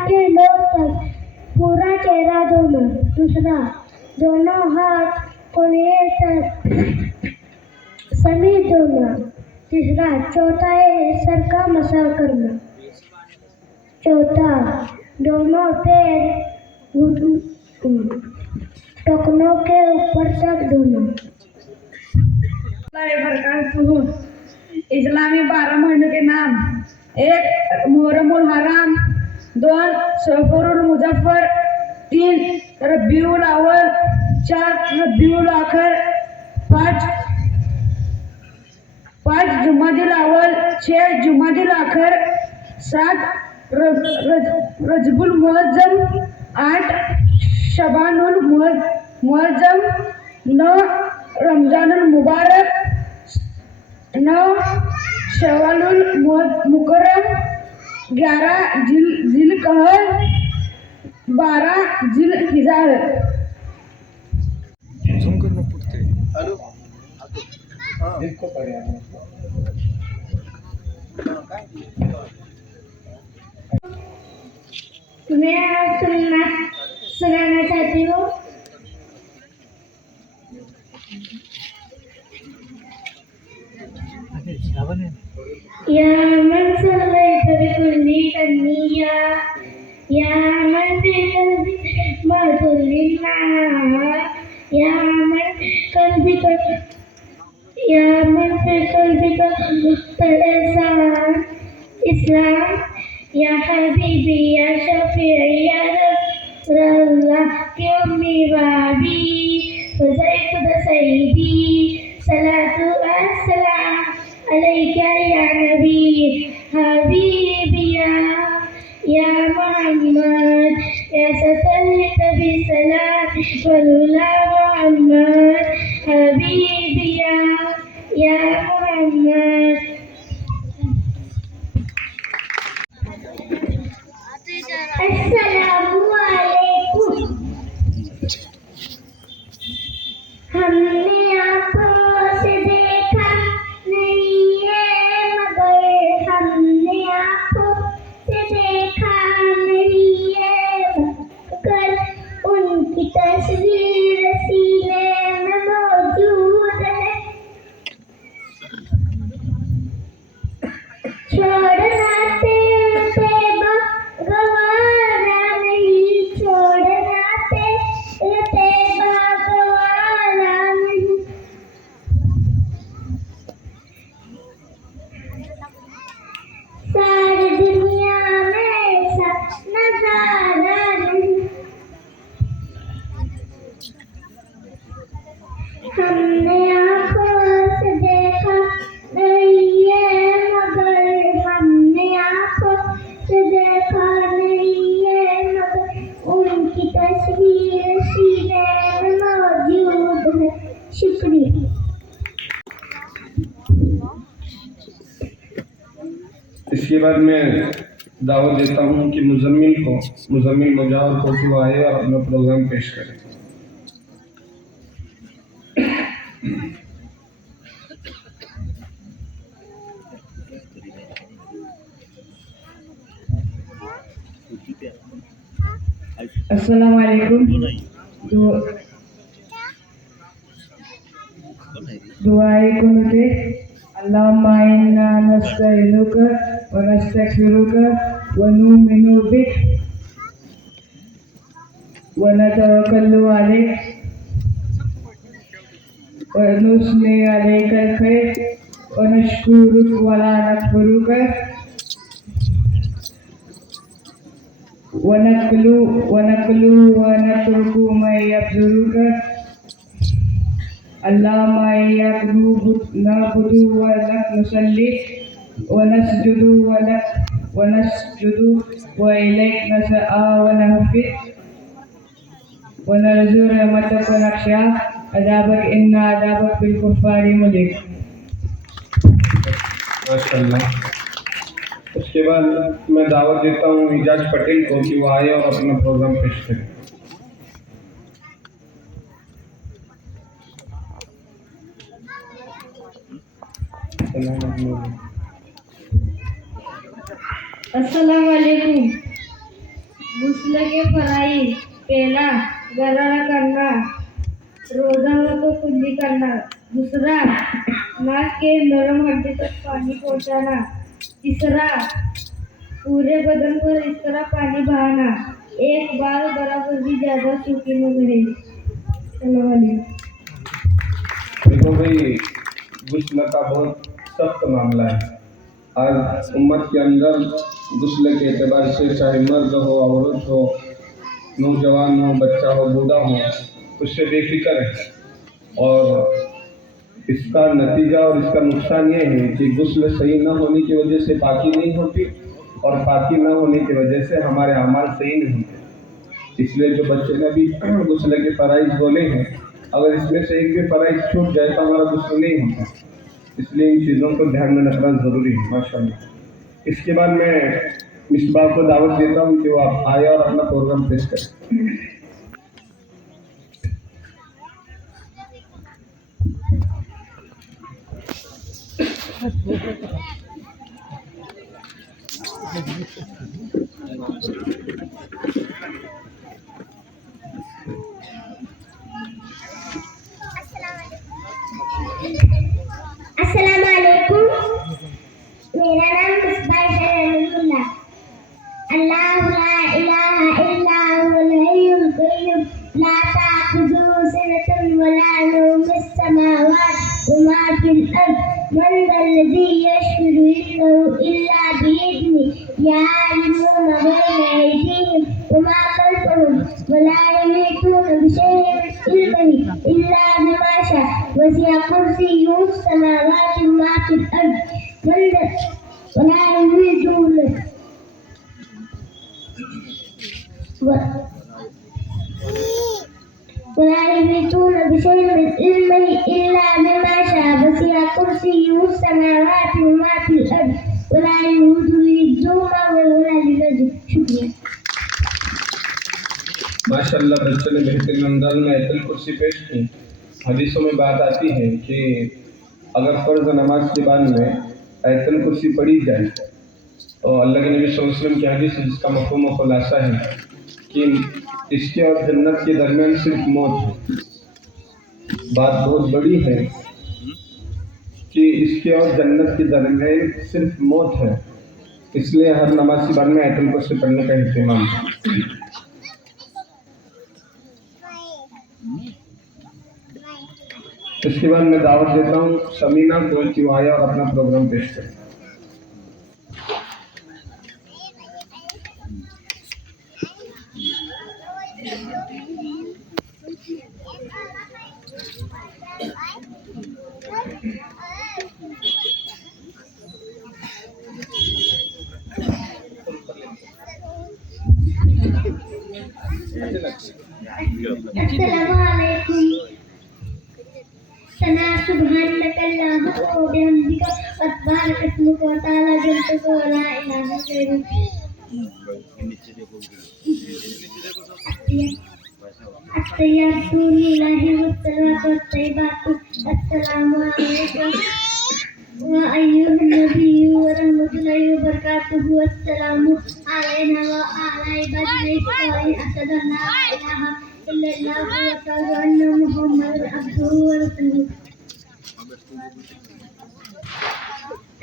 के लोटस पूरा चेहरा धोना। दूसरा, दोनों हाथ कोलिए तक समेत धोना। तीसरा, चौथा है सर का मसाज करना। चौथा, दोनों पैर टखनों के ऊपर तक धोना। इस्लामी 12 महीनों के नाम: 1 मुहर्रमुल हराम, 2 सफरुल मुजफ्फर, 3 रबीउल अव्वल, 4 रबीउल आखिर, 5 जुमादिल अव्वल, 6 जुमादिल आखिर, 7 रजबुल मुअज्जम, 8 शबानुल मुअज्जम, 9 रमजानुल मुबारक, 9 शवालुल मुकर्रम, 11 जिलकहर, 12 जिलहिजार। झूम करना पड़ते। हेलो देखो मैं आज सुनाना चाहती हूँ। या मन सल्लैत बिकुल्ली तन्निया, या मन बिकल्बि मधुलिल्ला, या मन बिकल्बि मुस्तहसान इस्लाम, या हबीबी या शफीई या रसूलल्लाह के उम्मी वाबी हुज़ैफ़ सईदी सलातु अस्सलाम अलैका या नबी हबीबिया या मोहम्मद या सल्लत बिसलाम वलुला मोहम्मद हबीबिया या मोहम्मद। अस्सलामु अलैकुम। हमने आँखों से देखा नहीं है मगर, हमने आँखों से देखा नहीं है मगर, उनकी तस्वीर सीने में मौजूद है। छोड़ना गवारा नहीं, छोड़ना गवारा नहीं। सारी दुनिया में ऐसा नजारा नहीं। हमने आँखों से देखा नहीं है मगर, हमने आँखों से देखा नहीं है मगर, उनकी तस्वीर सीने में मौजूद है। शुक्रिया। इसके बाद मैं दावत देता हूँ कि मुजम्मिल मुजावर को कि वो आए और अपना प्रोग्राम पेश करें। अस्सलामु अलैकुम। दुआए कुनुते अल्लाहुम्मा इन्ना नस्तईनुका व नस्तगफिरुका व नुमिनु बिक व नतवक्कलु अलैक व नुस्नी अलैकल खैर व नशकुरुक व ला नकफुरुका ونقلو ونترك ما يبذلك اللهم إياك نعبد ولك نصلي ونسجد وإليك نسعى ونهفد ونرجو رحمتك ونخشى عذابك إن عذابك بالكفار مليك. माशाअल्लाह। उसके बाद मैं दावत देता हूँ इजाज पटेल को कि वो आए और अपना प्रोग्राम पेश करें। अस्सलामु अलैकुम। غسل کے فرائض پہلا غسل کرنا، روزہ ہو تو کلی کرنا، دوسرا ناک کے نرم ہڈی تک پانی پہنچانا، تیسرا پورے بدن پر اس طرح پانی بہانا ایک بار برابر بھی زیادہ سوکھی نہ رہے۔ السلام علیکم۔ دیکھو بھائی، غسل کا بہت سخت معاملہ ہے۔ آج امت کے اندر غسل کے اعتبار سے چاہے مرد ہو، عورت ہو، نوجوان ہو، بچہ ہو، بوڑھا ہو، اس سے بے فکر ہے۔ اور اس کا نتیجہ اور اس کا نقصان یہ ہے کہ غسل صحیح نہ ہونے کی وجہ سے پاکی نہیں ہوتی، اور پاکی نہ ہونے کی وجہ سے ہمارے اعمال صحیح نہیں ہوتے۔ اس لیے جو بچے نے بھی غسل کے فرائض بولے ہیں، اگر اس میں سے ایک بھی فرائض چھوٹ جائے تو ہمارا غسل نہیں ہوتا۔ اس لیے ان چیزوں کو دھیان میں رکھنا ضروری ہے۔ ماشاءاللہ۔ اس کے بعد میں مصباح کو دعوت دیتا ہوں کہ وہ آپ آئے اور اپنا پروگرام پیش کریں۔ السلام علیکم، میرا نام مصباح ہے۔ اللہ لا الہ الا هو الحی القیوم لا تأخذه سنة ولا نوم في السماوات وما في الأرض من ذا الذي يشفع عنده إلا بإذنه يعلم ما بين أيديهم وما خلفهم ولا يحيطون بشيء من علمه إلا بما شاء وسع كرسيه السماوات وما في الأرض ولا يحيطون ولا يحيطون بشيء من علمه إلا بما شاء وسع كرسيه السماوات وما في الأرض ولا يؤوده حفظهما وهو العلي العظيم۔ شکریہ۔ ماشاءاللہ، بچے نے بہترین انداز میں آیت الکرسی پیش کی۔ حدیثوں میں بات آتی ہے کہ اگر فرض نماز کے بعد میں آیت الکرسی پڑھی جائے تو اللہ کے نبی صلی اللہ علیہ وسلم کی حدیث ہے جس کا مفہوم و خلاصہ ہے کہ اس کے اور جنت کے درمیان صرف موت ہے۔ بات بہت بڑی ہے کہ اس کے اور جنت کے درمیان صرف موت ہے، اس لیے ہر نماز کے بعد میں آیت الکرسی پڑھنے کا اہتمام ہے۔ اس کے بعد میں دعوت دیتا ہوں سمینہ کو کہ وہ آیا اور اپنا پروگرام پیش کرے۔ السلام علیکم۔ ثنا سبحانک اللہم وبحمدک وتبارک اسمک وتعالی جدک ولا الہ غیرک۔ الطیبات للہ والصلوات والطیبات السلام علیکم وأيها النبي ورحمة الله وبركاته السلام علينا وعلى عباد الله أشهد أن لا إله إلا الله وأشهد أن محمدا عبده ورسوله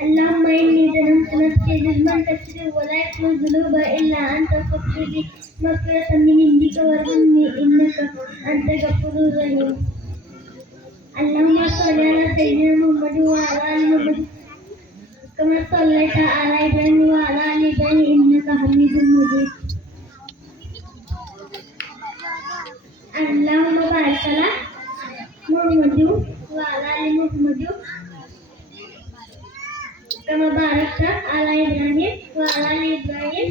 اللهم إني ظلمت نفسي ظلما كثيرا ولا يغفر الذنوب إلا أنت فاغفر لي مغفرة من عندك وارحمني إنك أنت الغفور الرحيم اللهم صل على سيدنا محمد وعلى آل محمد كما صليت على إبراهيم وعلى آل إبراهيم إنك حميد مجيد اللهم بارك على محمد وعلى آل محمد كما باركت على إبراهيم وعلى آل إبراهيم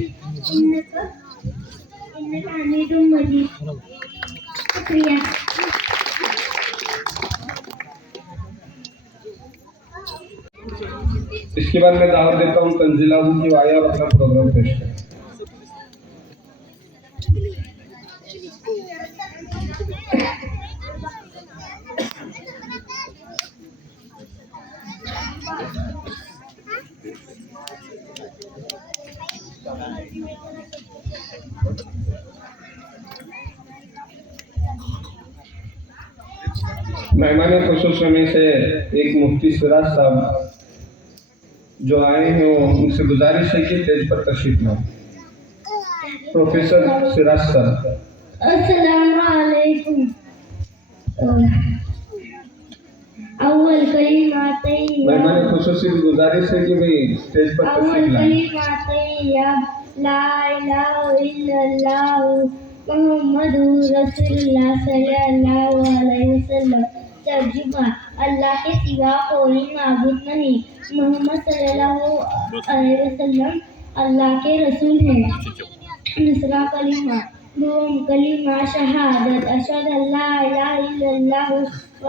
إنك حميد مجيد۔ شکریہ۔ اس کے بعد میں دعوت دیتا ہوں تنزیلہ کی وہ آیا اور اپنا پروگرام پیش کریں۔ मेहमान खुसूस में से एक मुफ्ती सिराज साहब जो आए हैं, वो उनसे गुजारिश है कि स्टेज पर तशरीफ लाएं। प्रोफेसर सिराज साहब। अस्सलामुअलैकुम। अव्वल कलीमा मेहमान खुसूस की गुजारिश है कि भाई स्टेज पर अव्वल तशरीफ लाएं। कलीमा तैयब ला इलाहा इल्लल्लाह मुहम्मदुर रसूलुल्लाह सल्लल्लाहु अलैहि वसल्लम। तर्जुमा, अल्लाह के सिवा कोई माबूद नहीं, मोहम्मद सल्लल्लाहु अलैहि वसल्लम अल्लाह के रसूल हैं। दूसरा कलीमा, दोम कलीमा शहादत, अशहदु अल्ला इलाहा इल्लल्लाह व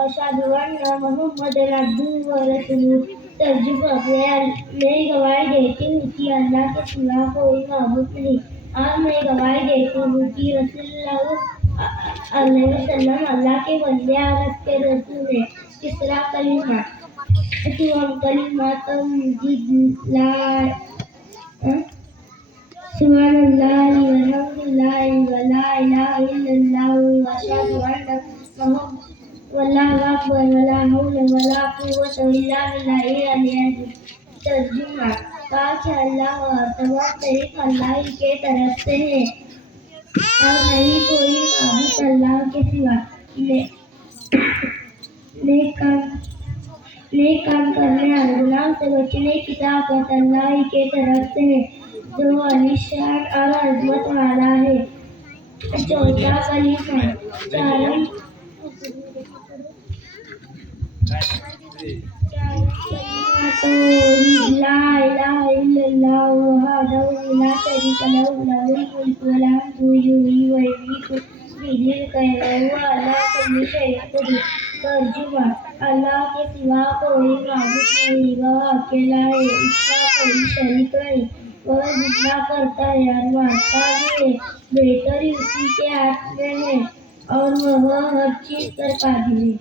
अशहदु अन्ना मुहम्मदन अब्दुहु व रसूलुहु। तर्जुमा, मैं गवाही देती हूँ कि अल्लाह के सिवा कोई माबूद नहीं, और मैं गवाही देती हूँ कि रसूलुल्लाह अलैहि वसल्लम अल्लाह के बंदे और उसके रसूल हैं। तीसरा कलीमा, सुबहान कलीमा तमजीद ला सुब्हानल्लाह वल्हम्दुलिल्लाह वला इलाहा इल्लल्लाह व अशहदु अन्ना मुहम्मदन वल्लाहु अकबर वला हौला वला कुव्वता इल्ला बिल्लाहिल अलिय्यिल अज़ीम। तर्जुमा, पाक है अल्लाह और तमाम तरीक़ अल्लाह ही के तरफ से है, और नहीं कोई माबूद अल्लाह के सिवा। नेक काम करने और गुनाह से बचने की ताकत अल्लाह ही के तरफ से है, जो अलीशान और अजमत वाला है। चौथा कलीमा ला इलाहा इल्लल्लाह वहदहु ला शरीका लहु लहुल मुल्कु व लहुल हम्दु युहयी व युमीतु बियदिहिल खैरु व हुवा अला कुल्लि शैइन कदीर। तर्जुमा, अल्लाह के सिवा कोई माबूद नहीं, वह अकेला है, उसका कोई शरीक नहीं, वह जितना करता है और मारता भी है, बेहतरी उसी के हाथ में है, और वह हर चीज पर कादिर है।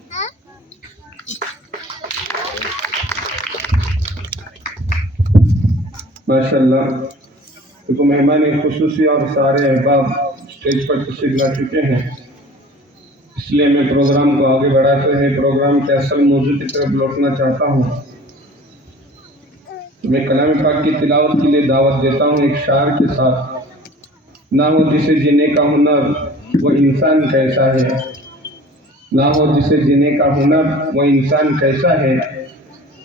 माशाल्लाह। तो मेहमान खुसूसी और सारे अहबाब स्टेज पर तशरीफ ला चुके हैं, इसलिए मैं प्रोग्राम को आगे बढ़ाते हुए प्रोग्राम के असल मौजू की तरफ लौटना चाहता हूँ। मैं कलाम पाक की तिलावत के लिए दावत देता हूँ एक शार के साथ। ना हो जिसे जीने का हुनर वो इंसान कैसा है, ना हो जिसे जीने का हुनर वो इंसान कैसा है,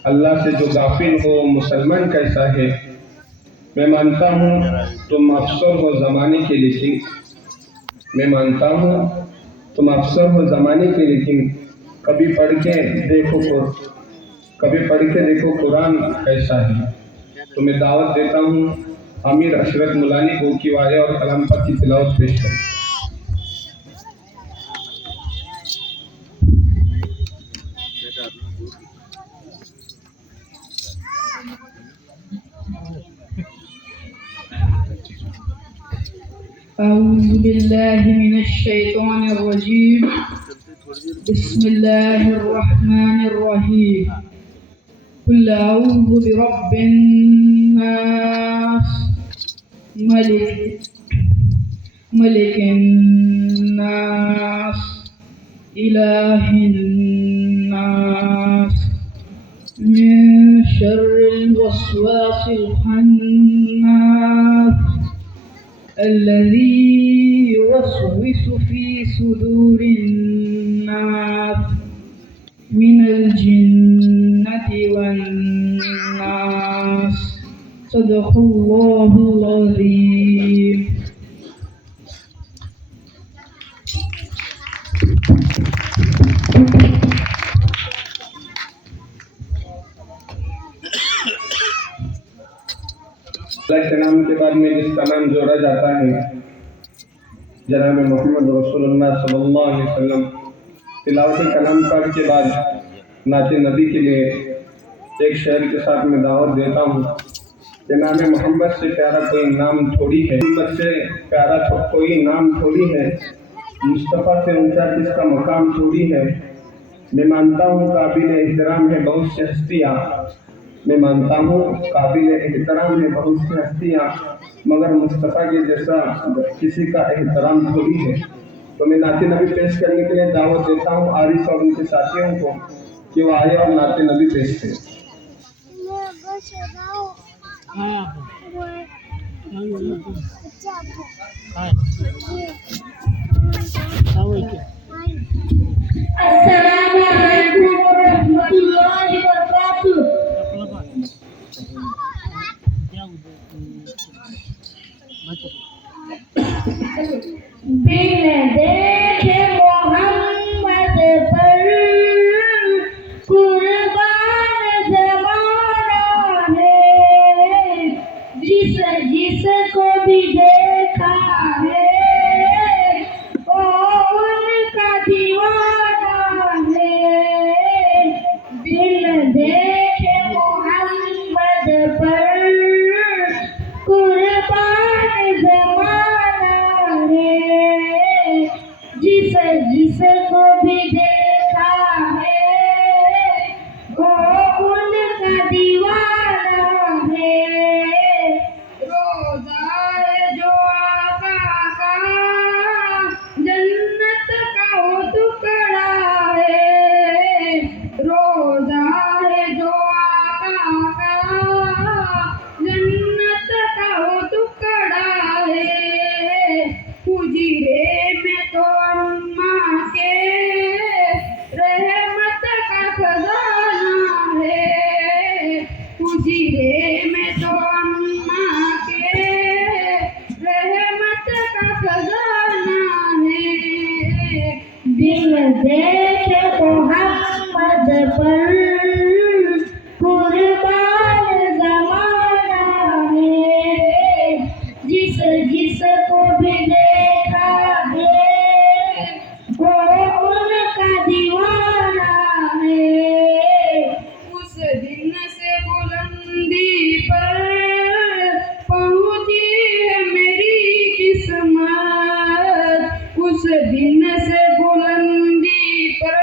अल्लाह से जो गाफिल हो मुसलमान कैसा है। मैं मानता हूँ तुम अफसर हो ज़माने के, लेकिन मैं मानता हूँ तुम अफसर हो ज़माने के, लेकिन कभी पढ़ के देखो कुरान कैसा है। तो मैं दावत देता हूँ अमीर अशरफ मुलानी को कि वाले और कलाम पाक की तिलावत पेश करें। أعوذ بالله من الشيطان الرجيم بسم الله الرحمن الرحيم قل أعوذ برب الناس ملك الناس إله الناس من شر الوسواس الخناس الذي يوسوس في صدور الناس من الجنة والناس صدق الله العظيم. अल्लाह के नाम के बाद में जिसका नाम जोड़ा जाता है जनाब मोहम्मद रसूलुल्लाह सल्लल्लाहु अलैहि वसल्लम, तिलावत कलाम पाक के बाद नाते नबी के लिए एक शेर के साथ मैं दावत देता हूँ। जनाब मोहम्मद से प्यारा कोई नाम थोड़ी है, मोहम्मद से प्यारा कोई नाम थोड़ी है, मुस्तफ़ा से ऊंचा किसका मकाम थोड़ी है। मैं मानता हूँ काबिल एहतराम है बहुत सी हस्तियाँ, मैं मानता हूँ काबिल एहतराम है बहुत सी हस्तियाँ, मगर मुस्तफ़ा के जैसा किसी का एहतराम थोड़ी है। तो मैं नाते नबी पेश करने के लिए दावत देता हूँ आरिफ और उनके साथियों को कि वो आए और नाते नबी पेश करें। अस्सलामु अलैकुम वरहमतुल्लाहि वबरकातुह। बिन देखे मोहम्मद पर कुर्बान जमाना है, जिसको भी देखा है वो उनका दीवाना है। बिन देखे मोहम्मद पर कुर्बान जमाना है, जिसको भी देखा है वो उनका दीवाना है। रोजा है जो आका का जन्नत का वो टुकड़ा है, रोजा है जो आका का जन्नत का वो टुकड़ा है। हुजरे में तो अम्मा के रहमत का खजाना है, हुजरे में तो अम्मा के रहमत का खजाना है। बिन देखे मोहम्मद पर कुर्बान जमाना है, जिसको भी देखा है वो उनका दीवाना है। उस दिन से बुलंदी पर पहुंची है मेरी किस्मत, उस दिन से बुलंदी पर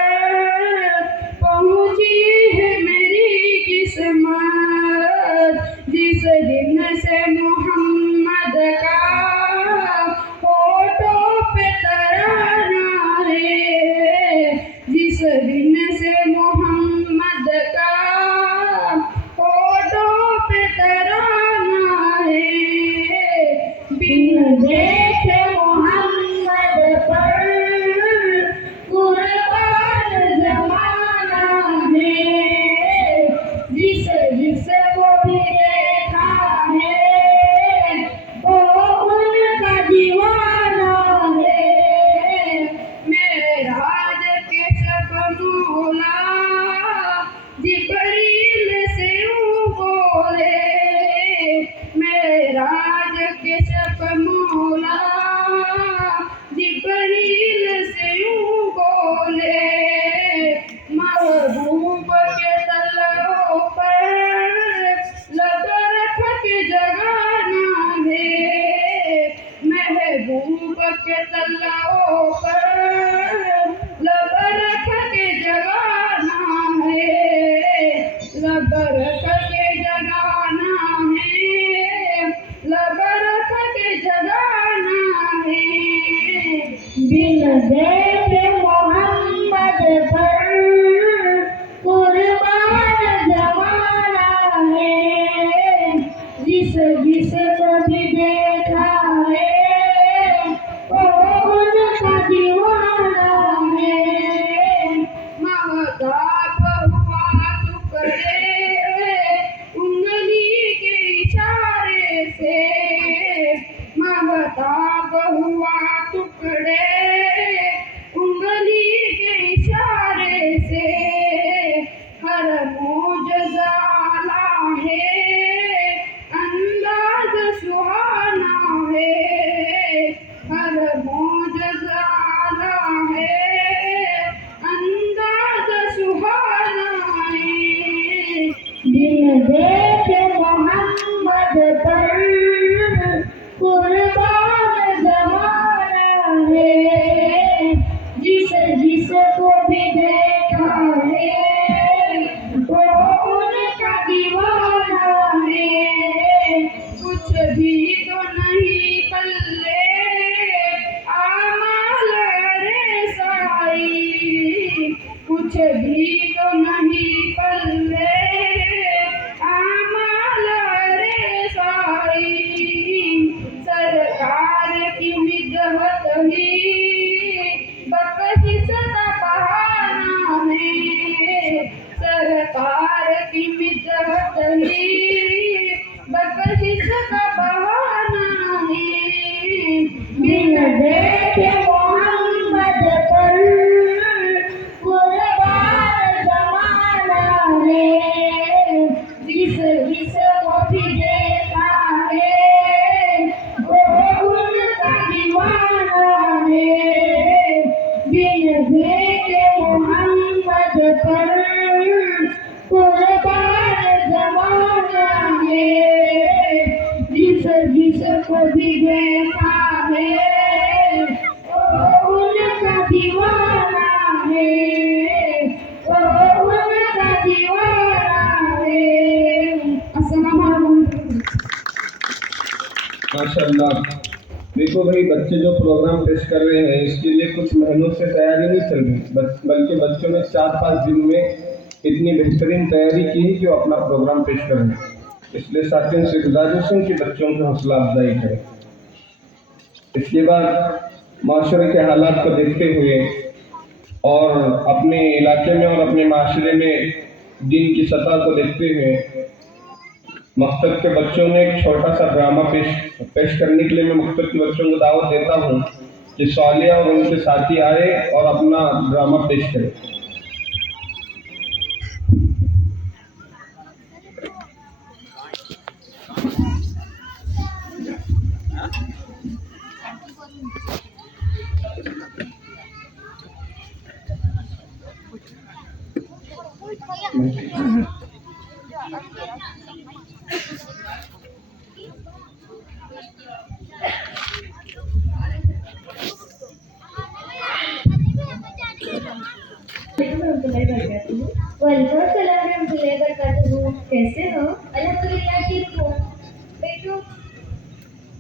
पहुंची है मेरी किस्मत, जिस दिन से मोहम्मद का फोटो पे तराना है, जिस दिन से मोहम्मद का फोटो पे तराना है। बिन देखे मोहम्मद पर कुर्बान जमाना है, जिसको भी देखा है वो उनका दीवाना है। मेराज के शब मौला जिब्रील से यूं बोले, मेराज के शब मौला जिब्रील से यूं बोले, महबूब के तलवों पर लब रख के जगाना है, महबूब के तलवों पर लब रख के जगाना है, लब रख के जगाना है, लब रख के जगाना है। बिन देखे मोहम्मद पर कुर्बान जमाना है, जिसको भी देखा है वो उनका दीवाना है। महताब हुआ टुकड़े उंगली के इशारे से, महताब हुआ टुकड़े उंगली के इशारे से, हर मोजज़ा आला है अंदाज सुहाना है, हर मोजज़ा आला है अंदाज सुहाना है। बिन देखे मोहम्मद पर कुर्बान जमाना है, की मिजहत ही बकशिश का बहाना है, सरकार की मिजहत ही बकशिश का बहाना है। बिन देखे मोहम्मद पर कुर्बान जमाना है, जिस को भी देखा है वो उनका दीवाना है। बिन देखे मोहम्मद पर कुर्बान जमाना है, जिस को भी देखा है वो उनका दीवाना है, वो उनका दीवाना है। अस्सलाम वालेकुम। माशाल्लाह। देखो भाई, बच्चे जो प्रोग्राम पेश कर रहे हैं इसके लिए कुछ महीनों से तैयारी नहीं चल रही, बल्कि बच्चों ने 4-5 दिन में इतनी बेहतरीन तैयारी की है कि वो अपना प्रोग्राम पेश कर रहे हैं। इसलिए साथियों से गुजारिश है कि बच्चों की हौसला अफजाई करें। इसके बाद माशरे के हालात को देखते हुए और अपने इलाके में और अपने माशरे में दीन की सतह को देखते हुए मकतब के बच्चों ने एक छोटा सा ड्रामा पेश करने के लिए मैं मकतब के बच्चों को दावत देता हूँ कि सालिया और उनके साथी आए और अपना ड्रामा पेश करें। कैसे हो? अल्हम्दुलिल्लाह ठीक हूँ। बेटू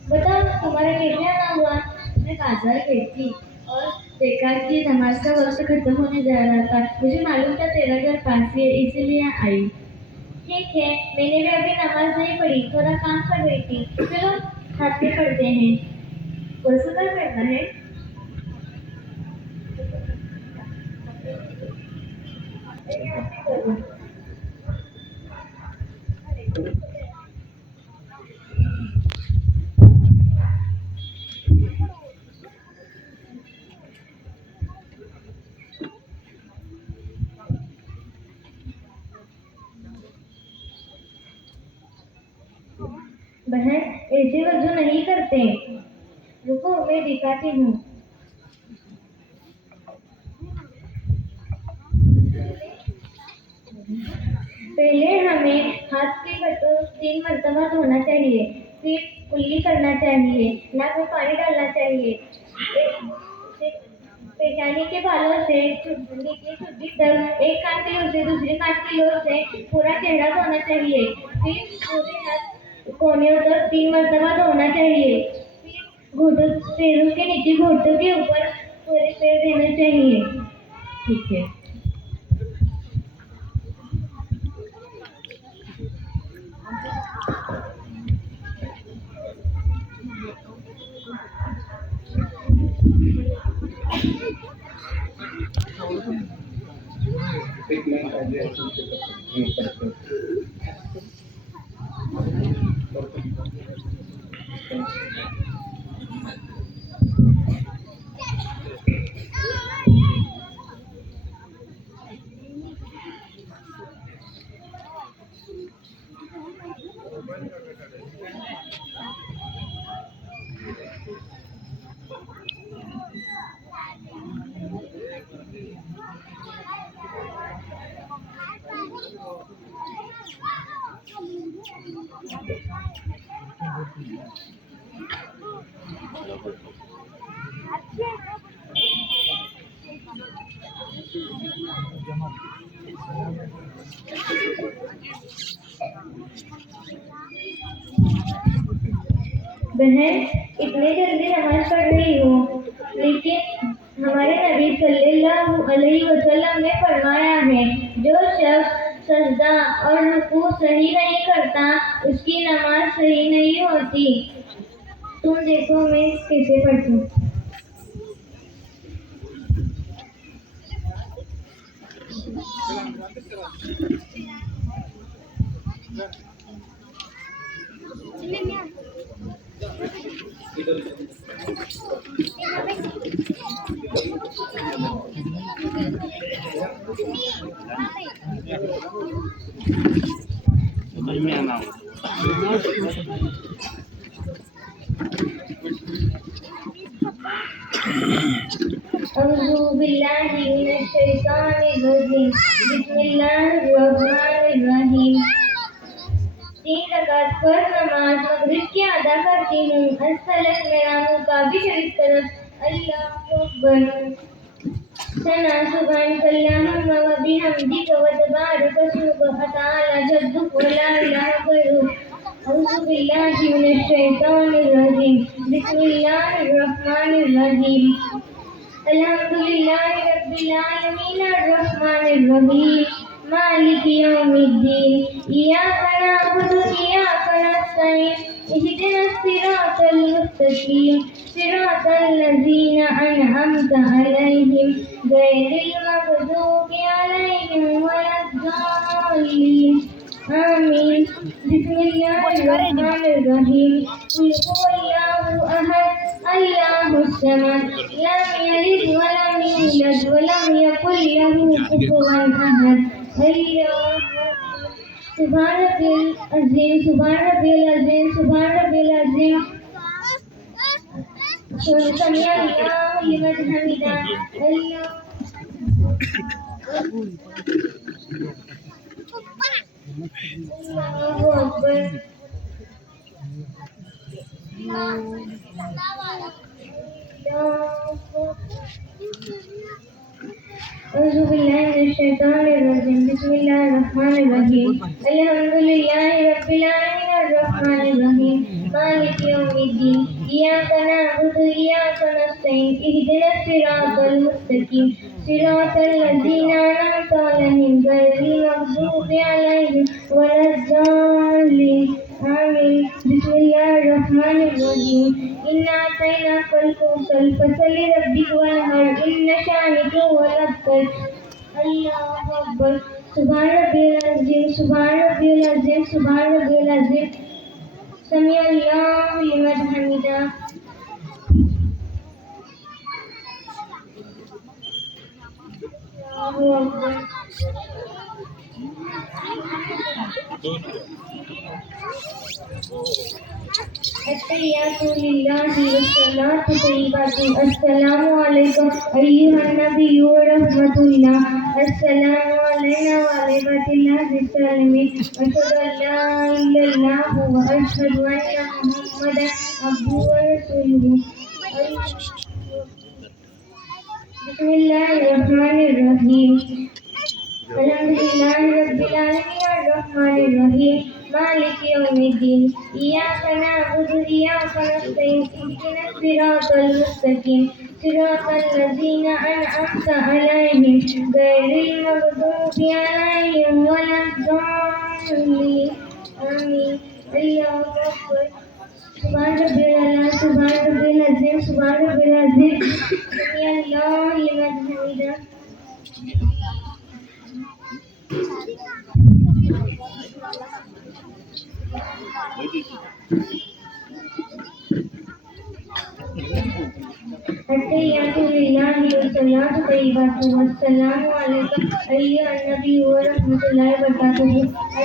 बताओ तुम्हारा क्या नाम हुआ? मैं काजल गई थी और देखा कि नमाज का वक्त खत्म होने जा रहा था। मुझे मालूम था तेरा घर पास ही है, इसीलिए आई। ठीक है, मैंने भी अभी नमाज नहीं पढ़ी, थोड़ा काम कर रही थी। चलो साथ में पढ़ते हैं। कौन सा काम करना है? बहन ऐसे वजू नहीं करते। रुको मैं दिखाती हूँ। पहले हमें हाथ के बटों 3 मरतबा धोना चाहिए, फिर कुल्ली करना चाहिए, नाक में पानी डालना चाहिए, पेशानी के बालों से शुद्धि तक एक कान की ओर से दूसरे कान की ओर से पूरा चेहरा धोना चाहिए, फिर पूरे हाथ कोनियों तक 3 मरतबा धोना चाहिए, फिर घुटनों पैरों के नीचे घुटनों के ऊपर पूरे पैर देना चाहिए। ठीक है। एक मिनट बहन इतने जल्दी नमाज पढ़ रही हो, लेकिन हमारे नबी सल्लल्लाहु अलैहि वसल्लम ने फरमाया है, जो शख्स सजदा और रुकू सही नहीं करता उसकी नमाज सही नहीं होती। तुम देखो मैं कैसे पढ़ती علیکم. أعوذ بالله من الشيطان الرجيم. بسم الله الرحمن الرحیم. 3 رکعت فرض نماز مغرب کی ادا کرتی ہوں. السلام میرا منہ کعبے شریف طرف. اللہ اکبر. ثنا سبحانك اللهم وبحمدك وتبارك اسمك وتعالى جدك ولا إله غيرك. أعوذ بالله من الشيطان الرجيم. بسم الله الرحمن الرحيم. الحمد لله رب العالمين الرحمن الرحيم مالك يوم الدين إياك نعبد وإياك نستعين اهدنا الصراط المستقيم صراط الذين أنعمت عليهم غير المغضوب عليهم ولا الضالين آمين. بسم الله الرحمن الرحيم. قل هو الله أحد الله الصمد لم يلد ولم يولد ولم يكن له كفوا أحد. سبحان ربي العظيم سبحان ربي العظيم سبحان ربي العظيم. سمع الله لمن حمده. الله أكبر. أعوذ بالله من الشيطان الرجيم. بسم الله الرحمن الرحيم. الحمد لله رب العالمين الرحمن الرحيم مالك يوم الدين إياك نعبد وإياك نستعين اهدنا الصراط المستقيم صراط الذين أنعمت عليهم غير المغضوب عليهم ولا الضالين آمين. بسم الله الرحمن الرحيم. إنا أعطيناك الكوثر فصل لربك وانحر إن شانئك هو الأبتر. الله أكبر. سبحان ربي العظيم سبحان ربي العظيم سبحان ربي العظيم. سمع الله لمن حمده. الله أكبر. التحيات لله والصلاة طيبات. السلام عليكم أيها النبي ورحمة الله. السلام علينا وعلى عباد الله الصالحين. أشهد أن لا إله إلا الله وأشهد أن محمدا عبده ورسوله. بسم الله الرحمن الرحيم. الحمد لله رب العالمين الرحمن الرحيم مالك يوم الدين إياك نعبد وإياك نستعين اهدنا الصراط المستقيم صراط الذين أنعمت عليهم غير المغضوب عليهم ولا الضالين آمين. الله أكبر. سبحان ربي الأعلى سبحان ربي العظيم سبحان ربي العظيم. سمع الله لمن حمده. التحيات لله والصلاة طيبات. والسلام عليكم أيها النبي ورحمة الله وبركاته.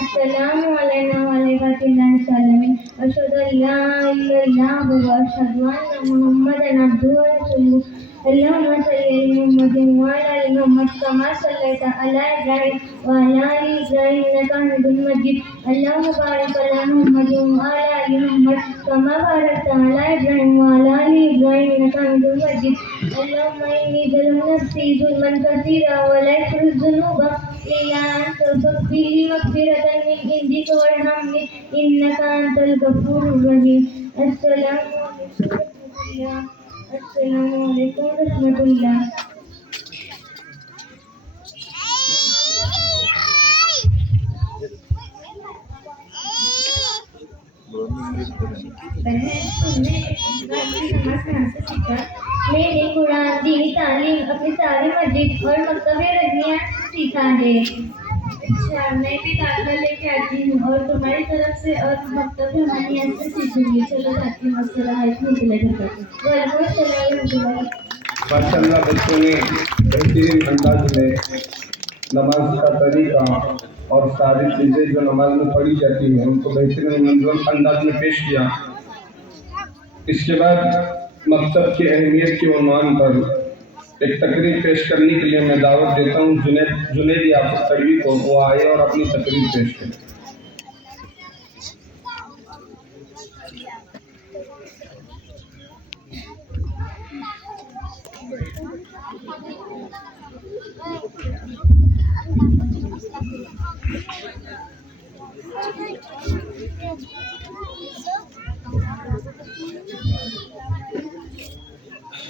السلام علينا وعلى عباد الله الصالحين. أشهد أن لا إله إلا الله وأشهد أن محمدا عبده ورسوله. اللهم صل على محمد وعلى آل محمد كما صليت على إبراهيم وعلى آل إبراهيم إنك حميد مجيد. اللهم بارك على محمد وعلى آل محمد كما باركت على إبراهيم وعلى آل إبراهيم إنك حميد مجيد. اللهم إني ظلمت نفسي ظلما كثيرا ولا يغفر الذنوب إلا أنت فاغفر لي مغفرة من عندك وارحمني إنك أنت الغفور الرحيم. السلام علیکم ورحمۃ اللہ. السلام علیکم ورحمۃ اللہ. बहन, तुमने इस्लाम की नमाज कहाँ से सीखा? मैंने कुरान, दीनी तालीम, अपनी सारी मस्जिद और मकतब रजनिया से सीखा है। अच्छा, मैं भी दाखिला लेके आती हूँ और तुम्हारी तरफ से और मकतब हमारे यहाँ से सीखूंगी। चलो जाती हूँ। माशाअल्लाह, बच्चों ने बेहतरीन अंदाज में नमाज का तरीका और सारी चीज़ें जो नमाज में पढ़ी जाती हैं उनको बेहतरीन अंदाज में पेश किया। इसके बाद मकसद की अहमियत के उन्वान पर एक तकरीर पेश करने के लिए मैं दावत देता हूँ जुनैद याकूब तड़वी को, वो आए और अपनी तकरीर पेश करें।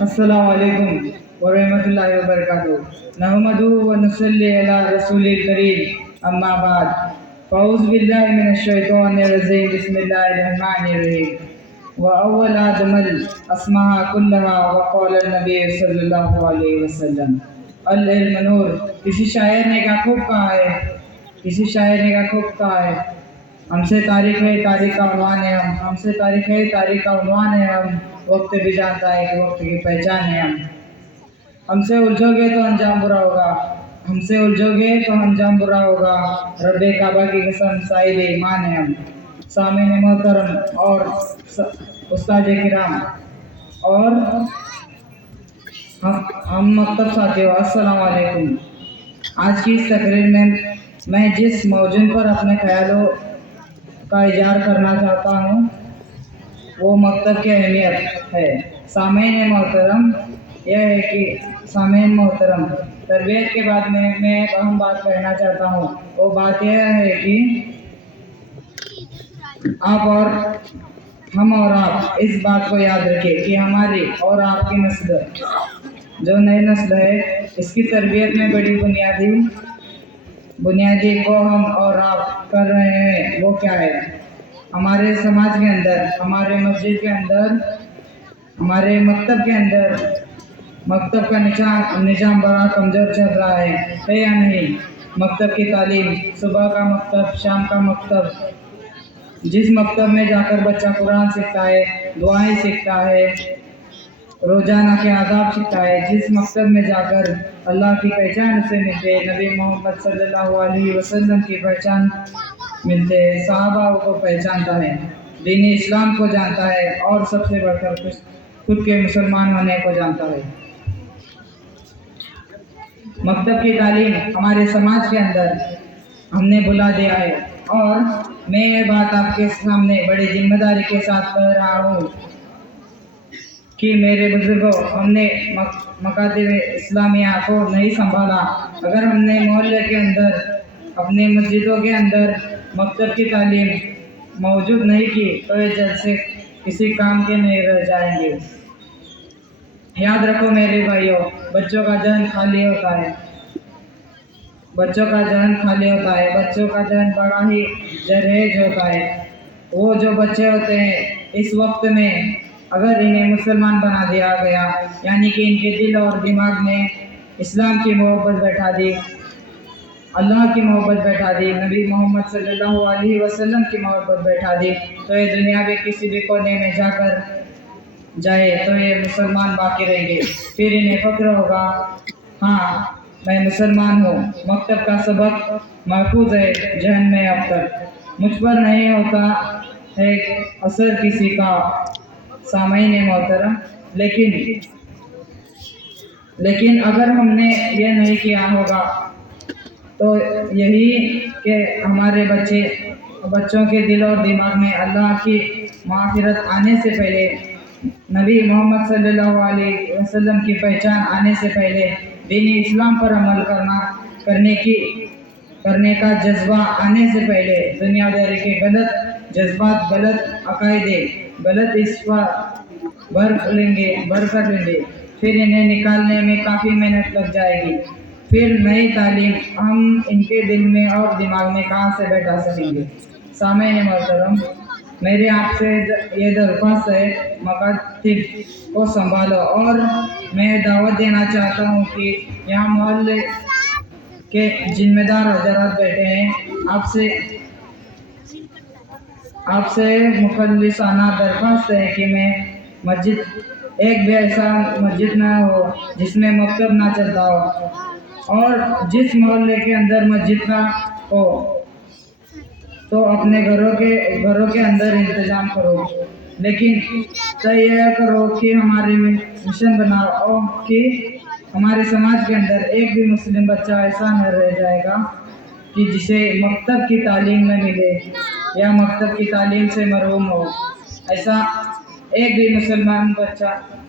अस्सलामु अलैकुम व रहमतुल्लाहि व बरकातुहू। नहमदुहु व नसल्ली अला रसूलिल करीम, अम्मा बाद। फ़ऊज़ु बिल्लाहि मिनश शैतानिर रजीम, बिस्मिल्लाहिर रहमानिर रहीम। व अव्वल आदमल अस्माहा कुल्लहा व क़ाल नबी सल्लल्लाहु अलैहि वसल्लम, अल इल्म नूर। किसी शायर ने क्या खूब कहा है, हमसे तारीख है, तारीख का उन्वान है हम। हमसे तारीख है, तारीख का उन्वान है हम। वक्त भी जानता है कि वक्त की पहचान है हम। हमसे उलझोगे तो अंजाम बुरा होगा। रब्बे काबा की कसम, साहिब ईमान है हम। सामीन मोहतरम और उस्ताद किराम और हम मकतब साथियों, अस्सलाम वालेकुम। आज की इस तकरीर में मैं जिस मौजूद पर अपने ख्यालों का इज़हार करना चाहता हूँ वो मकतब की अहमियत है। सामीन मोहतरम, यह है कि सामीन मोहतरम, तरबियत के बाद में मैं एक अहम बात कहना चाहता हूँ। वो बात यह है कि आप और हम और आप इस बात को याद रखें कि हमारी और आपकी नस्ल, जो नई नस्ल है, इसकी तरबियत में बड़ी बुनियादी को हम और आप कर रहे हैं वो क्या है। हमारे समाज के अंदर, हमारे मस्जिद के अंदर, हमारे मकतब के अंदर मकतब का निज़ाम बड़ा कमज़ोर चल रहा है या नहीं। मकतब की तालीम, सुबह का मकतब, शाम का मकतब, जिस मकतब में जाकर बच्चा कुरान सीखता है, दुआएं सीखता है, रोज़ाना के आदाब सीखता है, जिस मकतब में जाकर अल्लाह की पहचान उसे मिलते है, नबी मोहम्मद सल्लल्लाहु अलैहि वसल्लम की पहचान मिलते है, सहाबा को पहचानता है, दीन इस्लाम को जानता है और सबसे बढ़कर खुद के मुसलमान होने को जानता है। मकतब की तालीम हमारे समाज के अंदर हमने बुला दिया है और मैं ये बात आपके सामने बड़ी जिम्मेदारी के साथ कह रहा हूँ कि मेरे बुजुर्गों, हमने मकातिब इस्लामिया को नहीं संभाला। अगर हमने मोहल्ले के अंदर, अपने मस्जिदों के अंदर मकतब की तालीम मौजूद नहीं की तो ये जलसे किसी काम के नहीं रह जाएंगे। याद रखो मेरे भाइयों, बच्चों का जहन खाली होता है, बच्चों का जहन बड़ा ही जरहेज होता है। वो जो बच्चे होते हैं इस वक्त में अगर इन्हें मुसलमान बना दिया गया, यानी कि इनके दिल और दिमाग में इस्लाम की मोहब्बत बैठा दी, अल्लाह की मोहब्बत बैठा दी, नबी मोहम्मद सल्लल्लाहु अलैहि वसल्लम की मोहब्बत बैठा दी, तो ये दुनिया के किसी भी कोने में जाए तो ये मुसलमान बाकी रहेंगे। फिर इन्हें फक्र होगा, हाँ मैं मुसलमान हूँ, मकतब का सबक महफूज है जहन में अब तक, मुझ पर नहीं होता है असर किसी का। सामीन मोहतरम, लेकिन अगर हमने ये नहीं किया होगा तो यही कि हमारे बच्चों के दिल और दिमाग में अल्लाह की माग़फ़िरत आने से पहले, नबी मोहम्मद सल्लल्लाहु अलैहि वसल्लम की पहचान आने से पहले, दीनी इस्लाम पर अमल करने का जज्बा आने से पहले, दुनियादारी के गलत जज्बात, गलत अकायदे, गलत इस्वा भर कर लेंगे, फिर इन्हें निकालने में काफ़ी मेहनत लग जाएगी। फिर नई तालीम हम इनके दिल में और दिमाग में कहाँ से बैठा सकेंगे। सामीन मोहतरम, मेरी आपसे ये दरख्वास्त है, मकातिब को संभालो। और मैं दावत देना चाहता हूँ कि यहाँ मोहल्ले के जिम्मेदार हजरात बैठे हैं, आपसे मुखलिसाना दरख्वास्त है कि मैं मस्जिद, एक भी ऐसा मस्जिद ना हो जिसमें मकतब ना चलता हो, और जिस मोहल्ले के अंदर मस्जिद ना हो तो अपने घरों के अंदर इंतजाम करो, लेकिन तय करो कि हमारे मिशन बनाओ कि हमारे समाज के अंदर एक भी मुस्लिम बच्चा ऐसा न रह जाएगा कि जिसे मकतब की तालीम न मिले या मकतब की तालीम से महरूम हो। ऐसा एक भी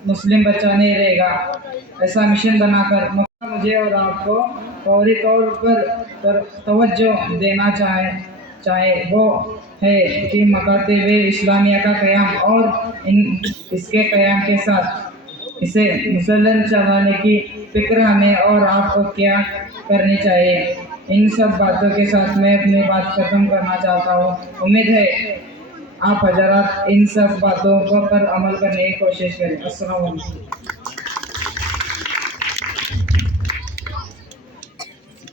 मुस्लिम बच्चा नहीं रहेगा। ऐसा मिशन बनाकर मुझे और आपको फौरी तौर पर तवज्जो देना चाहे वो है कि मकातिब इस्लामिया का क़याम और इसके क़याम के साथ इसे मुसल्सल चलाने की फ़िक्र हमें और आपको क्या करनी चाहिए। इन सब बातों के साथ मैं अपनी बात ख़त्म करना चाहता हूँ। उम्मीद है आप हजरात इन सब बातों पर अमल करने की कोशिश करें। अस्सलाम वालेकुम।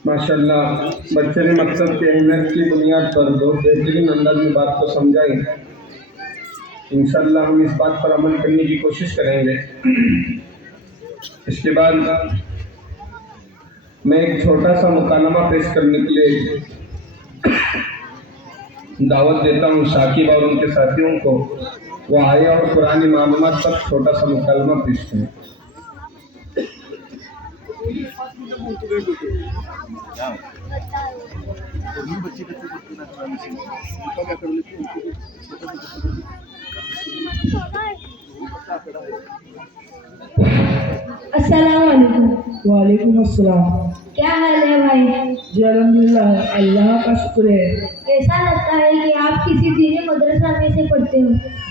माशाल्लाह, बच्चे ने मकसद की अहमियत की बुनियाद पर बहुत बेहतरीन अंदाज में बात को समझाई। इंशाअल्लाह हम इस बात पर अमल करने की कोशिश करेंगे। इसके बाद मैं एक छोटा सा मुकालमा पेश करने के लिए दावत देता हूँ शाकिब और उनके साथियों को, वो आए और पुरानी मालूमात पर छोटा सा मुकालमा पेश करें। अस्सलाम वालेकुम। वालेकुम अस्सलाम। क्या हाल है भाई? जी अल्हम्दुलिल्लाह, अल्लाह का शुक्र है। ऐसा लगता है कि आप किसी दीनी मदरसा में से पढ़ते हो।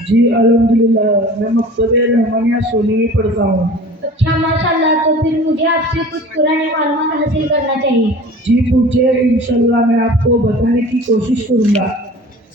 जी अल्हम्दुलिल्लाह, मैं मकतबे रहमानिया सोनी में पढ़ता हूँ। अच्छा माशाल्लाह, तो फिर मुझे आपसे कुछ पुरानी मालूमात हासिल करना चाहिए। जी पूछिए, इंशाल्लाह मैं आपको बताने की कोशिश करूँगा।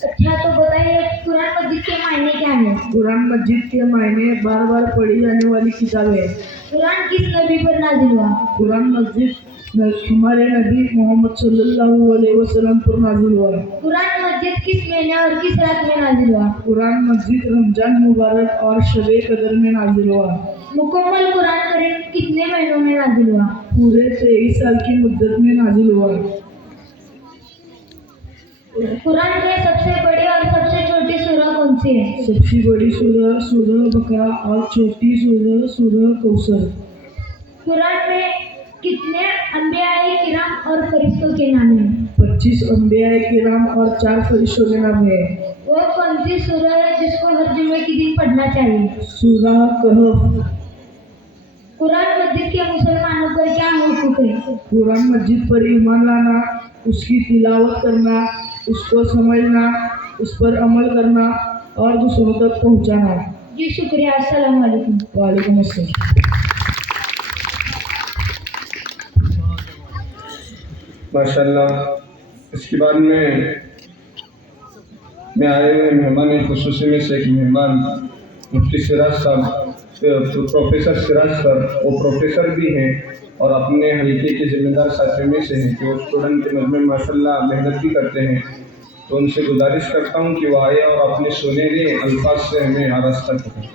अच्छा तो बताइए, कुरान मस्जिद के मायने क्या है? कुरान मस्जिद के मायने बार बार पढ़ी जाने वाली किताब है। कुरान किस नबी पर नाजिल हुआ? कुरान मस्जिद हमारे नबी मोहम्मद सल्लल्लाहु अलैहि वसल्लम पर नाजिल हुआ। कुरान मस्जिद किस महीने और किस रात में नाजिल हुआ? कुरान मस्जिद रमजान मुबारक और शबे कदर में नाजिल हुआ। मुकम्मल कुरान करीम कितने महीनों में नाजिल हुआ? पूरे 23 साल की मुद्दत में नाजिल हुआ। कुरान में सबसे बड़ी और सबसे छोटी सूरह कौन सी है? सबसे बड़ी सूरह बकरा और छोटी सूरह कौसर। कुरान में कितने अंबियाए किराम और फरिश्तों के नाम हैं? 25 अंबियाए किराम और 4 फरिश्तों के नाम है। वो कौन सी सूरह है जिसको हर जुमे के दिन पढ़ना चाहिए? सूरह कहफ। कुरान मस्जिद के मुसलमानों पर क्या हुकूक है? कुरान मस्जिद पर ईमान लाना, उसकी तिलावत करना, उसको समझना, उस पर अमल करना और दूसरों तक पहुंचाना। जी शुक्रिया। अस्सलाम वालेकुम। वालेकुम अस्सलाम। माशाल्लाह, इसके बाद में आए हुए मेहमान खुसूसी में से एक मेहमान मुफ्ती सिराज साहब, प्रोफेसर सिराज सर, वो प्रोफेसर भी हैं और अपने हल्के के जिम्मेदार साथियों में से हैं कि वो स्टूडेंट के मजमे माशाल्लाह मेहनत भी करते हैं। तो उनसे गुजारिश करता हूँ कि वो आए और अपने सुनहरे अल्फाज से हमें आरास्ता करें।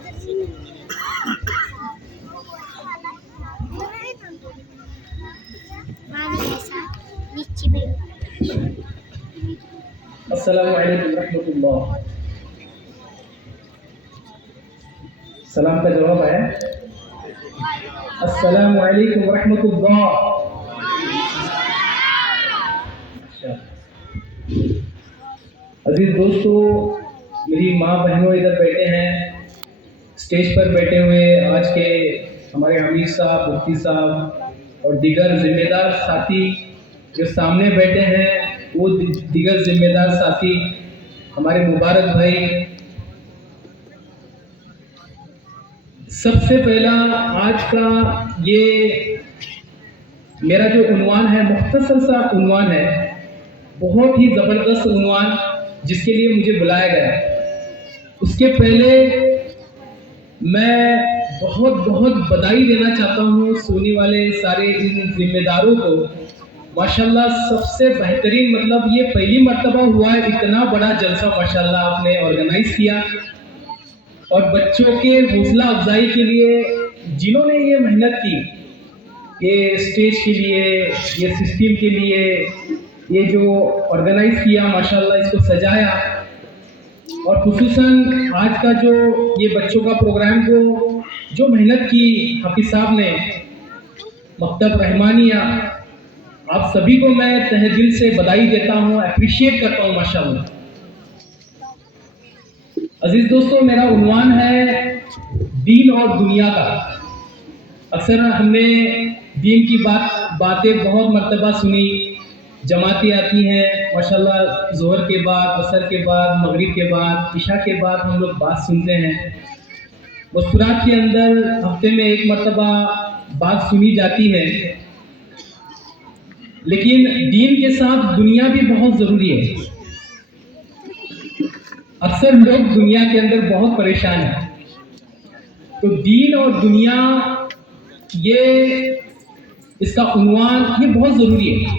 अस्सलामु अलैकुम रहमतुल्लाह। सलाम का जवाब है अस्सलामु अलैकुम रहमतुल्लाह। अजीज दोस्तों, मेरी माँ बहनों इधर बैठे हैं, स्टेज पर बैठे हुए आज के हमारे हमीद साहब, मुफ्ती साहब और दीगर जिम्मेदार साथी जो सामने बैठे हैं, वो दीगर जिम्मेदार साथी हमारे मुबारक भाई। सबसे पहला आज का ये मेरा जो उन्वान है, मुख्तसर सा उन्वान है, बहुत ही ज़बरदस्त उन्वान जिसके लिए मुझे बुलाया गया। اس کے پہلے میں بہت بہت بدائی دینا چاہتا ہوں سونی والے سارے ان ذمہ داروں کو. ماشاءاللہ سب سے بہترین، مطلب یہ پہلی مرتبہ ہوا ہے اتنا بڑا جلسہ ماشاءاللہ آپ نے آرگنائز کیا. اور بچوں کے حوصلہ افزائی کے لیے جنہوں نے یہ محنت کی، یہ اسٹیج کے لیے، یہ سسٹم کے لیے، یہ جو آرگنائز کیا ماشاءاللہ، اس کو سجایا، اور خصوصاً آج کا جو یہ بچوں کا پروگرام کو جو محنت کی حفیظ صاحب نے، مکتب رحمانیہ، آپ سبھی کو میں تہہ دل سے بدائی دیتا ہوں، اپریشیٹ کرتا ہوں ماشاءاللہ. عزیز دوستو، میرا عنوان ہے دین اور دنیا کا. اکثر ہم نے دین کی باتیں بہت مرتبہ سنی، جماعتیں آتی ہیں ماشاءاللہ، ظہر کے بعد، عصر کے بعد، مغرب کے بعد، عشاء کے بعد ہم لوگ بات سنتے ہیں. مذکورات کے اندر ہفتے میں ایک مرتبہ بات سنی جاتی ہے، لیکن دین کے ساتھ دنیا بھی بہت ضروری ہے. اکثر لوگ دنیا کے اندر بہت پریشان ہیں، تو دین اور دنیا، یہ اس کا عنوان یہ بہت ضروری ہے.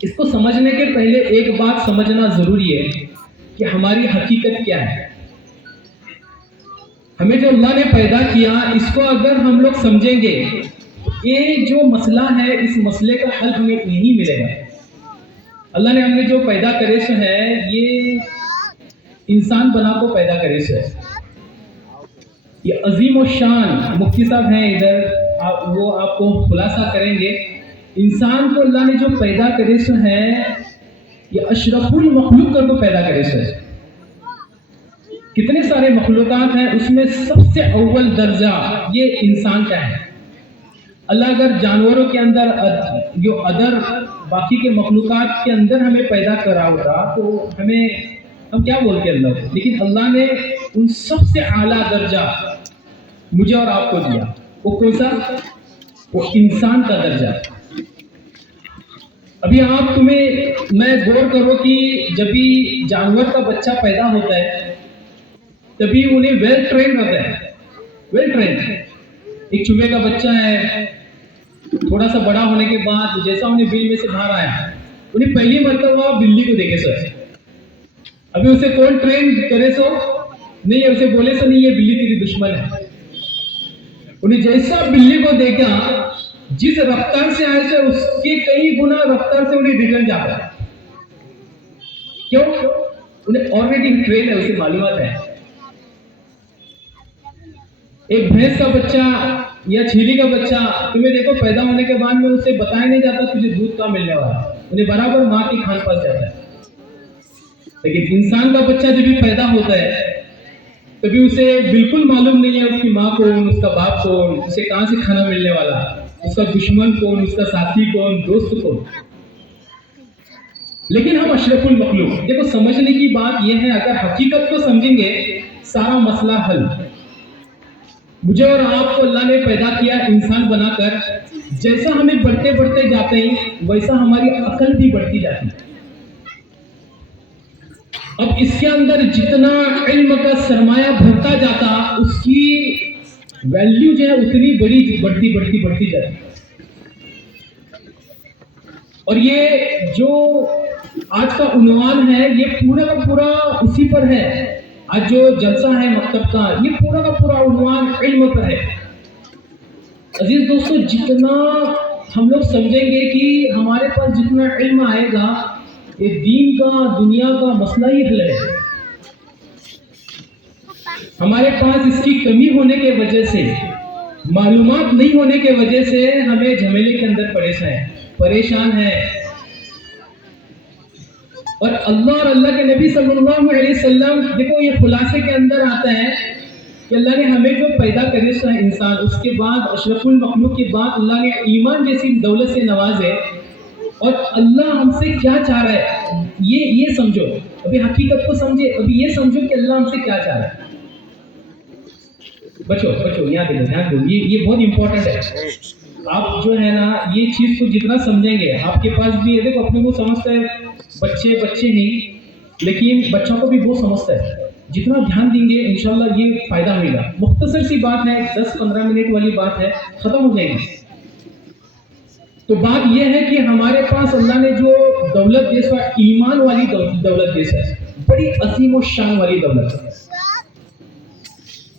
اس کو سمجھنے کے پہلے ایک بات سمجھنا ضروری ہے کہ ہماری حقیقت کیا ہے. ہمیں جو اللہ نے پیدا کیا، اس کو اگر ہم لوگ سمجھیں گے، یہ جو مسئلہ ہے، اس مسئلے کا حل ہمیں یہی ملے گا. اللہ نے ہمیں جو پیدا کرے سو ہے، یہ انسان بنا کو پیدا کرے سو ہے. یہ عظیم و شان مفتی صاحب ہیں ادھر، وہ آپ کو خلاصہ کریں گے. انسان کو اللہ نے جو پیدا کرے سو ہے، یہ اشرف المخلوق کر کو پیدا کرے سو ہے. کتنے سارے مخلوقات ہیں، اس میں سب سے اول درجہ یہ انسان کا ہے. اللہ اگر جانوروں کے اندر جو ادر باقی کے مخلوقات کے اندر ہمیں پیدا کرا ہوتا تو ہم کیا بولتے اللہ کو، لیکن اللہ نے ان سب سے اعلیٰ درجہ مجھے اور آپ کو دیا. وہ کون سا؟ وہ انسان کا درجہ. ابھی میں غور کرو کہ جب بھی جانور کا بچہ پیدا ہوتا ہے تبھی انہیں ویل ٹرین ہوتا ہے. ویل ٹرین ایک چوہے کا بچہ ہے، تھوڑا سا بڑا ہونے کے بعد جیسا انہیں بل میں سے باہر آیا، انہیں پہلی مرتبہ بلی کو دیکھے سو. ابھی اسے کون ٹرین کرے سو نہیں ہے، اسے بولے سو نہیں یہ بلی تیری دشمن ہے. انہیں جیسا بلی کو دیکھا، جس رفتار سے آئے سے اس کے کئی گنا رفتار سے انہیں ریٹرن جاتا ہے. کیوں؟ انہیں آلریڈی ٹرین ہے، اسے معلومات ہے. ایک بھینس کا بچہ یا چھیلی کا بچہ تمہیں دیکھو پیدا ہونے کے بعد میں اسے بتایا نہیں جاتا تجھے دودھ کہاں ملنے والا، انہیں برابر ماں کی کھان پس جاتا ہے. لیکن انسان کا بچہ جب بھی پیدا ہوتا ہے تبھی اسے بالکل معلوم نہیں ہے اس کی ماں کون، اس کا باپ کون، اسے کہاں سے کھانا ملنے والا، اس کا دشمن کون، اس کا ساتھی کون، دوست کون. لیکن ہم اشرف المخلوق، دیکھو سمجھنے کی بات یہ ہے، اگر حقیقت کو سمجھیں گے سارا مسئلہ حل. مجھے اور آپ کو اللہ نے پیدا کیا انسان بنا کر، جیسا ہمیں بڑھتے بڑھتے جاتے ہیں ویسا ہماری عقل بھی بڑھتی جاتی ہے. اب اس کے اندر جتنا علم کا سرمایہ بڑھتا جاتا، اس کی ویلیو جو ہے اتنی بڑھتی جاتی. اور یہ جو آج کا عنوان ہے یہ پورا کا پورا اسی پر ہے. آج جو جلسہ ہے مکتب کا، یہ پورا کا پورا عنوان علم پر ہے. عزیز دوستو، جتنا ہم لوگ سمجھیں گے کہ ہمارے پاس جتنا علم آئے گا، یہ دین کا دنیا کا مسئلہ ہی حل ہے. ہمارے پاس اس کی کمی ہونے کے وجہ سے، معلومات نہیں ہونے کے وجہ سے ہمیں جھمیلے کے اندر پریشان ہیں. اور اللہ کے نبی صلی اللہ علیہ وسلم، دیکھو یہ خلاصے کے اندر آتا ہے کہ اللہ نے ہمیں جو پیدا کرے سو انسان، اس کے بعد اشرف المخلوق کے بعد اللہ نے ایمان جیسی دولت سے نوازے. اور اللہ ہم سے کیا چاہ رہا ہے یہ سمجھو. ابھی حقیقت کو سمجھے، ابھی یہ سمجھو کہ اللہ ہم سے کیا چاہ رہا ہے. بچو یہاں دھیان دو، یہ بہت امپورٹنٹ ہے. آپ جو ہے نا یہ چیز کو جتنا سمجھیں گے، آپ کے پاس بھی ہے، دیکھو اپنے کو سمجھتا ہے بچے نہیں، لیکن بچوں کو بھی وہ سمجھتا ہے. जितना ध्यान देंगे इंशाल्लाह ये फायदा मिलेगा। मुख्तसर सी बात है, 10-15 मिनट वाली बात है, खत्म हो जाएगी। तो बात यह है कि हमारे पास अल्लाह ने जो दौलत दी है, ईमान वाली दौलत दी है, बड़ी अजीम और शान वाली दौलत है।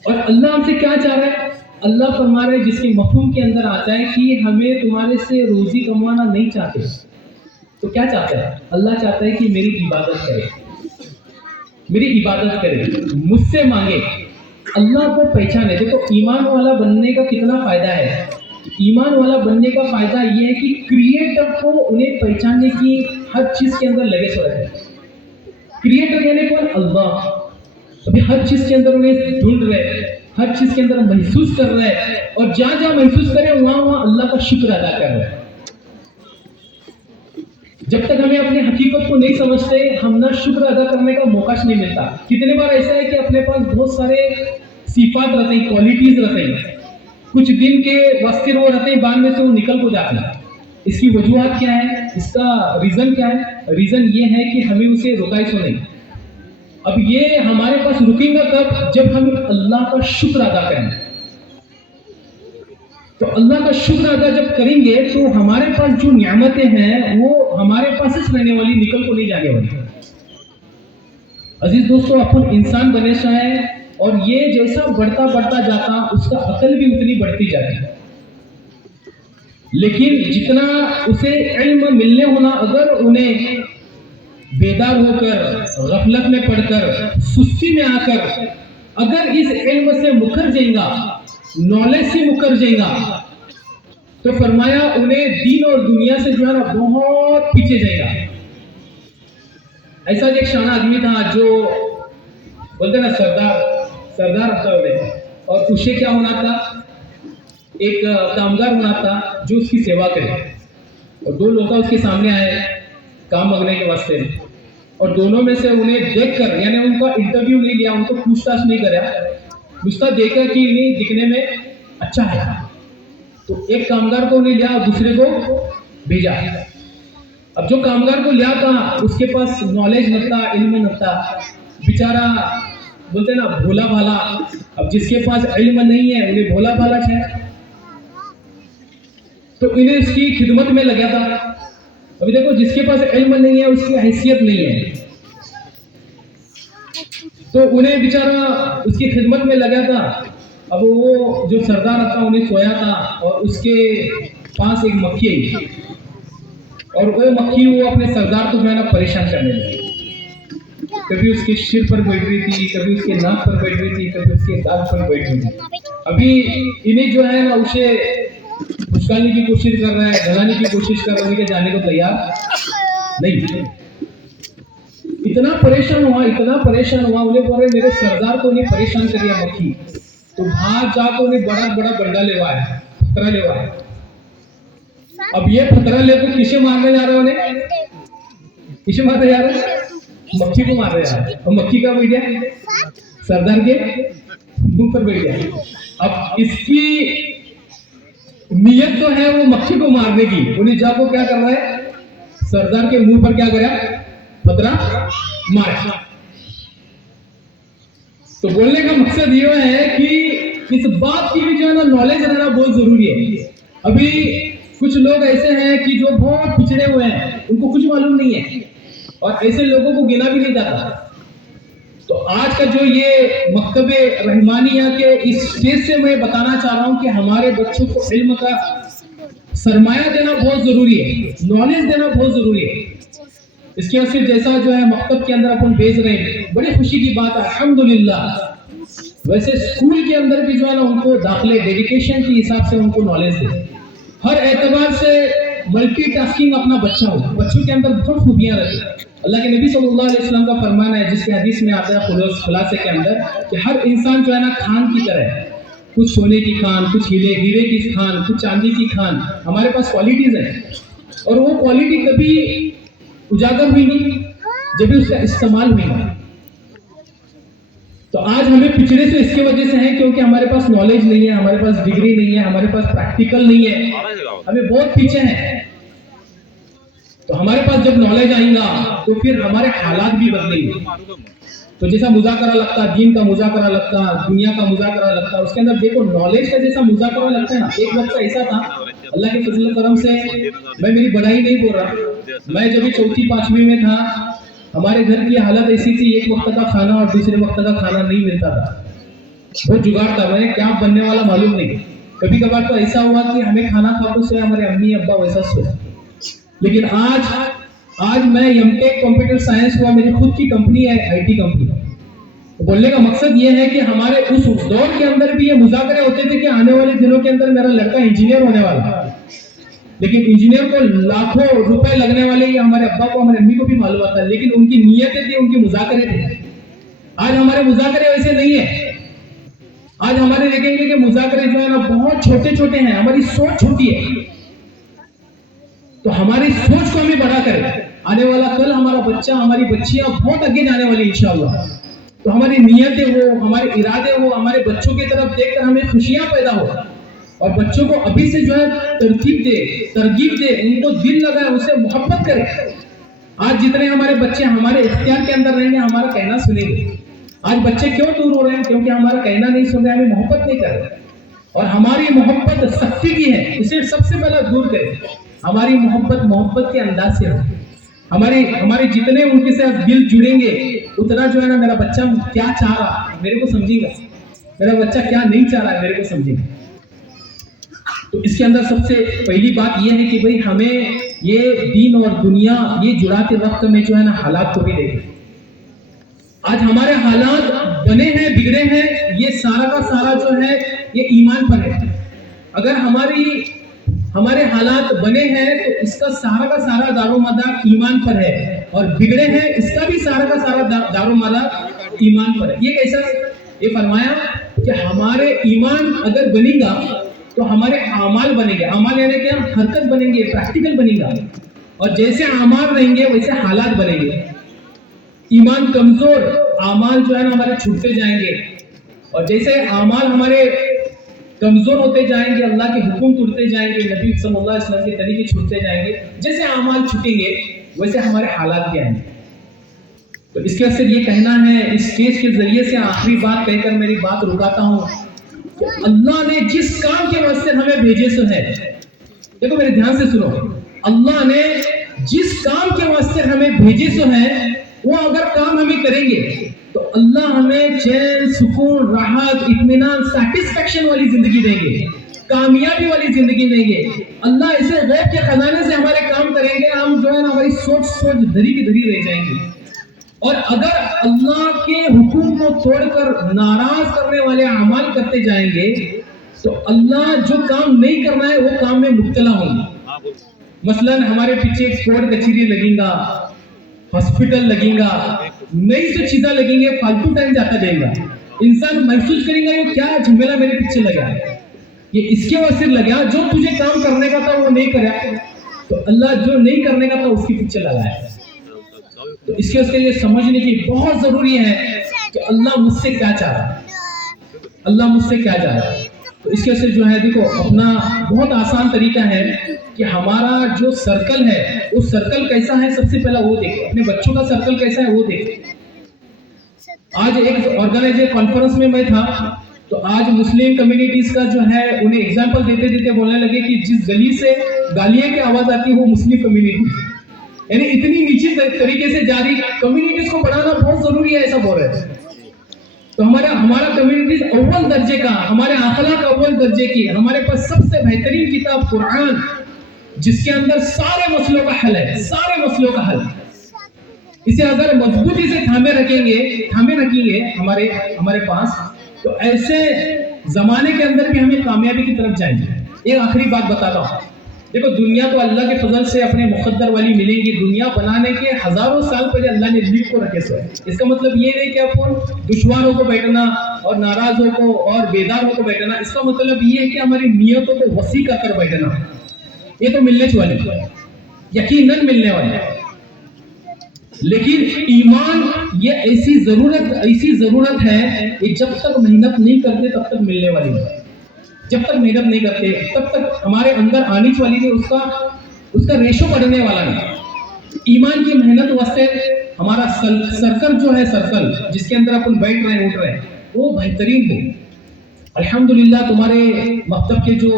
और अल्लाह हमसे क्या चाह रहा है? अल्लाह फरमा रहे हैं, जिसके मफहूम के अंदर आता है कि हमें तुम्हारे से रोजी कमाना नहीं चाहते, तो क्या चाहता है? अल्लाह चाहता है कि मेरी इबादत करे, मेरी इबादत करे, मुझसे मांगे, अल्लाह को पहचाने। देखो ईमान वाला बनने का कितना फायदा है। ईमान वाला बनने का फायदा ये है कि क्रिएटर को उन्हें पहचानने की हर चीज के अंदर लगे सो रहते हैं। क्रिएटर यानी कौन? अल्लाह। अभी हर चीज के अंदर उन्हें ढूंढ रहे, हर चीज के अंदर महसूस कर रहे हैं, और जहां जहां महसूस करें वहां वहां अल्लाह का शुक्र अदा कर रहे हैं। जब तक हमें अपने हकीकत को नहीं समझते, हम ना शुक्र अदा करने का मौका नहीं मिलता। कितने बार ऐसा है कि अपने पास बहुत सारे सिफात रहते हैं, क्वालिटीज रहते हैं, कुछ दिन के वास्ते वो रहते हैं, बाद में से वो निकल को जाते हैं। इसकी वजूहत क्या है? इसका रीजन क्या है? रीजन ये है कि हमें उसे रुकाई सो नहीं। अब ये हमारे पास रुकेगा कब? जब हम अल्लाह का शुक्र अदा करेंगे। तो अल्लाह का शुक्र अदा जब करेंगे तो हमारे पास जो नियामतें हैं वो हमारे पास ही रहने वाली, निकल को नहीं जाने वाली। अजीज दोस्तों, अपन इंसान बने है, और ये जैसा बढ़ता बढ़ता जाता उसका अकल भी उतनी बढ़ती जाती है। लेकिन जितना उसे इल्म मिलने होना, अगर उन्हें बेदार होकर, गफलत में पड़कर, सुस्ती में आकर अगर इस इल्म से मुकर जाएगा, नॉलेज से मुकर जाएगा, तो फरमाया उन्हें दीन और दुनिया से जो है ना बहुत पीछे जाएगा। ऐसा एक शाना आदमी था जो बोलते ना सरदार था उन्हें, और उसे क्या होना था? एक कामगार होना था जो उसकी सेवा करे। और दो लोग उसके सामने आए काम मांगने के वास्ते, और दोनों में से उन्हें देखकर, यानी उनका इंटरव्यू नहीं लिया, उनको पूछताछ नहीं करा, उसका देखा कि नहीं दिखने में अच्छा है, तो एक कामगार को नहीं लिया, दूसरे को भेजा। अब जो कामगार को लिया था उसके पास नॉलेज न था, इल्म न था, बेचारा बोलते ना भोला भाला। अब जिसके पास इल्म नहीं है उन्हें भोला भाला है, तो इन्हें उसकी खिदमत में लगा था। अभी देखो, जिसके पास इल्म नहीं है उसकी हैसियत नहीं है, तो उन्हें बेचारा उसकी खिदमत में लगा था। अब वो जो सरदार था उन्हें सोया था, और उसके पास एक मक्खी आई, और वो मक्खी वो अपने सरदार को जो है ना परेशान करने लगी। कभी उसके सिर पर बैठ रही थी, कभी उसके नाक पर बैठ रही थी, कभी उसके दांत पर बैठ रही थी। अभी इन्हें जो है ना उसे उछालने की कोशिश कर रहा है, जलाने की कोशिश कर रहा है, जाने को तैयार नहीं। इतना परेशान हुआ, उन्हें बोल रहे मेरे सरदार को उन्हें परेशान कर दिया मक्खी। तो वहां जाकर उन्हें बड़ा बड़ा बंडा लेवाया, फतरा लेवाया। अब ये फतरा लेकर किसे मारने जा रहे हो? उन्हें किसे मारने जा रहे हैं? मक्खी को मार रहे हैं। और मक्खी का बैठ गया सरदार के मुंह पर बैठ गया। अब इसकी नियत तो है वो मक्खी को मारने की, उन्हें जाको क्या कर रहा है? सरदार के मुंह पर क्या करा? फतरा मारा। तो बोलने का मकसद ये है कि इस बात की भी जो है ना नॉलेज रहना बहुत जरूरी है। अभी कुछ लोग ऐसे हैं कि जो बहुत पिछड़े हुए हैं, उनको कुछ मालूम नहीं है, और ऐसे लोगों को गिना भी नहीं जाता। तो आज का जो ये मकतबे रहमानिया के इस स्टेज से मैं बताना चाह रहा हूं कि हमारे बच्चों को इल्म का सरमाया देना बहुत जरूरी है, नॉलेज देना बहुत जरूरी है। इसके बाद फिर जैसा जो है मकतब के अंदर अपन भेज रहे हैं, बड़ी खुशी की बात है अल्हम्दुलिल्लाह। वैसे स्कूल के अंदर भी जो है ना उनको दाखिले डेडिकेशन के हिसाब से उनको नॉलेज दे, हर एतबार से मल्टीटास्किंग अपना बच्चा हो। बच्चों के अंदर बहुत खूबियां रहती है। अल्लाह के नबी सल्लल्लाहु अलैहि वसल्लम का फरमान है, जिसके हदीस में आता है खुलासे के अंदर, कि हर इंसान जो है ना खान की तरह है, कुछ सोने की खान, कुछ हीरे की खान, कुछ चांदी की खान। हमारे पास क्वालिटीज है, और वो क्वालिटी कभी उजागर हुई नहीं जब भी उसका इस्तेमाल हुई नहीं। तो आज हमें पिछड़े से इसके वजह से है क्योंकि हमारे पास नॉलेज नहीं है, हमारे पास डिग्री नहीं है, हमारे पास प्रैक्टिकल नहीं है, हमें बहुत पीछे हैं। तो हमारे पास जब नॉलेज आएगा तो फिर हमारे हालात भी बदलेंगे। तो जैसा मुजाकरा लगता है, दीन का मुजाकरा लगता है, दुनिया का मुजाकरा लगता है, उसके अंदर देखो नॉलेज का जैसा मुजाकरा लगता है ना। एक वक्त ऐसा था, अल्लाह के फजल करम से, मैं मेरी बड़ाई नहीं बोल रहा, मैं जब भी चौथी पांचवी में था, हमारे घर की हालत ऐसी थी, एक वक्त का खाना और दूसरे वक्त का खाना नहीं मिलता था। बहुत जुगाड़ था, मैंने क्या बनने वाला मालूम नहीं। कभी कभार तो ऐसा हुआ कि हमें खाना खा तो सोए, हमारे अम्मी अब्बा वैसा सोए। लेकिन आज मैं एमटेक कंप्यूटर साइंस हुआ, मेरी खुद की कंपनी है, आईटी कंपनी। तो बोलने का मकसद ये है कि हमारे उस दौर के अंदर भी ये मुज़ाकरे होते थे कि आने वाले दिनों के अंदर मेरा लड़का इंजीनियर होने वाला है। लेकिन इंजीनियर को लाखों रुपए लगने वाले, ये हमारे अब्बा को हमारे अम्मी को भी मालूम था, लेकिन उनकी नीयतें थी, उनके मुज़ाकरे थे। आज हमारे मुज़ाकरे वैसे नहीं है। आज हमारे देखेंगे कि मुज़ाकरे जो है ना बहुत छोटे छोटे हैं, हमारी सोच छोटी है। तो हमारी सोच को हमें बड़ा करें, आने वाला कल हमारा बच्चा, हमारी बच्चियां बहुत आगे जाने वाली इंशाअल्लाह। तो हमारी नीयतें हो, हमारे इरादे हो, हमारे बच्चों की तरफ देखकर हमें खुशियां पैदा हो, और बच्चों को अभी से जो है तरगीब दे, उनको दिल लगाए, उनसे मोहब्बत करें। आज जितने हमारे बच्चे हमारे इख्तियार के अंदर रहेंगे, हमारा कहना सुनेंगे। आज बच्चे क्यों दूर हो रहे हैं? क्योंकि हमारा कहना नहीं सुन रहे, हमें मोहब्बत नहीं कर रहे। और हमारी मोहब्बत सख्ती की है, इसे सबसे पहले दूर करें। हमारी मोहब्बत के अंदाज से हो। हमारे जितने उनके साथ दिल जुड़ेंगे, उतना जो है ना मेरा बच्चा क्या चाह रहा मेरे को समझेगा, मेरा बच्चा क्या नहीं चाह रहा है मेरे को समझेगा। तो इसके अंदर सबसे पहली बात यह है कि भाई हमें ये दीन और दुनिया ये जुड़ाते वक्त में जो है ना हालात को भी देखें। आज हमारे हालात बने हैं, बिगड़े हैं, ये सारा का सारा जो है ये ईमान पर है। अगर हमारे हालात बने हैं तो इसका सारा का सारा दारोमदार ईमान पर है, और बिगड़े हैं इसका भी सारा का सारा दारोमदार ईमान पर है। ये कैसा? ये फरमाया कि हमारे ईमान अगर बनेगा तो हमारे आमाल बनेंगे। आमाल यानी क्या? हरकत बनेंगे, प्रैक्टिकल बनेगा। और जैसे आमाल रहेंगे वैसे हालात बनेंगे। ईमान कमजोर, आमाल जो है ना हमारे छूटते जाएंगे, और जैसे आमाल हमारे कमजोर होते जाएंगे, अल्लाह के हुक्म टूटते जाएंगे, नबी सल्लल्लाहु अलैहि वसल्लम के तरीके छूटते जाएंगे, जैसे आमाल छूटेंगे वैसे हमारे हालात भी आएंगे। तो इसके वजह से ये कहना है, इस स्टेज के जरिए से आखिरी बात कहकर मेरी बात रुकाता हूँ कि अल्लाह ने जिस काम के वास्ते हमें भेजे सो है, देखो मेरे ध्यान से सुनो, अल्लाह ने जिस काम के वास्ते हमें भेजे सो है, वो अगर काम हमें करेंगे तो अल्लाह हमें चैन, सुकून, राहत, इत्मीनान, सैटिस्फैक्शन वाली जिंदगी देंगे, कामयाबी वाली जिंदगी देंगे। अल्लाह इसे गैब के खजाने से हमारे काम करेंगे, हम जो है ना हमारी सोच धरी की धरी रह जाएंगे। और अगर अल्लाह के हुक्म को तोड़कर नाराज करने वाले अमाल करते जाएंगे तो अल्लाह जो काम नहीं करना है वो काम में मुब्तला होंगे। मसलन हमारे पीछे कोर्ट कचहरी लगेगा, हॉस्पिटल लगेगा, नई से चीजें लगेंगे, फालतू टाइम जाता जाएगा। इंसान महसूस करेगा ये क्या झमेला मेरे पीछे लगा है, ये इसके वास्ते लगा, जो तुझे काम करने का था वो नहीं करा, तो अल्लाह जो नहीं करने का था उसके पीछे लगा है। तो इसके उसके लिए समझने की बहुत जरूरी है कि अल्लाह मुझसे क्या चाह रहा है, अल्लाह मुझसे क्या चाह रहा है। तो इसके से जो है देखो, अपना बहुत आसान तरीका है कि हमारा जो सर्कल है उस सर्कल कैसा है, सबसे पहला वो देखें। अपने बच्चों का सर्कल कैसा है वो देखें। आज एक ऑर्गेनाइजर कॉन्फ्रेंस में मैं था, तो आज मुस्लिम कम्युनिटीज का जो है उन्हें एग्जांपल देते देते बोलने लगे कि जिस गली से गालियां की आवाज आती है वो मुस्लिम कम्युनिटी, यानी इतनी नीचे तरीके से जारी कम्युनिटीज को बढ़ाना बहुत जरूरी है, ऐसा बोल रहे थे। तो हमारा कम्युनिटीज अव्वल दर्जे का, हमारे अखलाक अव्वल दर्जे की, हमारे पास सबसे बेहतरीन किताब कुरान, जिसके अंदर सारे मसलों का हल है, सारे मसलों का हल। इसे अगर मजबूती से थामे रखेंगे हमारे पास, तो ऐसे जमाने के अंदर भी हमें कामयाबी की तरफ जाएंगे। एक आखिरी बात बताता हूँ, देखो दुनिया तो अल्लाह के फजल से अपने मुकद्दर वाली मिलेगी। दुनिया बनाने के हजारों साल पहले अल्लाह ने लिख को रखे से। इसका मतलब ये नहीं कि अपन दुश्वार होकर बैठना और नाराज होकर और बेदार होकर बैठना, इसका मतलब ये है कि हमारी नियतों को वसी कर बैठना। ये तो मिलने वाले, यकीनन मिलने वाले, लेकिन ईमान ये ऐसी जरूरत है कि जब तक मेहनत नहीं करते तब तक मिलने वाली है। जब तक मेहनत नहीं करते तब तक हमारे अंदर आने वाली नहीं, उसका रेशो बढ़ने वाला नहीं। ईमान की मेहनत वास्ते हमारा सर्कल जो है, सर्कल जिसके अंदर अपन बैठ रहे हैं उठ रहे हैं, वो बेहतरीन हो। अल्हम्दुलिल्लाह तुम्हारे मकतब के जो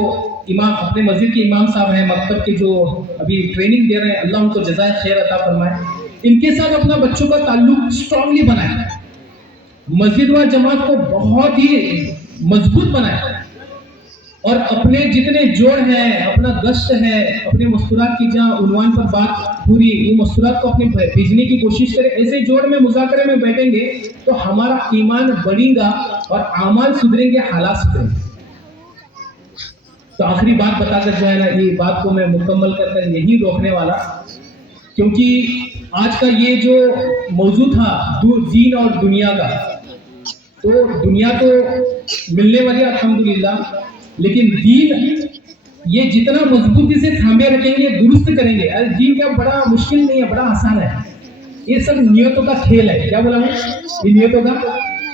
इमाम, अपने मस्जिद के इमाम साहब हैं, मकतब के जो अभी ट्रेनिंग दे रहे हैं, अल्लाह उनको जज़ाए खैर अता फरमाए। इनके साथ अपना बच्चों का ताल्लुक स्ट्रांगली बनाए, मस्जिद व जमात को बहुत ही मजबूत बनाए, और अपने जितने जोड़ हैं, अपना गश्त है, अपने मस्तूरात की जहाँ उन्वान पर बात पूरी, वो मस्तूरात को अपने भेजने की कोशिश करें। ऐसे जोड़ में मुज़ाकरे में बैठेंगे तो हमारा ईमान बढ़ेगा और आमाल सुधरेंगे, हालात सुधरेंगे। तो आखिरी बात बताकर जो है ना, ये बात को मैं मुकम्मल करकर यही रोकने वाला, क्योंकि आज का ये जो मौजू था दीन और दुनिया का, तो दुनिया तो मिलने वाली अल्हम्दुलिल्लाह, लेकिन दीन ये जितना मजबूती से थामे रखेंगे, दुरुस्त करेंगे। अरे दीन क्या बड़ा मुश्किल नहीं है, बड़ा आसान है। ये सब नियतों का खेल है। क्या बोला मैं? ये नियतों का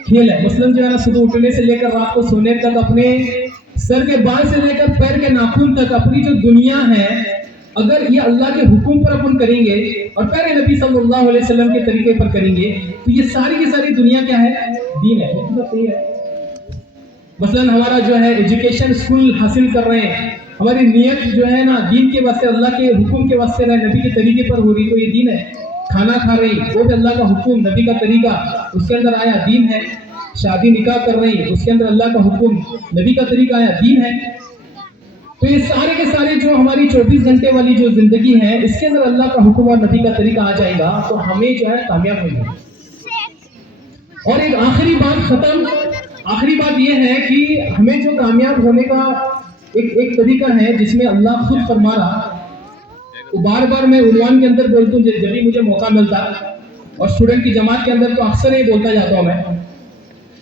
खेल है। मुस्लिम जो है ना, सुबह उठने से लेकर रात को सोने तक, अपने सर के बाल से लेकर पैर के नाखून तक, अपनी जो दुनिया है, अगर ये अल्लाह के हुक्म पर अपन करेंगे और प्यारे नबी सल्लल्लाहु अलैहि वसल्लम के तरीके पर करेंगे, तो ये सारी की सारी दुनिया क्या है? दीन है। मसलन हमारा जो है एजुकेशन, स्कूल हासिल कर रहे हैं, हमारी नियत जो है ना दीन के वास्ते, अल्लाह के हुक्म के वास्ते रहे, नबी के तरीके पर हो रही, तो ये दीन है। खाना खा रही, वो भी अल्लाह का हुक्म, नबी का तरीका उसके अंदर आया, दीन है। शादी निकाह कर रही, उसके अंदर अल्लाह का हुक्म, नबी का तरीका आया, दीन है। तो ये सारे के सारे जो हमारी 24 घंटे वाली जो जिंदगी है, इसके अंदर अल्लाह का हुक्म और नबी का तरीका आ जाएगा, तो हमें जो है कामयाब होंगे। और एक आखिरी बात खत्म, आखिरी बात यह है कि हमें जो कामयाब होने का एक तरीका है, जिसमें अल्लाह खुद फरमा रहा, तो बार बार मैं उन्वान के अंदर बोलता हूँ, जब भी मुझे मौका मिलता, और स्टूडेंट की जमात के अंदर तो अक्सर ही बोलता जाता हूँ मैं,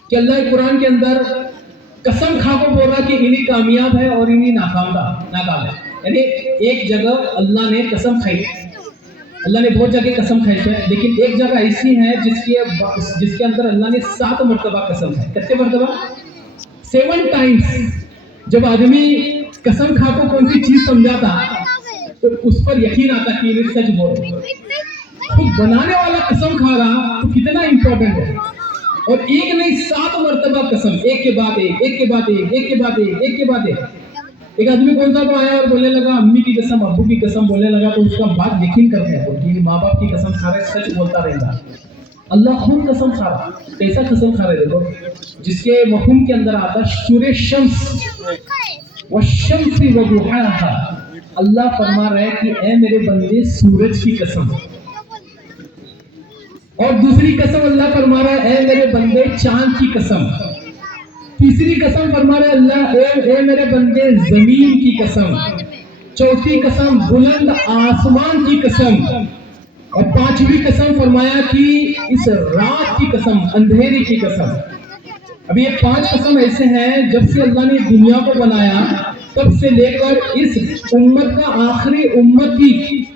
कि अल्लाह कुरान के अंदर कसम खा को बोल रहा कि इन्हीं कामयाब है और इन्हीं नाकाम है। यानी एक जगह अल्लाह ने कसम खाई, अल्लाह ने बहुत जगह कसम खाई है, लेकिन एक जगह ऐसी है जिसके अंदर अल्लाह ने 7 मरतबा कसम खाई। कितने मरतबा? 7 टाइम्स। जब आदमी कसम खा को कौन सी चीज समझाता, तो उस पर यकीन आता कि ये सच बोल रहे। खुद बनाने वाला कसम खा रहा तो कितना इंपॉर्टेंट है। और एक नहीं 7 मरतबा कसम, एक के बाद एक, एक के बाद एक, एक के बाद एक, एक के बाद एक। एक आदमी कौन सा तो आया और बोलने लगा अम्मी की कसम, अब्बू की कसम बोलने लगा, तो उसका बात यकीन करते हैं कि माँ बाप की कसम खा रहे, सच बोलता रहेगा। अल्लाह खुद कसम खा रहा, कैसा कसम खा रहे देखो, जिसके मफहूम के अंदर आता सूरह शम्स व शम्सी व दुहाहा। अल्लाह फरमा रहे कि ऐ मेरे बंदे, सूरज की कसम। और दूसरी कसम अल्लाह फरमा रहा है, ऐ मेरे बंदे, चांद की कसम। तीसरी कसम फरमा रहा है अल्लाह, ऐ मेरे बंदे, जमीन की कसम। चौथी कसम, बुलंद आसमान की कसम। और 5वीं कसम फरमाया कि इस रात की कसम, अंधेरे की कसम। अभी ये 5 कसम ऐसे हैं, जब से अल्लाह ने दुनिया को बनाया तब से लेकर इस उम्मत का आखिरी उम्मती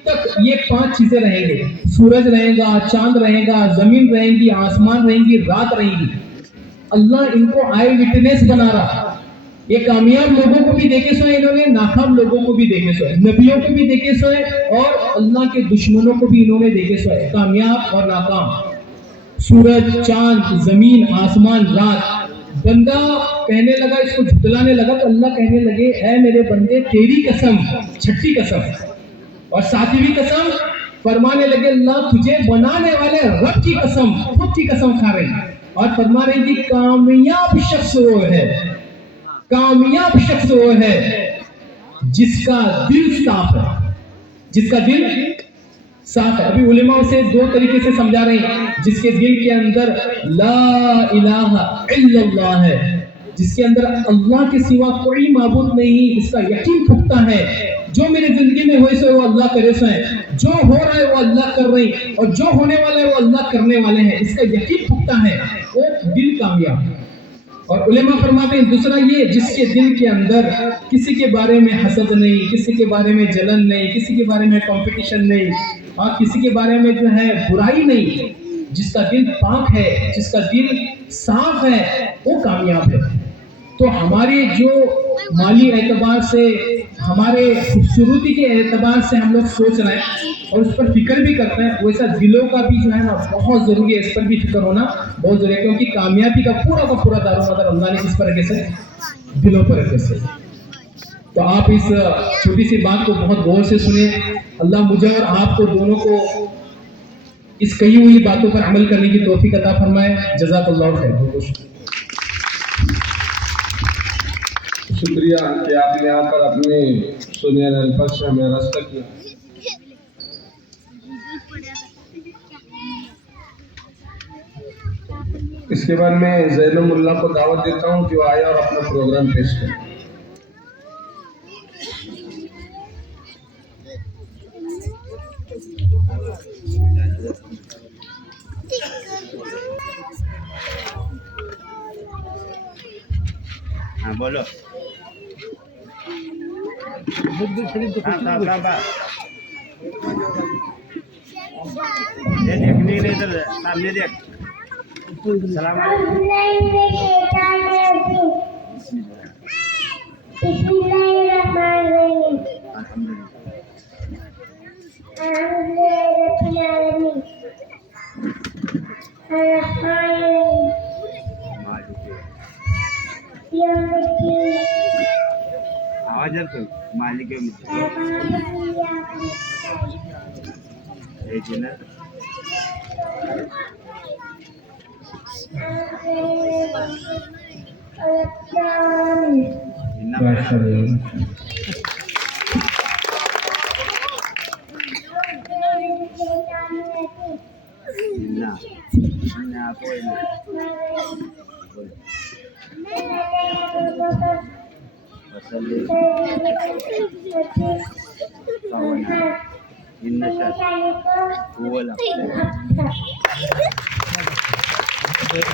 तक ये 5 चीजें रहेंगे। सूरज रहेगा, चांद रहेगा, जमीन रहेगी, आसमान रहेंगी, रात रहेगी। अल्लाह इनको आई विटनेस बना रहा। ये कामयाब लोगों को भी देखे सोए इन्होंने, नाकाम लोगों को भी देखे सोए, नबियों को भी देखे सोए, और अल्लाह के दुश्मनों को भी इन्होंने देखे सोए, कामयाब और नाकाम। सूरज, चांद, जमीन, आसमान, रात। बंदा कहने लगा, इसको झुटलाने लगा, तो अल्लाह कहने लगे, ऐ मेरे बंदे, तेरी कसम, 6ठी कसम। और 7वीं कसम फरमाने लगे, अल्लाह तुझे बनाने वाले रब की कसम, खुद की कसम खा रहे। और फरमा रहे कि कामयाब शख्स वो है, कामयाब शख्स वो है जिसका दिल साफ है, जिसका दिल साफ है। अभी उलेमा उसे 2 तरीके से समझा रहे हैं। जिसके दिल के अंदर ला इलाहा इल्लल्लाह है, जिसके अंदर अल्लाह के सिवा कोई माबूद नहीं, इसका यकीन पुख्ता है, जो मेरी जिंदगी में हुए सो वो अल्लाह करे सो है, जो हो रहा है वो अल्लाह कर रही, और जो होने वाला है वो अल्लाह करने वाले हैं, इसका यकीन पुख्ता है, वो दिल कामयाब है। और उलेमा फरमाते हैं दूसरा ये, जिसके दिल के अंदर किसी के बारे में हसद नहीं, किसी के बारे में जलन नहीं, किसी के बारे में कंपटीशन नहीं, और किसी के बारे में जो है बुराई नहीं, जिसका दिल पाक है, जिसका दिल साफ है, वो कामयाब है। तो हमारे जो माली एतबार से हमारे खूबसूरती के एतबार से हम लोग सोच रहे हैं और उस पर फिक्र भी करते हैं, वैसा दिलों का भी जो है ना बहुत ज़रूरी है, इस पर भी फिक्र होना बहुत ज़रूरी है, क्योंकि कामयाबी का पूरा दारोमदार अल्लाह ने इस पर कैसे दिलों पर कैसे। तो आप इस छोटी सी बात को बहुत गौर से सुने। अल्लाह मुझे और आपको दोनों को इस कही हुई बातों पर अमल करने की तौफीक अता फरमाए। जज़ाकल्लाहु खैर। शुक्रिया कि आपने यहाँ पर अपने सुनहरे अल्फाज से हमें रास्ता किया। इसके बाद मैं ज़ैनुल मुल्ला को दावत देता हूँ कि वो आए और अपना प्रोग्राम पेश करें। हाँ बोलो। ये देख नहीं रहे, इधर सामने देख। सलाम आवाज है तो मालिक है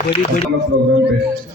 बड़ी प्रोग्राम पेश।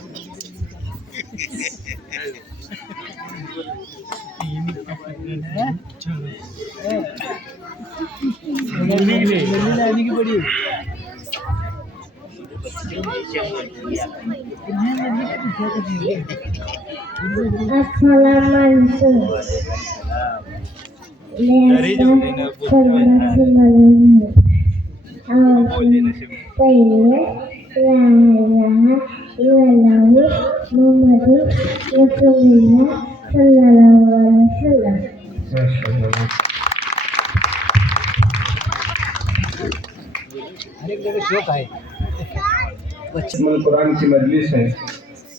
कुरान की मजलिस है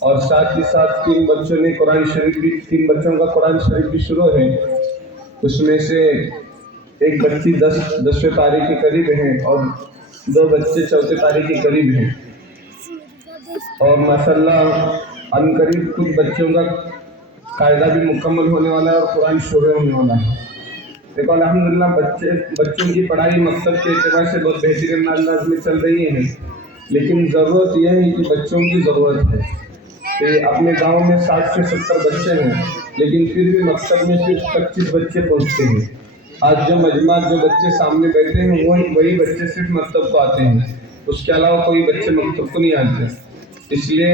और साथ ही साथ तीन बच्चों ने कुरान शरीफ भी, तीन बच्चों का कुरान शरीफ भी शुरू है। उसमें से एक बच्ची 10वें पारी के करीब है और 2 बच्चे 4थे पारी के करीब हैं और माशाल्लाह अनकरीब कुछ बच्चों का कायदा भी मुकम्मल होने वाला है और कुरान शुरू होने वाला है। देखो अल्हम्दुलिल्लाह बच्चों की पढ़ाई मकसद के एतबार से बहुत बेहतरीन अंदाज में चल रही है, लेकिन ज़रूरत यह है कि बच्चों की ज़रूरत है कि अपने गांव में 60 से 70 बच्चे हैं, लेकिन फिर भी मकसद में सिर्फ 25 बच्चे पहुंचते हैं। आज जो बच्चे सामने बैठे हैं वही बच्चे सिर्फ मकतब को आते हैं, उसके अलावा कोई बच्चे मकतब को नहीं आते। इसलिए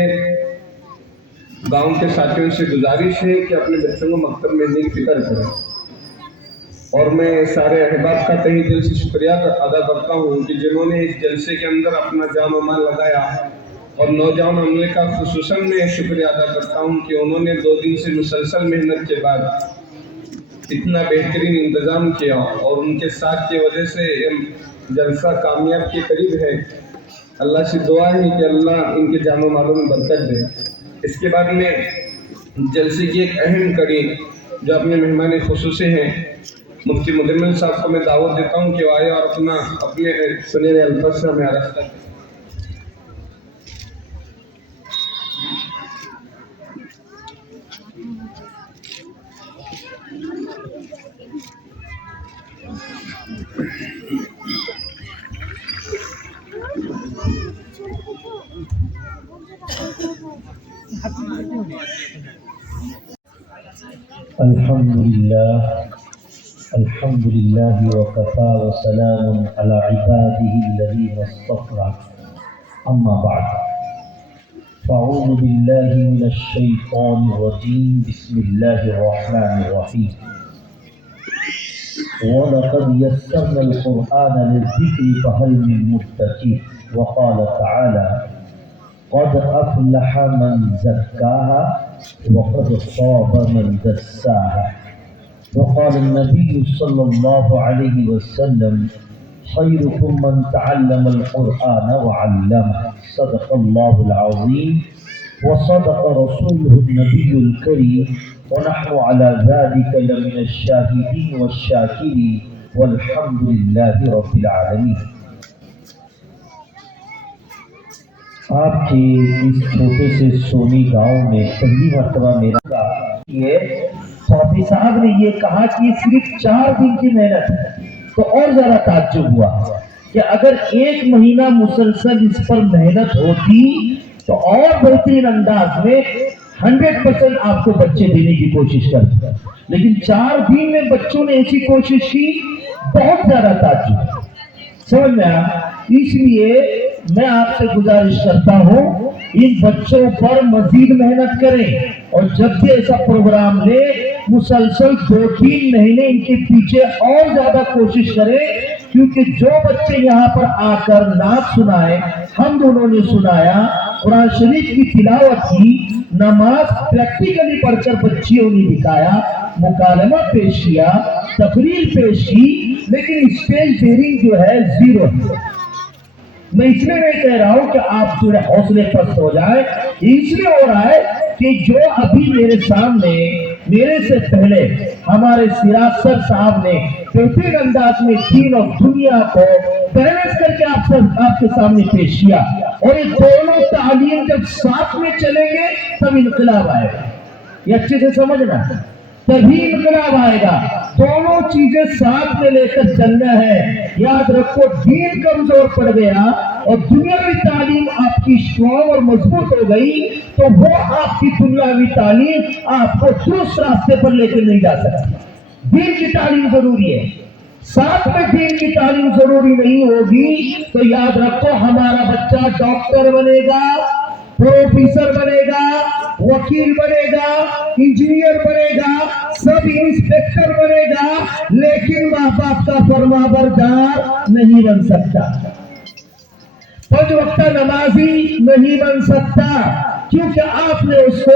गांव के साथियों से गुजारिश है कि अपने बच्चों को मकतब में देने की फिक्र करें। और मैं सारे अहबाब का तहे दिल से शुक्रिया अदा करता हूँ कि जिन्होंने इस जलसे के अंदर अपना जान और माल लगाया, और नौजवान अमले का खुसूसन मैं शुक्रिया अदा करता हूँ कि उन्होंने 2 दिन से मुसलसल मेहनत के बाद इतना बेहतरीन इंतज़ाम किया और उनके साथ की वजह से जलसा कामयाब के करीब है। अल्लाह से दुआ है कि अल्लाह इनके जान और मालों में बरकत दे। इसके बाद में जलसे की एक अहम कड़ी जो अपने मेहमान खुसूसी हैं मुफ्ती मुदम्मिल साहब को मैं दावत देता हूँ कि वो आए और अपने सुनहरे अल्फाज से हमें आरज़ करें। अल्हम्दुलिल्लाह वकफ़ा व सलामुन अला इबादिही अल्लज़ीना इस्तफ़ा, अम्मा बाद। أعوذ بالله من الشيطان الرجيم بسم الله الرحمن الرحيم ولقد يسرنا القرآن للذكر فهل من مدكر وقال تعالى قد أفلح من زكاها وقد خاب من دساها وقال النبي صلى الله عليه وسلم خيركم من تعلم القرآن وعلمه صدق الله العظيم وصدق رسوله النبي الكريم ونحن على ذلك لمن الشاهدين والشاكرين والحمد لله رب العالمين. آپ کے اس چھوٹے سے سونی گاؤں میں پہلی مرتبہ میرا یہ صوفی صاحب نے یہ کہا کہ یہ صرف 4 دن کی محنت ہے، تو اور زیادہ تعجب ہوا کہ اگر 1 مہینہ مسلسل اس پر محنت ہوتی تو اور بہترین انداز میں 100% آپ کو بچے دینے کی کوشش کرتے، لیکن 4 دن میں بچوں نے ایسی کوشش کی، بہت زیادہ تعجب سمجھ میں آیا۔ اس لیے میں آپ سے گزارش کرتا ہوں ان بچوں پر مزید محنت کریں، اور جب بھی ایسا پروگرام لے مسلسل 2-3 مہینے ان کے پیچھے اور زیادہ کوشش کریں، کیونکہ جو بچے یہاں پر آ کر نعت سنائے، ہم دونوں نے سنایا، قرآن شریف کی تلاوت کی، نماز پریکٹیکلی پڑھ کر بچیوں نے دکھایا، مکالمہ پیش کیا، تقریر پیش کی، لیکن اسٹیج ڈیئرنگ جو ہے 0 ہے۔ میں اس لیے نہیں کہہ رہا ہوں کہ آپ جو ہے حوصلے پست ہو جائے، اس لیے ہو رہا ہے کہ جو ابھی میرے سامنے میرے سے پہلے ہمارے سراج سر صاحب نے بہترین انداز میں دین اور دنیا کو بیلنس کر کے آپ کے سامنے پیش کیا، اور یہ دونوں تعلیم جب ساتھ میں چلیں گے تب انقلاب آئے گا، یہ اچھے سے سمجھنا، تبھی انقلاب آئے گا۔ دونوں چیزیں ساتھ میں لے کر چلنا ہے۔ یاد رکھو دین کمزور پڑ گیا اور دنیاوی تعلیم آپ کی اسٹرانگ اور مضبوط ہو گئی تو وہ آپ کی دنیاوی تعلیم آپ کو درست راستے پر لے کے نہیں جا سکتی۔ دین کی تعلیم ضروری ہے، ساتھ میں دین کی تعلیم ضروری نہیں ہوگی تو یاد رکھو ہمارا بچہ ڈاکٹر بنے گا، پروفیسر بنے گا، وکیل بنے گا، انجینئر بنے گا، سب انسپیکٹر بنے گا، لیکن ماں باپ کا فرما بردار نہیں بن سکتا، 5 وقتہ نمازی نہیں بن سکتا، کیونکہ آپ نے اس کو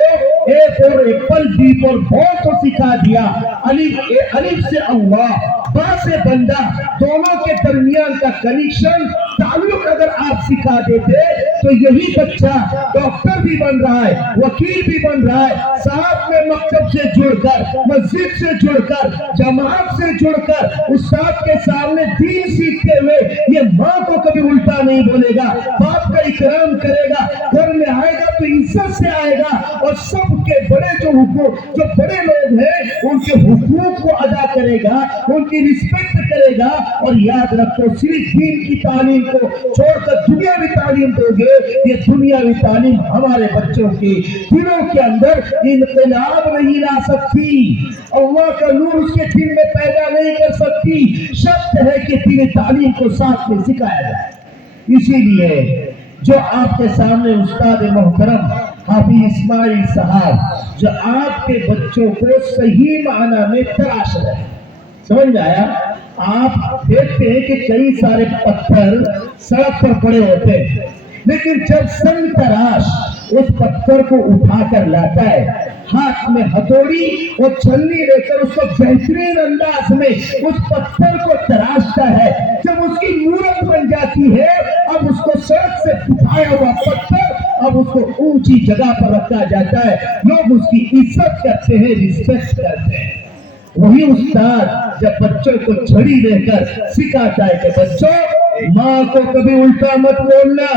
ایک اور ایپل بیپ اور بہت کو سکھا دیا، الف سے اللہ، با سے بندہ، دونوں کے درمیان کا کنیکشن تعلق اگر آپ سکھا دیتے تو یہی بچہ ڈاکٹر بھی بن رہا ہے، وکیل بھی بن رہا ہے، ساتھ میں مکتب سے جڑ کر، مسجد سے جڑ کر، جماعت سے جڑ کر استاد کے سامنے دین سیکھتے ہوئے یہ ماں کو کبھی الٹا نہیں بولے گا، باپ کا اکرام کرے گا، گھر میں آئے گا تو عزت سے آئے گا، اور سب کے بڑے جو بڑے لوگ ہیں ان کے حقوق کو ادا کرے گا، ان کی رسپیکٹ کرے گا۔ اور یاد رکھو صرف دین کی تعلیم کو چھوڑ کر دنیاوی تعلیم دو گے، یہ دنیاوی تعلیم ہمارے بچوں کے دلوں کے اندر انقلاب نہیں لا سکتی، اللہ کا نور اس کے دل میں پیدا نہیں کر سکتی، شرط ہے کہ دین تعلیم کو ساتھ میں سکھایا جائے۔ اسی لیے جو آپ کے سامنے استاد محترم حافظ اسماعیل صاحب جو آپ کے بچوں کو صحیح معنی میں تراش رہے، سمجھ میں آیا؟ آپ دیکھتے ہیں کہ کئی سارے پتھر سڑک پر پڑے ہوتے ہیں، لیکن جب سنگ تراش اس پتھر کو اٹھا کر لاتا ہے، ہاتھ میں ہتھوڑی اور چھلنی لے کر اس کو بہترین انداز میں اس پتھر کو تراشتا ہے، جب اس کی مورت بن جاتی ہے، اب اس کو سڑک سے اٹھایا ہوا پتھر اب اس کو اونچی جگہ پر رکھا جاتا ہے، لوگ اس کی عزت کرتے ہیں، رسپیکٹ کرتے ہیں۔ وہی استاد جب بچوں کو چھڑی دے کر سکھاتا ہے کہ بچوں ماں کو کبھی الٹا مت بولنا،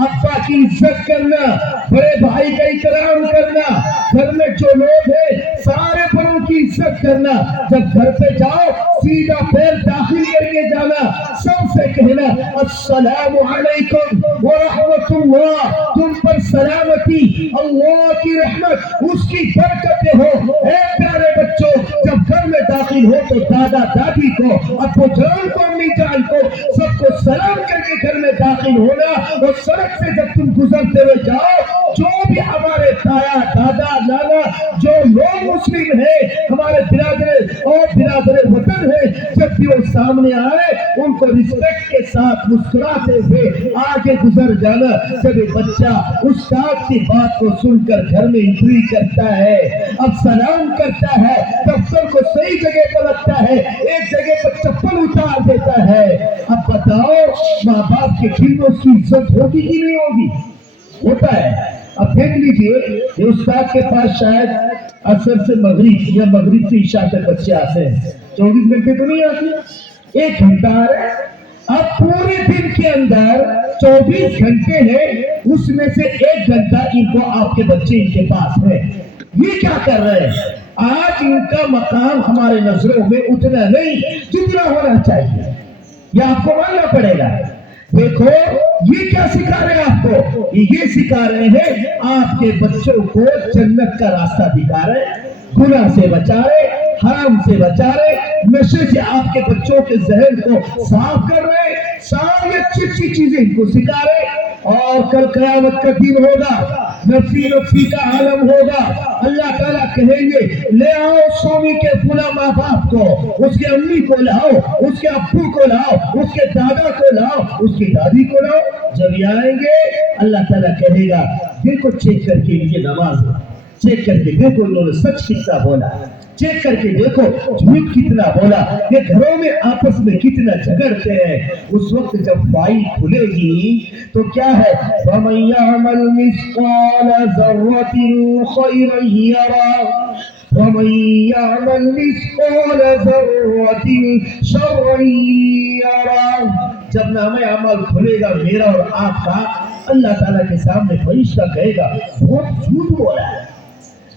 ابا کی عزت کرنا، بڑے بھائی کا احترام کرنا، گھر میں جو لوگ ہیں سارے بڑوں کی عزت کرنا، جب گھر پہ جاؤ سیدھا پیر داخل کر کے جانا، سب سے کہنا السلام علیکم ورحمۃ اللہ، تم پر سلامتی، اللہ کی رحمت، اس کی برکتیں ہو۔ اے پیارے بچوں، جب گھر घर में दाखिल हो तो दादा दादी को, अब्बू जान को, अम्मी जान को, सबको सलाम करके घर में दाखिल होना। और सड़क से जब तुम गुजरते हुए जाओ, जो भी हमारे ताया दादा नाना जो लोग मुस्लिम है, हमारे बिरादर और बिरादर वतन है, जब भी वो सामने आए उनको रिस्पेक्ट के साथ मुस्कुराते हुए आगे गुजर जाना। जब एक बच्चा उस्ताद की बात को सुनकर घर में एंट्री करता है, अब सलाम करता है, दफ्तर को सही जगह पर रखता है, एक जगह पर चप्पल उतार देता है। अब बताओ माँ बाप के दिल में उसकी इज्जत होगी कि नहीं होगी? होता है। अब देख लीजिए, ये उस्ताद के पास शायद असर से मगरिब या मगरिब से इशा तक बच्चे आते हैं, 24 घंटे तो नहीं आते, 1 घंटा आ रहा है। अब पूरे दिन के अंदर 24 घंटे हैं, उसमें से 1 घंटा इनको आपके बच्चे इनके पास है। ये क्या कर रहे हैं? आज इनका मकाम हमारे नजरों में उतना नहीं जितना होना चाहिए, ये आपको मानना पड़ेगा। देखो ये क्या सिखा रहे हैं आपको? ये सिखा रहे हैं आपके बच्चों को जन्नत का रास्ता दिखा रहे हैं, गुनाह से बचा रहे, हराम से बचा रहे, नशे से आपके बच्चों के जहन को साफ कर रहे, सारी अच्छी अच्छी चीजें इनको सिखा रहे। और कल कयामत का दिन होगा, नफसी नफसी का आलम होगा। अल्लाह ताला कहेंगे ले आओ सोमी के फुला माँ बाप को, उसके अम्मी को लाओ, उसके अब्बू को लाओ, उसके दादा को लाओ, उसकी दादी को लाओ। जब ये आएंगे अल्लाह ताला कहेगा देखो चेक करके इनकी नमाज, चेक करके देखो इन्होंने सच कितना बोला, चेक करके देखो झूठ कितना बोला, ये घरों में आपस में कितना झगड़ते हैं। उस वक्त जब फाइल खुलेगी तो क्या है, वमन यअमल मिस्काल ज़र्रतिन खैरन यरा वमन यअमल मिस्काल ज़र्रतिन शर्रन यरा। जब नामे अमल खुलेगा मेरा और आपका, अल्लाह ताला के सामने फरिश्ता कहेगा बहुत झूठ बोला है,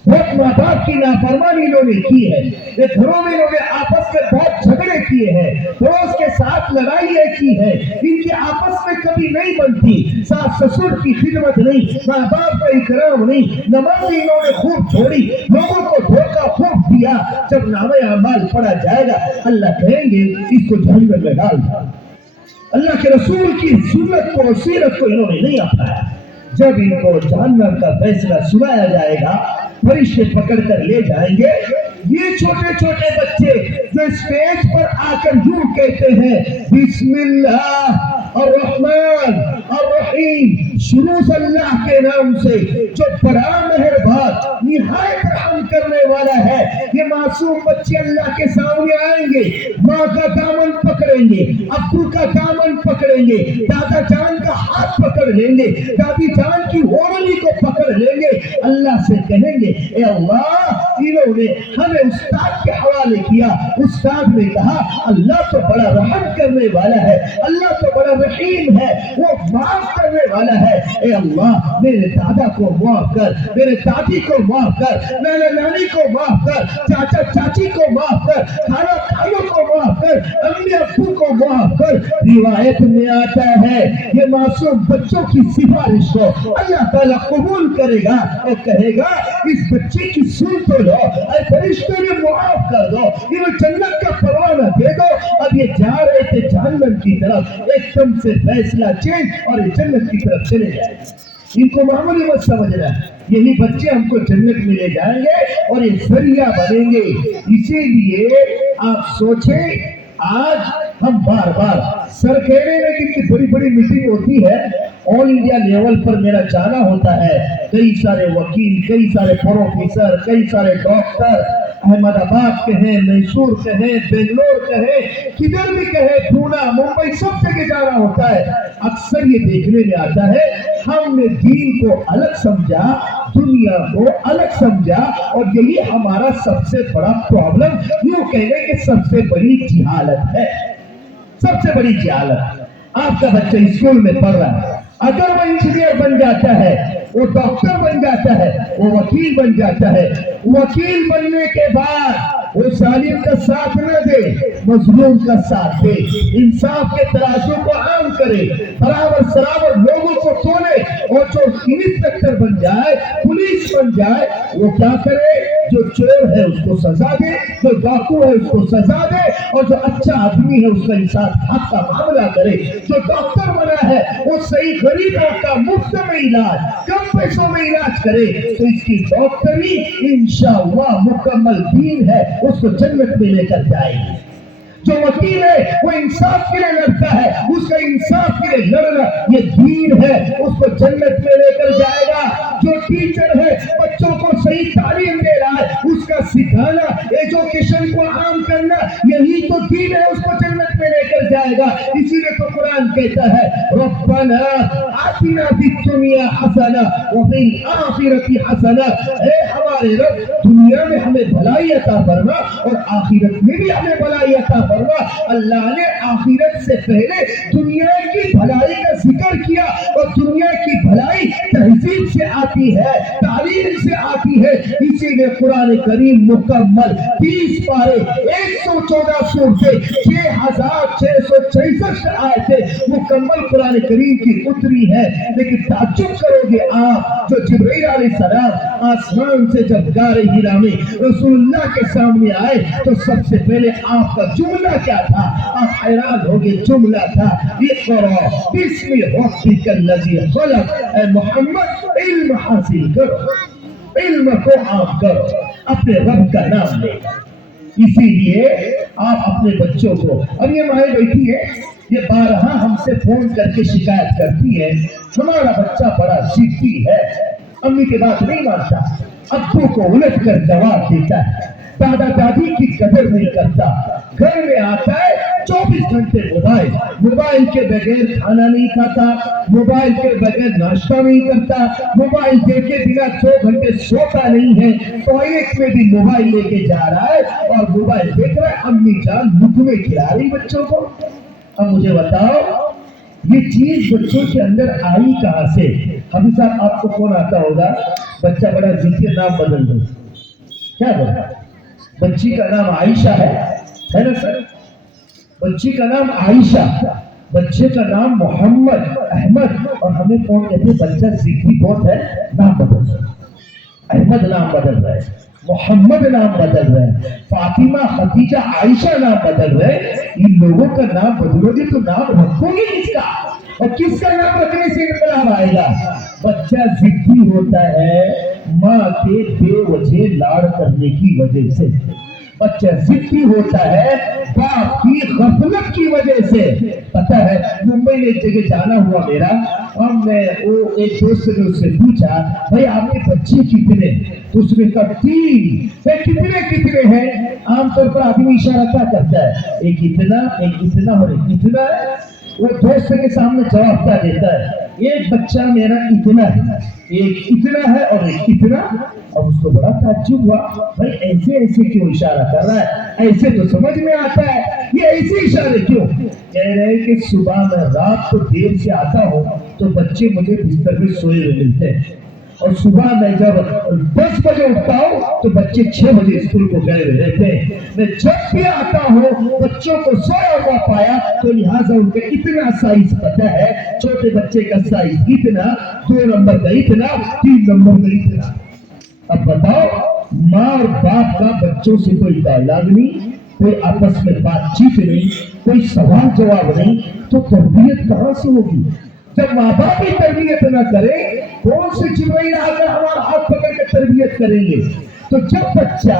बहुत माँ बाप की नाफरमानी इन्होंने की है, ये घरों में इन्होंने आपस में बहुत झगड़े किए हैं, दोस्त के साथ लड़ाई की है, इनकी आपस में कभी नहीं बनती, सास ससुर की खिदमत नहीं, माँ बाप का इकराम नहीं, नमाज इन्होंने खूब छोड़ी, लोगों को धोखा खूब दिया। जब नामे अमाल पढ़ा जाएगा अल्लाह कहेंगे इसको जहन्नम में डाल दो। अल्लाह के रसूल की सुन्नत को और सीरत को इन्होंने नहीं अपनाया। जब इनको जहन्नम का फैसला सुनाया जाएगा, फरिश्ते पकड़ कर ले जाएंगे। ये छोटे छोटे बच्चे जो स्टेज पर आकर यूं कहते हैं बिस्मिल्लाह और रहमान और रहीम, शुरू से अल्लाह के नाम से जो बड़ा मेहरबान निहायत रहम करने वाला है। ये मासूम बच्चे अल्लाह के सामने आएंगे, माँ का दामन पकड़ेंगे, अब्बू का दामन पकड़ेंगे, दादा जान का हाथ पकड़ लेंगे, दादी जान की ओढ़नी को पकड़ लेंगे, अल्लाह से कहेंगे ए अल्लाह इन्होंने हमें उस्ताद के हवाले किया, उस्ताद ने कहा अल्लाह तो बड़ा रहम करने वाला है, अल्लाह तो बड़ा रहीम है, वो माफ करने वाला है। ए अल्लाह मेरे दादा को माफ कर, मेरे दादी को माफ कर, नाना नानी को माफ कर, चाचा चाची को माफ कर, खाना खानों को माफ कर, अम्मी अब्बू को माफ कर। रिवायत में आता है ये मासूम बच्चों की सिफारिश को अल्लाह ताला कबूल करेगा और कहेगा इस बच्चे की सुन तो लो, फरिश्तों ने माफ कर दो, इन्हें जन्नत का परवाना दे दो। अब ये जा रहे थे जहन्नम की तरफ, एकदम से फैसला चेंज और ये जन्नत की तरफ चले जाए। इनको मामूली मत समझना, यही बच्चे हमको जन्नत में ले जाएंगे और ये जरिया बनेंगे। इसीलिए आप सोचें आज हम बार बार सरखेड़े में जिनकी बड़ी बड़ी मीटिंग होती है, ऑल इंडिया लेवल पर मेरा जाना होता है, कई सारे वकील, कई सारे प्रोफेसर, कई सारे डॉक्टर, अहमदाबाद के हैं, मैसूर के हैं, बेंगलोर के हैं, किधर भी कहे, पूना मुंबई सब जगह जाना होता है। अक्सर ये देखने में आता है हमने दीन को अलग समझा, दुनिया को अलग समझा, और यही हमारा सबसे बड़ा प्रॉब्लम, यूं कहने की सबसे बड़ी जिहालत है, सबसे बड़ी जिहालत। आपका बच्चा स्कूल में पढ़ रहा है, अगर वो इंजीनियर बन जाता है, वो डॉक्टर बन जाता है, वो वकील बन जाता है, वकील बनने के बाद वो जालिम का साथ न दे, मजलूम का साथ दे, इंसाफ के तराजू को आम करे, बराबर सराबर लोगों को तोले, और जो इंस्पेक्टर बन जाए, पुलिस बन जाए, वो क्या करे, जो चोर है उसको सजा दे, जो डाकू है उसको सजा दे, और जो अच्छा आदमी है उसका इंसाफ हक का मामला करे। जो डॉक्टर बना है वो सही गरीबों का मुफ्त में इलाज, कम पैसों में इलाज करे, तो इसकी डॉक्टरी इंशाअल्लाह मुकम्मल दीन है, उसको जन्नत में लेकर जाएगी। जो वकील है वो इंसाफ के लिए लड़ता है, उसका इंसाफ के लिए लड़ना ये दीन है, उसको जन्नत में लेकर जाएगा। जो टीचर है बच्चों को सही तालीम दे रहा है, उसका सिखाना, एजुकेशन को आम करना, यही तो दीन है, उसको जन्नत में लेकर जाएगा। इसीलिए तो कुरान कहता है रब्बना आतिना फिद दुनिया हसना व फिल आखिरति हसना, ए हमारे रब दुनिया में हमें भलाई अता फरमा और आखिरत में भी हमें भलाई अता फरमा। अल्लाह ने आखिरत से पहले दुनिया की भलाई का जिक्र किया, और दुनिया की भलाई तहजीब से आती है, तालीम से आती है। इसीलिए कुरान करीम मुकम्मल 30 पारे 114 सूरतें 6666 आयतें मुकम्मल कुरान करीम की उतरी है। लेकिन ताज्जुब करोगे आप, जो जिब्रील अलैहिस्सलाम आसमान से जब गारे हिरा में रसूलुल्लाह के सामने आए तो सबसे पहले आपका जुमला क्या था? आप हैरान हो गए। जुमला था इक़रा बिस्मि रब्बिकल लज़ी खलक़, ऐ मोहम्मद इल्म हासिल करो, इल्म को आप करो, अपने रब का नाम ले। इसीलिए आप अपने बच्चों को, अब ये माए बैठी है, ये बारहा हमसे फोन करके शिकायत करती है, हमारा बच्चा बड़ा जिद्दी है, अम्मी की बात नहीं मानता, अब्बू को उलट कर जवाब देता है, दादा दादी की कदर नहीं करता, घर में आता है 24 घंटे मोबाइल के बगैर खाना नहीं खाता, मोबाइल के बगैर नाश्ता नहीं करता, मोबाइल देखे बिना 2 घंटे सोता नहीं है, टॉयलेट में भी मोबाइल लेके जा रहा है और मोबाइल देख रहा है, अम्मी जान मुख में खिला रही बच्चों को। अब मुझे बताओ ये चीज बच्चों के अंदर आई कहां से? अभी साहब आपको फोन आता होगा, बच्चा बड़ा जिद्दी, नाम बदल दो, क्या बोला? बच्ची का नाम आयशा है ना सर? बच्ची का नाम आयशा, बच्चे का नाम मोहम्मद अहमद, और हमें फोन कहते बच्चा जिद्दी बहुत है, नाम बदल रहा है, अहमद नाम बदल रहा है, मोहम्मद नाम बदल रहे हैं, फातिमा खदीजा आयशा नाम बदल रहे हैं। इन लोगों का नाम बदलोगे तो नाम रखोगे किसका, और किसका नाम रखने से इनकलाब आएगा? बच्चा जिद्दी होता है माँ के बेवजह लाड़ करने की वजह से, बच्चा जिद्दी होता है बाप की गफलत की वजह से। पता है मुंबई में एक जगह जाना हुआ मेरा, और मैं वो एक दोस्त ने उससे पूछा भाई आपके बच्चे कितने? तो उसने कहा 3। कितने हैं? आमतौर पर आदमी इशारा क्या करता है? एक इतना और एक इतना है। वो दोस्त के सामने जवाब क्या देता है? एक बच्चा मेरा इतना है, एक इतना है और एक इतना। अब उसको बड़ा ताज्जुब हुआ, भाई ऐसे क्यों इशारा कर रहा है? ऐसे तो समझ में आता है, ये ऐसे इशारे क्यों? कह रहे हैं कि सुबह में रात को देर से आता हूँ तो बच्चे मुझे बिस्तर में सोए हुए मिलते हैं, और सुबह में जब 10 बजे उठता हूँ तो बच्चे 6 बजे स्कूल को गए हुए रहते हैं। मैं जब भी आता हूँ बच्चों को सोया हुआ पाया, तो लिहाजा उनका इतना साइज पता है, छोटे बच्चे का साइज इतना, 2 नंबर का इतना, 3 नंबर का इतना। अब बताओ, माँ और बाप का बच्चों से कोई डायलॉग नहीं, कोई आपस में बातचीत नहीं, कोई सवाल जवाब नहीं, तो तरबियत कहाँ से होगी? जब माँ बाप ही तरबियत न करे, कौन से जिब्राइल आकर हमारा हाथ पकड़ कर तरबियत करेंगे? तो जब बच्चा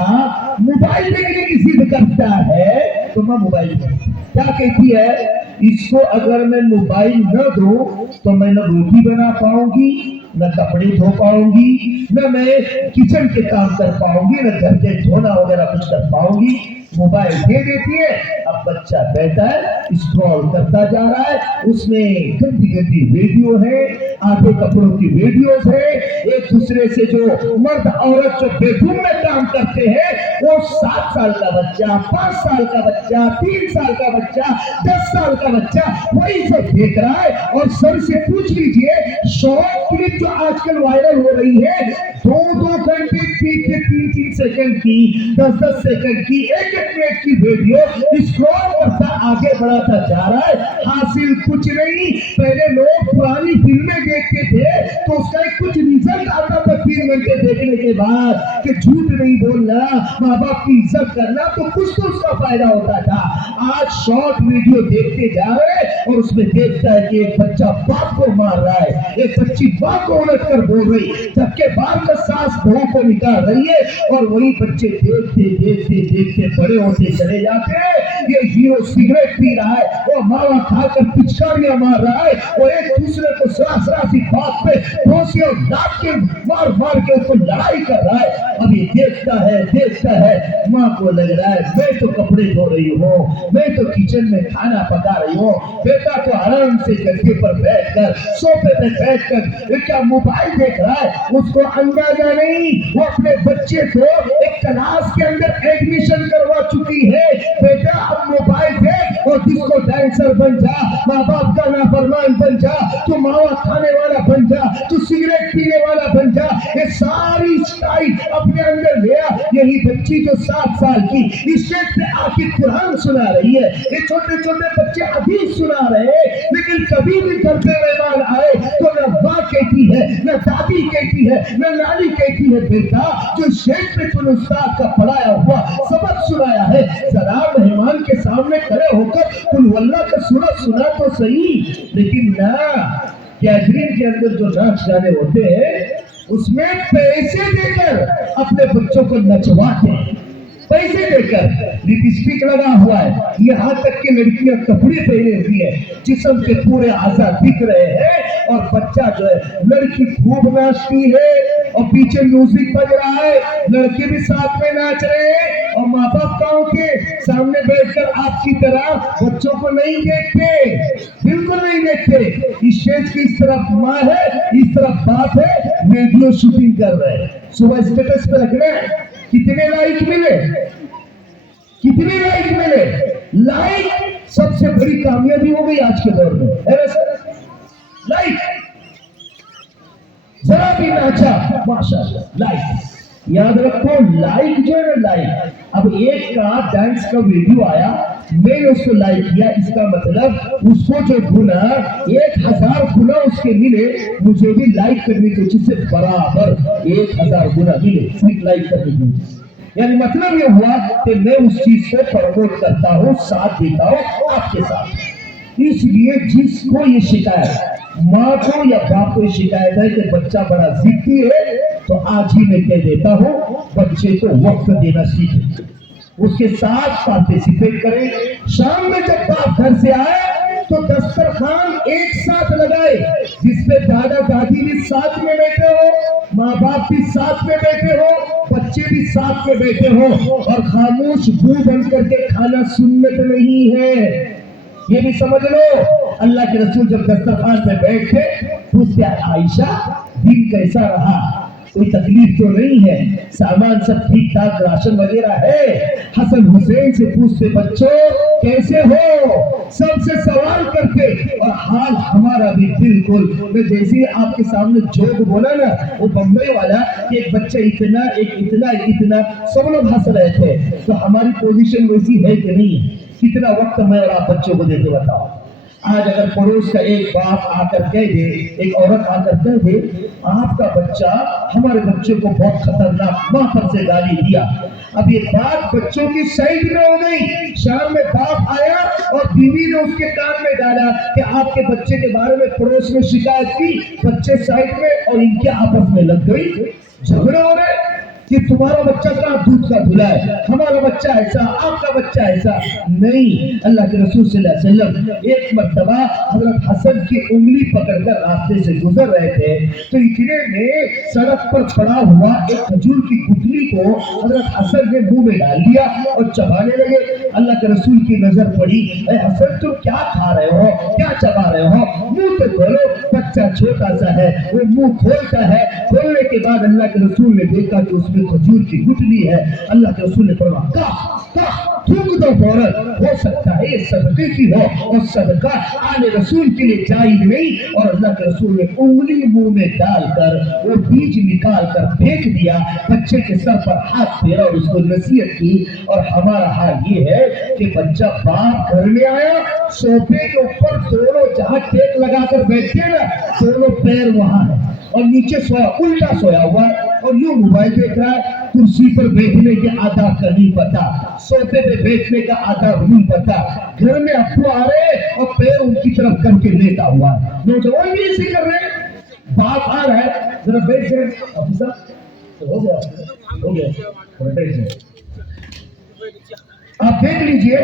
मोबाइल देखने की जिद करता है तो माँ मोबाइल क्या कहती है? इसको अगर मैं मोबाइल न दूं तो मैं न रोटी बना पाऊंगी, न कपड़े धो पाऊंगी, न मैं किचन के काम कर पाऊंगी, न घर के धोना वगैरह कुछ कर पाऊंगी। मोबाइल दे देती है, अब बच्चा बैठा है स्क्रॉल करता जा रहा है, उसमें गंदी वीडियो है, आधे कपड़ों की वीडियोस है, एक दूसरे से जो मर्द औरत जो बेडरूम में काम करते हैं, वो 7 साल का बच्चा, 5 साल का बच्चा, 3 साल का बच्चा, 10 साल का बच्चा वही सब देख रहा है। और सर से पूछ लीजिए, शॉर्ट क्लिप जो आजकल वायरल हो रही है, 2-2 घंटे 3-3 सेकंड की, 10-10 सेकंड की, 1-1 मिनट की वीडियो स्क्रॉल करता आगे बढ़ाता जा रहा है, हासिल कुछ नहीं। पहले लोग पुरानी फिल्में देखते थे तो उसका कुछ रिजल्ट आता था 3 घंटे देखने के के बाद कि झूठ नहीं बोलना, माँ बाप की इज्जत करना, तो कुछ तो उसका फायदा होता था। आज शॉर्ट वीडियो देखते जा रहे और उसमें देखता है कि एक बच्चा बाप को मार रहा है, एक बच्ची बाप को उलट कर बोल रही, जबकि बाप का सास बहू को निकाल रही है, और वही बच्चे देखते देखते देखते बड़े होते चले जाते हैं। ये हीरो सिगरेट पी रहा है, वो मावा खाकर पिचकारियां मार रहा है, और एक दूसरे को सरासरासी बात पे फांसी और दांत के मार मार के उसको लड़ाई कर रहा है। अभी देखता है, माँ को लग रहा है मैं तो कपड़े धो रही हूँ, मैं तो किचन में खाना पका रही हूँ, बेटा तो आराम से गद्दे पर बैठकर सोफे पे बैठकर क्या मोबाइल देख रहा है। उसको अंदाजा नहीं, वो अपने बच्चे को एक क्लास के अंदर एडमिशन करवा चुकी है। बेटा अब मोबाइल देख और डिस्को डांसर बन जा, माँ बाप का नाफरमान बन जा, तू मावा खाने वाला बन जा, तू सिगरेट पीने वाला बन जा। ये सारी स्टाइल अपने अंदर लिया। यही बच्ची जो 7 साल की इस स्टेज पे आके कुरान सुना रही है, ये छोटे छोटे बच्चे हदीस सुना रहे हैं, लेकिन कभी भी घर पे मेहमान आए तो न माँ कहती है, न दादी कहती है, न नानी कहती है बेटा जो स्टेज पे तूने उस्ताद का पढ़ाया हुआ सबक सुनाया है, जरा मेहमान के सामने खड़े होकर कुल वल्लाह का सुना तो सही। लेकिन ना, गैदरिंग के अंदर जो नाच गाने होते हैं उसमें पैसे देकर अपने बच्चों को नचवाते हैं, पैसे देकर। लिपस्टिक लगा हुआ है, यहाँ तक कि लड़कियां कपड़े पहने हुई है, जिस्म के पूरे आजाद दिख रहे हैं, और बच्चा जो है, लड़की खूब नाचती है और पीछे म्यूजिक बज रहा है, लड़के भी साथ में नाच रहे हैं, और माँ बाप गाँव के सामने बैठकर आपकी तरह बच्चों को नहीं देखते, बिल्कुल नहीं देखते। इस स्टेज की इस तरफ माँ है, इस तरफ बाप है, वीडियो शूटिंग कर रहे हैं, सुबह स्टेटस पे रख रहे हैं। कितने लाइक मिले? लाइक सबसे बड़ी कामयाबी हो गई आज के दौर में, है ना सर? लाइक, जरा भी नाचा माशाल्लाह लाइक। याद रखो, लाइक जो है लाइक। अब एक का डांस का वीडियो आया, मैंने उसको लाइक किया, इसका मतलब उसको जो गुना 1000 गुना उसके मिले, मुझे भी लाइक करने की वजह से बराबर 1000 गुना मिले सिर्फ लाइक करने की वजह से। यानी मतलब ये हुआ कि मैं उस चीज को प्रमोट करता हूँ, साथ देता हूँ आपके साथ। इसलिए जिसको ये शिकायत, माँ को या बाप को शिकायत है कि बच्चा बड़ा जिद्दी है, तो आज ही मैं कह देता हूँ बच्चे को वक्त देना सीखें, उसके साथ पार्टिसिपेट करें। शाम में जब बाप घर से आए तो दस्तरखान एक साथ लगाए, जिसपे दादा दादी भी साथ में बैठे हो, माँ बाप भी साथ में बैठे हो, बच्चे भी साथ में बैठे हो, और खामोश मुंह बंद करके खाना सुन्नत नहीं है, ये भी समझ लो। अल्लाह के रसूल जब दस्तरखान पे बैठते पूछते आयशा दिन कैसा रहा, कोई तकलीफ तो नहीं है, सामान सब ठीक ठाक, राशन वगैरह है। हसन हुसैन से पूछते बच्चों कैसे हो, सबसे सवाल करते, और हाल हमारा भी बिल्कुल। मैं जैसे ही आपके सामने जोक बोला ना, वो बम्बई वाला कि एक बच्चा इतना, एक इतना, एक इतना, सब लोग हंस रहे थे। तो हमारी पोजीशन वैसी है कि नहीं? कितना वक्त मैं और आप बच्चों को देते बताओ। आज अगर पड़ोस का एक बाप आकर कह दे, एक औरत आकर कह दे आपका बच्चा हमारे बच्चे को बहुत खतरनाक माँ पर से गाली दिया, अब ये बात बच्चों की साइड में हो गई। शाम में बाप आया और बीवी ने उसके कान में डाला कि आपके बच्चे के बारे में पड़ोस में शिकायत की, बच्चे साइड में और इनके आपस में लग गई, झगड़े हो रहे कि तुम्हारा बच्चा कहाँ दूध का धुला है, हमारा बच्चा ऐसा, आपका बच्चा ऐसा नहीं। अल्लाह के रसूल सल्लल्लाहु अलैहि वसल्लम एक मर्तबा हजरत हसन की उंगली पकड़कर रास्ते से गुजर रहे थे, तो इतने में सड़क पर पड़ा हुआ एक खजूर की गुठली को हजरत हसन ने मुंह में डाल दिया और चबाने लगे। अल्लाह के रसूल की नजर पड़ी, हसन तुम क्या खा रहे हो, क्या चबा रहे हो, मुंह तो खोलो। बच्चा छोटा सा है, वो मुंह खोलता है, खोलने के बाद अल्लाह के रसूल ने देखा कि उसमें खजूर की गुठली है। अल्लाह के रसूल ने फरमाया थूक दो फौरन, हो सकता है ये सदके की हो, और सदका आले रसूल के लिए जायज नहीं। और अल्लाह के रसूल ने उंगली मुंह में डालकर वो बीज निकाल कर फेंक दिया, बच्चे के सर पर हाथ फेरा और उसको नसीहत की। और हमारा हाल ये है कि बच्चा बाप घर में आया, सोफे के ऊपर दोनों जहां टेक लगाकर बैठते ना, दोनों पैर वहां है और नीचे सोया, उल्टा सोया हुआ, और यूं मोबाइल देख रहा है, कुर्सी पर बैठने के आदाब का नहीं पता, सोफे पे बैठने का आदाब नहीं पता, घर में अप्पू आ रहे और पैर उनकी तरफ करके लेटा हुआ है, नौजवान भी ऐसे कर रहे हैं। बाप आ रहा है, जरा बैठ जाए ऑफिसर, तो हो गया जरा बैठ जाए। आप देख लीजिए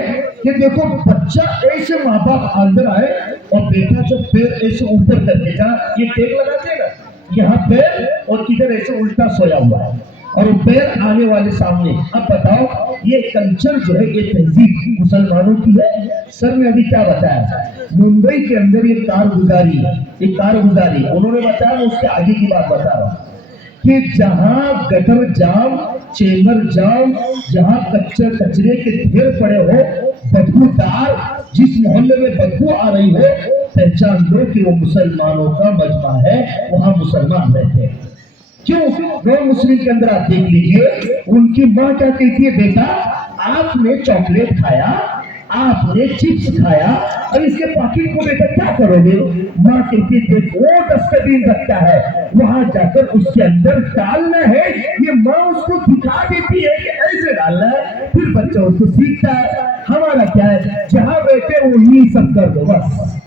कि देखो बच्चा ऐसे माँ बाप अंदर आए और बेटा जब पैर ऐसे ऊपर करके जा, ये टेक लगा देगा यहाँ पैर और इधर ऐसे उल्टा सोया हुआ है और पैर आने वाले सामने। अब बताओ ये कल्चर जो है, ये तहजीब मुसलमानों की है। सर ने अभी क्या बताया, मुंबई के अंदर ये कारगुजारी उन्होंने बताया, मैं उसके आगे की बात बता रहा हूँ कि जहां गटर जाम, चेंबर जाम, जहां कचरे के ढेर पड़े हो, बदबूदार, जिस मोहल्ले में बदबू आ रही हो, पहचान लो कि वो मुसलमानों का मजमा है, वहां मुसलमान रहते हैं। क्यों? नॉन मुस्लिम के अंदर आप देख लीजिए, उनकी माँ क्या कहती है, बेटा आपने चॉकलेट खाया, आपने चिप्स खाया, और इसके पॉकेट को बेटा क्या करोगे? माँ कहती है वो डस्टबिन रखता है, वहां जाकर उसके अंदर डालना है। ये माँ उसको दिखा देती है कि ऐसे डालना है, फिर बच्चा उसको सीखता है। हमारा क्या है, जहां बैठे वही सब कर दो बस।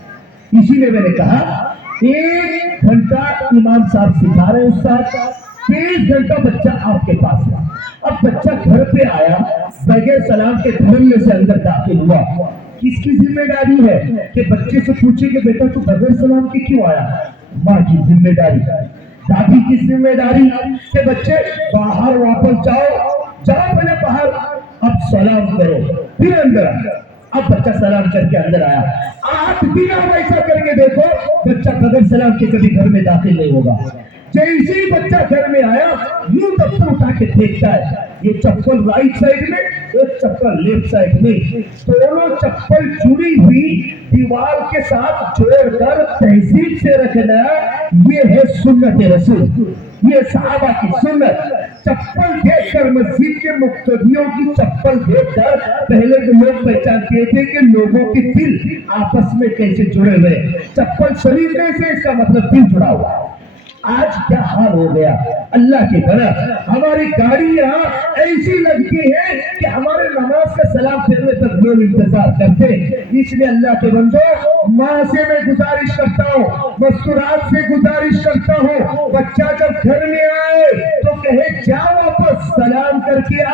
इसीलिए मैंने कहा 1 घंटा इमाम साहब सिखा रहे उस्ताद, 23 घंटा बच्चा आपके पास है। अब बच्चा घर पे आया, बगैर सलाम के धर्म से अंदर दाखिल हुआ, किसकी जिम्मेदारी है कि बच्चे से पूछे कि बेटा तू बगैर सलाम के क्यों आया? माँ की जिम्मेदारी, दादी की जिम्मेदारी कि बच्चे बाहर वापस जाओ पहले बाहर, अब सलाम करो फिर अंदर आओ। अब बच्चा सलाम करके अंदर आया, 8 दिन आप ऐसा करके देखो, बच्चा बगैर सलाम के कभी घर में दाखिल नहीं होगा। जैसे ही बच्चा घर में आया, यूं दफ्तर उठा के देखता है, ये चप्पल राइट साइड में, एक चप्पल लेफ्ट साइड में, दोनों चप्पल जुड़ी हुई दीवार के साथ जोड़कर तहजीब से रखना, ये है सुन्नत रसूल, ये सहाबा की सुन्नत। चप्पल देखकर, मस्जिद के मुक्तदियों की चप्पल देखकर पहले तो लोग पहचानते थे कि लोगों के दिल आपस में कैसे जुड़े हुए। चप्पल शरीर से, इसका मतलब दिल जुड़ा हुआ। आज क्या हाल हो गया, अल्लाह की तरह हमारी गाड़ियां ऐसी लगती है कि हमारे नमाज का सलाम फेरने तक लोग इंतजार करते। इसलिए अल्लाह के बंदो, माँ से मैं गुजारिश करता हूँ, मस्तूरात से गुजारिश करता हूँ, बच्चा जब घर में आए तो कहे जा वापस सलाम करके आ,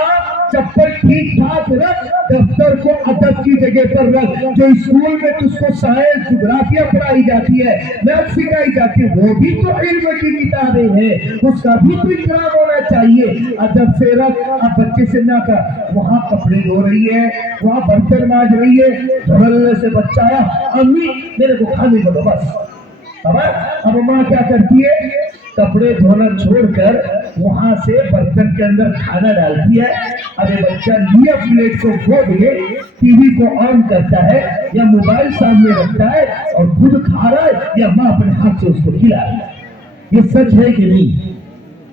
चप्पल ठीक ठाक रख, दफ्तर को अदब की जगह पर रख। जो स्कूल में तुझको साइंस जुग्राफिया पढ़ाई जाती है, मैथ सिखाई जाती है, वो भी तो इल्म की किताबें हैं, उसका भी तो इकराम होना चाहिए, अदब से रख। अब बच्चे से ना कर, वहाँ कपड़े धो रही है, वहाँ बर्तन मांज रही है, धड़ल्ले से बच्चा आया, अम्मी मेरे को खाने दो बस। अब माँ क्या करती है, कपड़े धोना छोड़कर वहां से बर्तन के अंदर खाना डालती है। अरे बच्चा लिया प्लेट को गोद में, टीवी को ऑन करता है या मोबाइल सामने रखता है और खुद खा रहा है या माँ अपने हाथ से उसको खिला रही है। ये सच है कि नहीं?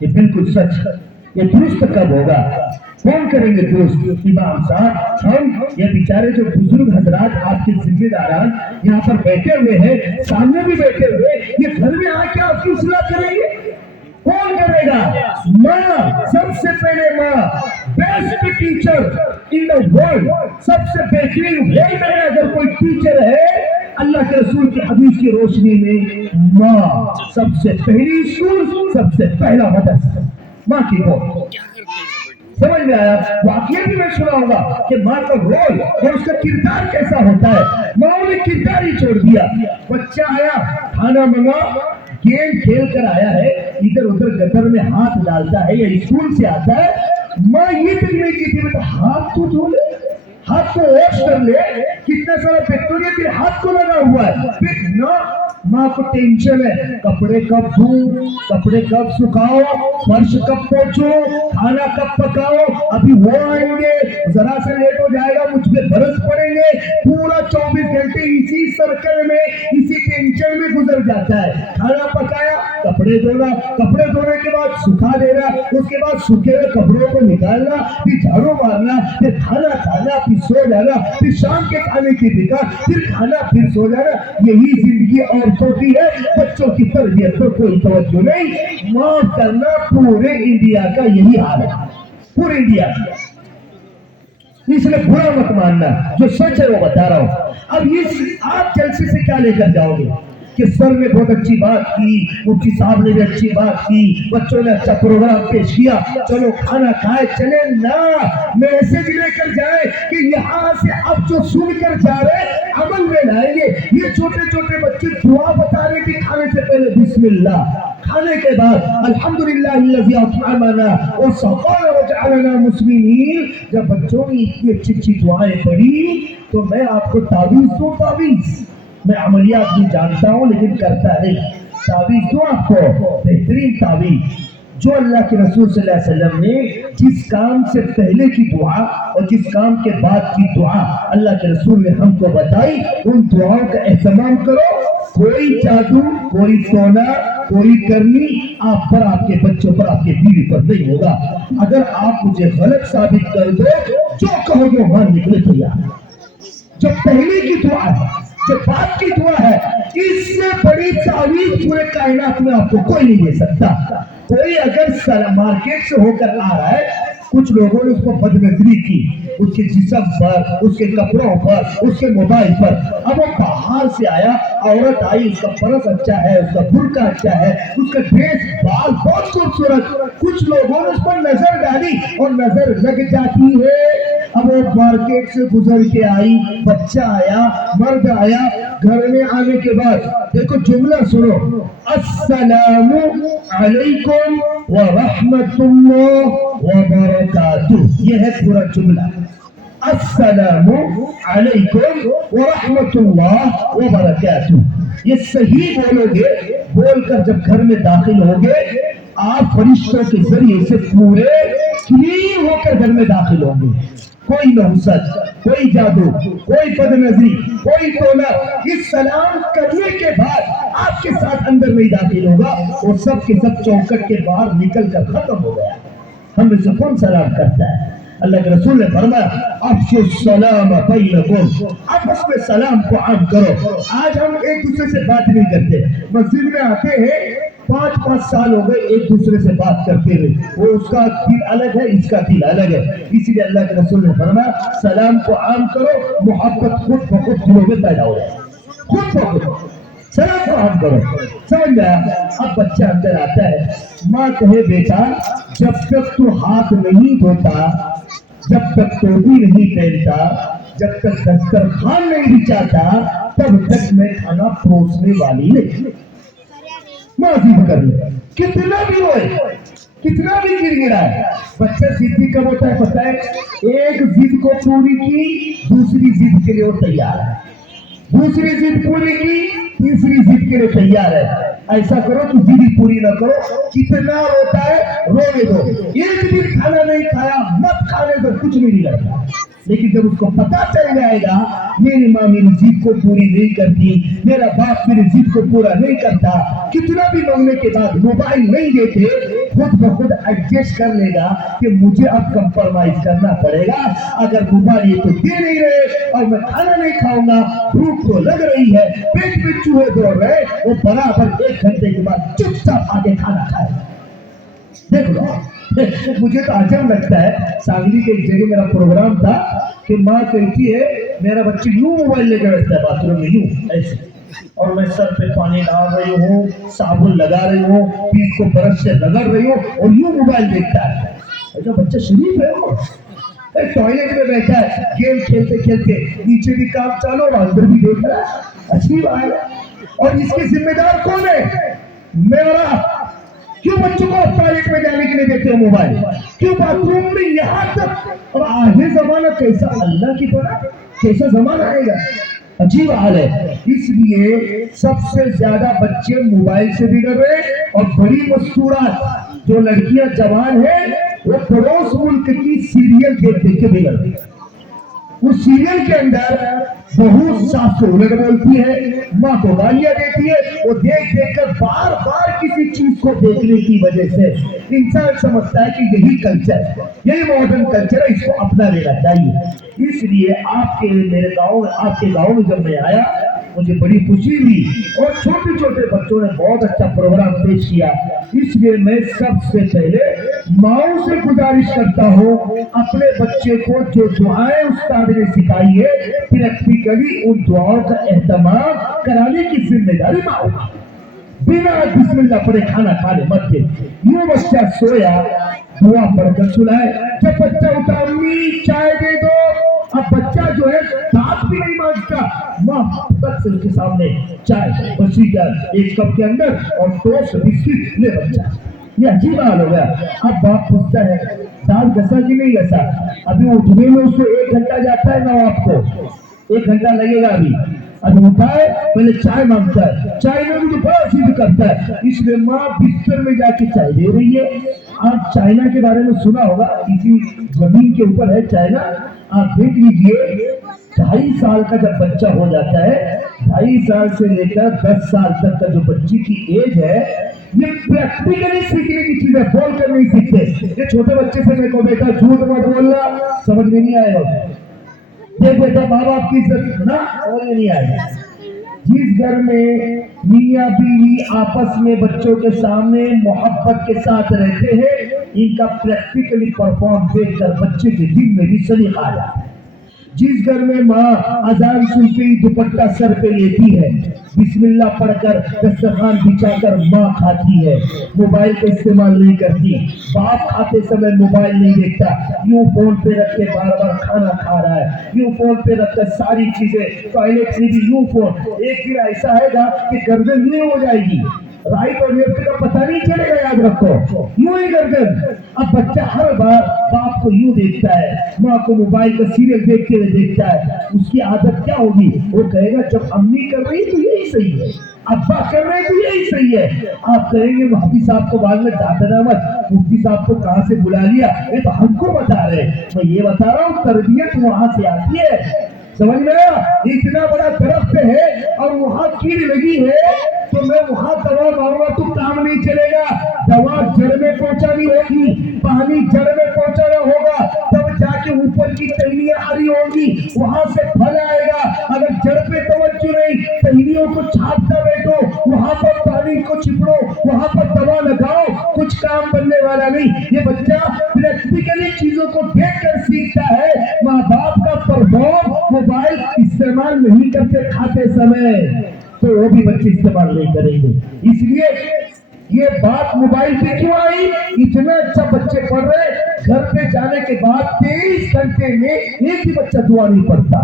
ये बिल्कुल सच है। ये दुरुस्त कब होगा? कौन करेंगे दुरुस्त? इमाम साहब, हम ये बेचारे जो बुजुर्ग हजरात आपके जिम्मेदारान यहाँ पर बैठे हुए हैं, सामने भी बैठे हुए, ये घर में आके आपकी इस्लाह करेंगे? कौन करेगा? माँ, सबसे पहले माँ, best teacher in the world, सबसे बेहतरीन वर्ल्ड में अगर कोई टीचर है अल्लाह के रसूल की हदीस की रोशनी में, माँ सबसे पहली स्कूल, सबसे पहला मदरसा, माँ की हो। समझ में आया? वाकई भी मैं सुनाऊंगा कि माँ का रोल और उसका किरदार कैसा होता है। माँ ने किरदार ही छोड़ दिया। बच्चा आया, खाना मंगा, गेम खेल कर आया है, इधर उधर गटर में हाथ डालता है या स्कूल से आता है, माँ ये तक नहीं कहती बेटा हाथ तो धो ले, हाथ को वॉश कर ले, कितना सारा बैक्टीरिया तेरे हाथ को लगा हुआ है। फिर ना माँ को टेंशन है, कपड़े कब धोऊं, कपड़े कब सुखाओ, फर्श कब पोंछो, खाना कब पकाओ, अभी वो आएंगे, जरा से लेट हो जाएगा, मुझ पे बरस पड़ेंगे, पूरा 24 घंटे इसी सर्कल में, इसी टेंशन में गुजर जाता है। खाना पकाया, कपड़े धोना, कपड़े धोने के बाद सुखा देना, उसके बाद सूखे हुए कपड़ों को निकालना, फिर झाड़ू मारना, फिर खाना खाना, फिर सो जाना, फिर शाम के खाने की फिक्र, फिर खाना, फिर सो जाना। यही जिंदगी औरतों की है। बच्चों की तरबियत पर कोई तवज्जो नहीं। माफ करना, पूरे इंडिया का यही हाल है, पूरे इंडिया का। इसलिए बुरा मत मानना, जो सच है वो बता रहा हूं। अब इस आप जलसे से क्या लेकर जाओगे कि सर ने बहुत अच्छी बात की, मुफ्ती साहब ने भी अच्छी बात की, बच्चों ने अच्छा प्रोग्राम पेश किया, चलो खाना खाए चले ना। मैसेज लेकर जाए कि यहाँ से अब जो सुनकर जा रहे अमल में लाएंगे। ये छोटे छोटे बच्चे दुआ बता रहे कि खाने से पहले बिस्मिल्लाह, खाने के बाद अल्हम्दुलिल्लाह लज़ी अत'अमना व सक़ाना व जअलना मुस्लिमीन। जब बच्चों ने इतनी अच्छी अच्छी दुआएं पढ़ी तो मैं आपको तावीज़ दूं, तावीज़। मैं अमलियात भी जानता हूँ लेकिन करता नहीं। तावीज़ दूं आपको, बेहतरीन तावीज़ जो अल्लाह के रसूल सल्लल्लाहु अलैहि वसल्लम ने जिस काम से पहले की दुआ और जिस काम के बाद की दुआ अल्लाह के रसूल ने हमको बताई, उन दुआओं का एहतमाम करो। कोई जादू, कोई सोना, कोई करनी आप पर, आपके बच्चों पर, आपके बीवी पर नहीं होगा। अगर आप मुझे गलत साबित कर दो, जो कहोगे वहां निकले तैयार। जो पहले की दुआ है, जो बाद की दुआ है, इससे बड़ी तावीज़ पूरे कायनात में आपको कोई नहीं दे सकता। कोई अगर मार्केट से होकर आ रहा है, कुछ लोगों ने उसको बदनजरी की, उसके जिस्म पर, उसके कपड़ों पर, उसके मोबाइल पर। अब वो बाहर से आया, औरत आई, उसका परस अच्छा है, उसका बुर्का अच्छा है, उसका ड्रेस, बाल बहुत खूबसूरत। कुछ लोगों ने उस पर नजर डाली और नजर लग जाती है। अब वो मार्केट से गुजर के आई, बच्चा आया, मर्द आया, घर में आने के बाद देखो जुमला सुनो, अस्सलामु अलैकुम व रहमतुल्लाह व बरकातुह। ये है पूरा जुमला, अस्सलामु अलैकुम व रहमतुल्लाह व बरकातुह। ये सही बोलोगे, बोलकर जब घर में दाखिल होगे, आप फरिश्तों के जरिए से पूरे क्लीन होकर घर में दाखिल होंगे। कोई नहुसत, कोई जादू, कोई बदनजरी, कोई टोना इस सलाम करने के बाद आपके साथ अंदर नहीं दाखिल होगा। वो सब के सब चौखट के बाहर निकल कर खत्म हो गया। हम में से कौन सलाम करता है? अल्लाह के रसूल ने फरमाया, अफ़शुस सलाम बैनकुम, आपस में सलाम को आम करो। आज हम एक दूसरे से बात नहीं करते। मस्जिद में आते हैं, 5-5 साल हो गए एक दूसरे से बात करते हुए। वो उसका दिल अलग है, इसका दिल अलग है। इसीलिए अल्लाह के रसूल ने फरमाया, सलाम को आम करो, मोहब्बत खुद ब खुद दिलों में पैदा हो जाए। खुद ब खुद सलाम को आम करो। समझ गया? अब बच्चा अंदर आता है, माँ कहे बेटा जब तक तू हाथ नहीं धोता, जब तक टोपी नहीं पहनता, जब तक दस्तरखान नहीं बिछाता, तब तक मैं खाना परोसने वाली नहीं। माफी कर ले, कितना भी होए, कितना भी गिरगिरा है। बच्चा जिद्दी कब होता है पता है? एक जिद को पूरी की, दूसरी जिद के लिए वो तैयार है, दूसरी जिद पूरी की, तीसरी जिद के लिए तैयार है। ऐसा करो कि जिद पूरी ना करो। कितना रोता है, रोने दो। एक दिन खाना नहीं खाया, मत खाने दो, कुछ भी नहीं करता। लेकिन जब उसको पता चल जाएगा मेरी माँ मेरी जिद को पूरी नहीं करती, मेरा बाप मेरी जिद को पूरा नहीं करता, कितना भी मांगने के बाद मोबाइल नहीं देते, खुद ब खुद एडजस्ट कर लेगा कि मुझे अब कंप्रोमाइज करना पड़ेगा। अगर मोबाइल ये तो दे नहीं रहे और मैं खाना नहीं खाऊंगा, भूख तो लग रही है, पेट में चूहे दौड़ रहे, वो बराबर 1 घंटे के बाद चुपचाप आके खाना खाएगा। देख लो, मुझे तो अजब लगता है। सांगली के एक जगह मेरा प्रोग्राम था कि माँ कहती है मेरा बच्ची यूं मोबाइल लेकर बैठता है बाथरूम में, यूं ऐसे, और मैं सर पे पानी डाल रही हूँ, साबुन लगा रही हूँ, पीठ को ब्रश से रगड़ रही हूँ और यूं मोबाइल देखता है। ऐसा बच्चा शरीफ है वो, टॉयलेट में बैठा है, गेम खेलते खेलते नीचे भी काम चालू और अंदर भी देख रहा है। अच्छी बात है। और इसके जिम्मेदार कौन है? मेरा। क्यों बच्चों को टॉयलेट में जाने के लिए देते हो मोबाइल? क्यों बाथरूम में? यहाँ तक अब आगे जमाना कैसा, अल्लाह की तरह कैसा जमाना आएगा, अजीब हाल है। इसलिए सबसे ज्यादा बच्चे मोबाइल से बिगड़ रहे, और बड़ी मस्तूरात जो लड़कियां जवान है वो पड़ोस मुल्क की सीरियल देख देख के बिगड़ रही। उस सीरियल के अंदर बहू सास को उलट बोलती है, माँ को गालियां देती है। वो देख देख कर बार बार किसी चीज को देखने की वजह से इंसान समझता है कि यही कल्चर है, यही मॉडर्न कल्चर है, इसको अपना लेना चाहिए। इसलिए आपके गाँव में जब मैं आया मुझे बड़ी खुशी हुई और छोटे छोटे बच्चों ने बहुत अच्छा प्रोग्राम पेश किया। इसलिए मैं सबसे पहले माओ से गुजारिश करता हूँ, अपने बच्चे को जो दुआएं उस्ताद ने सिखाई है प्रैक्टिकली उन दुआओं का एहतमाम कराने की जिम्मेदारी माओ की। बिना बिस्मिल्लाह पढ़े खाना खाने मत दे। यूं बच्चा सोया दुआ पढ़कर सुलाए, जब बच्चा उठा अम्मी चाय दे दो, अब बच्चा जो है दांत भी नहीं मांजता, माँ तक से उसके सामने चाय बसी का एक कप के अंदर और टोस्ट बिस्किट ले बच्चा। ये अजीब हाल हो गया। अब बाप पूछता है दांत घसा कि नहीं घसा, अभी उठने में उसको 1 घंटा जाता है ना, आपको 1 घंटा लगेगा। अभी उठाए पहले चाय मांगता है, चाय में मुझे बड़ा अजीब करता है, इसलिए माँ बिस्तर में जाके चाय दे रही है। आप चाइना के बारे में सुना होगा, किसी जमीन के ऊपर है चाइना, आप देख लीजिए 2.5 साल का जब बच्चा हो जाता है, 2.5 साल से लेकर 10 साल तक का जो बच्चे की एज है, ये प्रैक्टिकली सीखने की चीज है, बोल कर नहीं सीखते। ये छोटे बच्चे से मेरे को बेटा झूठ मत बोलना, समझ में नहीं आएगा, देख बेटा माँ बाप की इज्जत ना, समझ में नहीं आएगा। जिस घर में मियाँ बीवी आपस में बच्चों के सामने मोहब्बत के साथ रहते हैं, इनका प्रैक्टिकली परफॉर्म देखकर बच्चे के दिल में भी सलीका आ जाता है। जिस घर में माँ अजान सुनते ही दुपट्टा सर पे लेती है, बिस्मिल्लाह पढ़कर दस्तरखान बिछाकर माँ खाती है, मोबाइल का इस्तेमाल नहीं करती, बाप खाते समय मोबाइल नहीं देखता, यूं फोन पे रख के बार बार खाना खा रहा है, यूं फोन पे रखकर सारी चीजें टॉयलेट में भी यूं फोन। एक दिन ऐसा आएगा कि गर्दन यूं हो जाएगी, राइट और लेफ्ट का पता नहीं चलेगा, याद रखो, यूं ही गर्दन। अब बच्चा हर बार बाप को यूं देखता है, माँ को मोबाइल का सीरियल देखते हुए देखता है, उसकी आदत क्या होगी, वो कहेगा जब अम्मी कर रही तो यही सही है, अब्बा कर रहे तो यही सही है। आप कहेंगे मुफ्ती साहब को बाद में डांटना मत, मुफ्ती साहब को कहाँ से बुला लिया, ये तो हमको बता रहे, मैं ये बता रहा हूँ तरबियत वहां से आती है, समझ में आया। इतना बड़ा दरख्त है और वहां कीड़ लगी है, तो मैं वहां दवा मारूंगा तो काम नहीं चलेगा, दवा जड़ में पहुंचानी होगी, पानी जड़ में पहुंचाना होगा, तब जाके ऊपर की टहनियां हरी होगी, वहां से फल आएगा। अगर जड़ पे तवज्जो नहीं, टहनियों को छापता बैठो, वहां पर पानी को चिपड़ो, वहां पर दवा लगाओ, कुछ काम बनने वाला नहीं। ये बच्चा प्रैक्टिकली चीजों को देख कर सीखता है। माँ बाप का परफॉर्म मोबाइल इस्तेमाल नहीं करते खाते समय, तो वो भी बच्चे इस्तेमाल नहीं करेंगे। इसलिए ये बात मोबाइल पे क्यों आई, इतना अच्छा बच्चे पढ़ रहे, घर पे जाने के बाद 23 घंटे में एक भी बच्चा दुआ नहीं पढ़ता,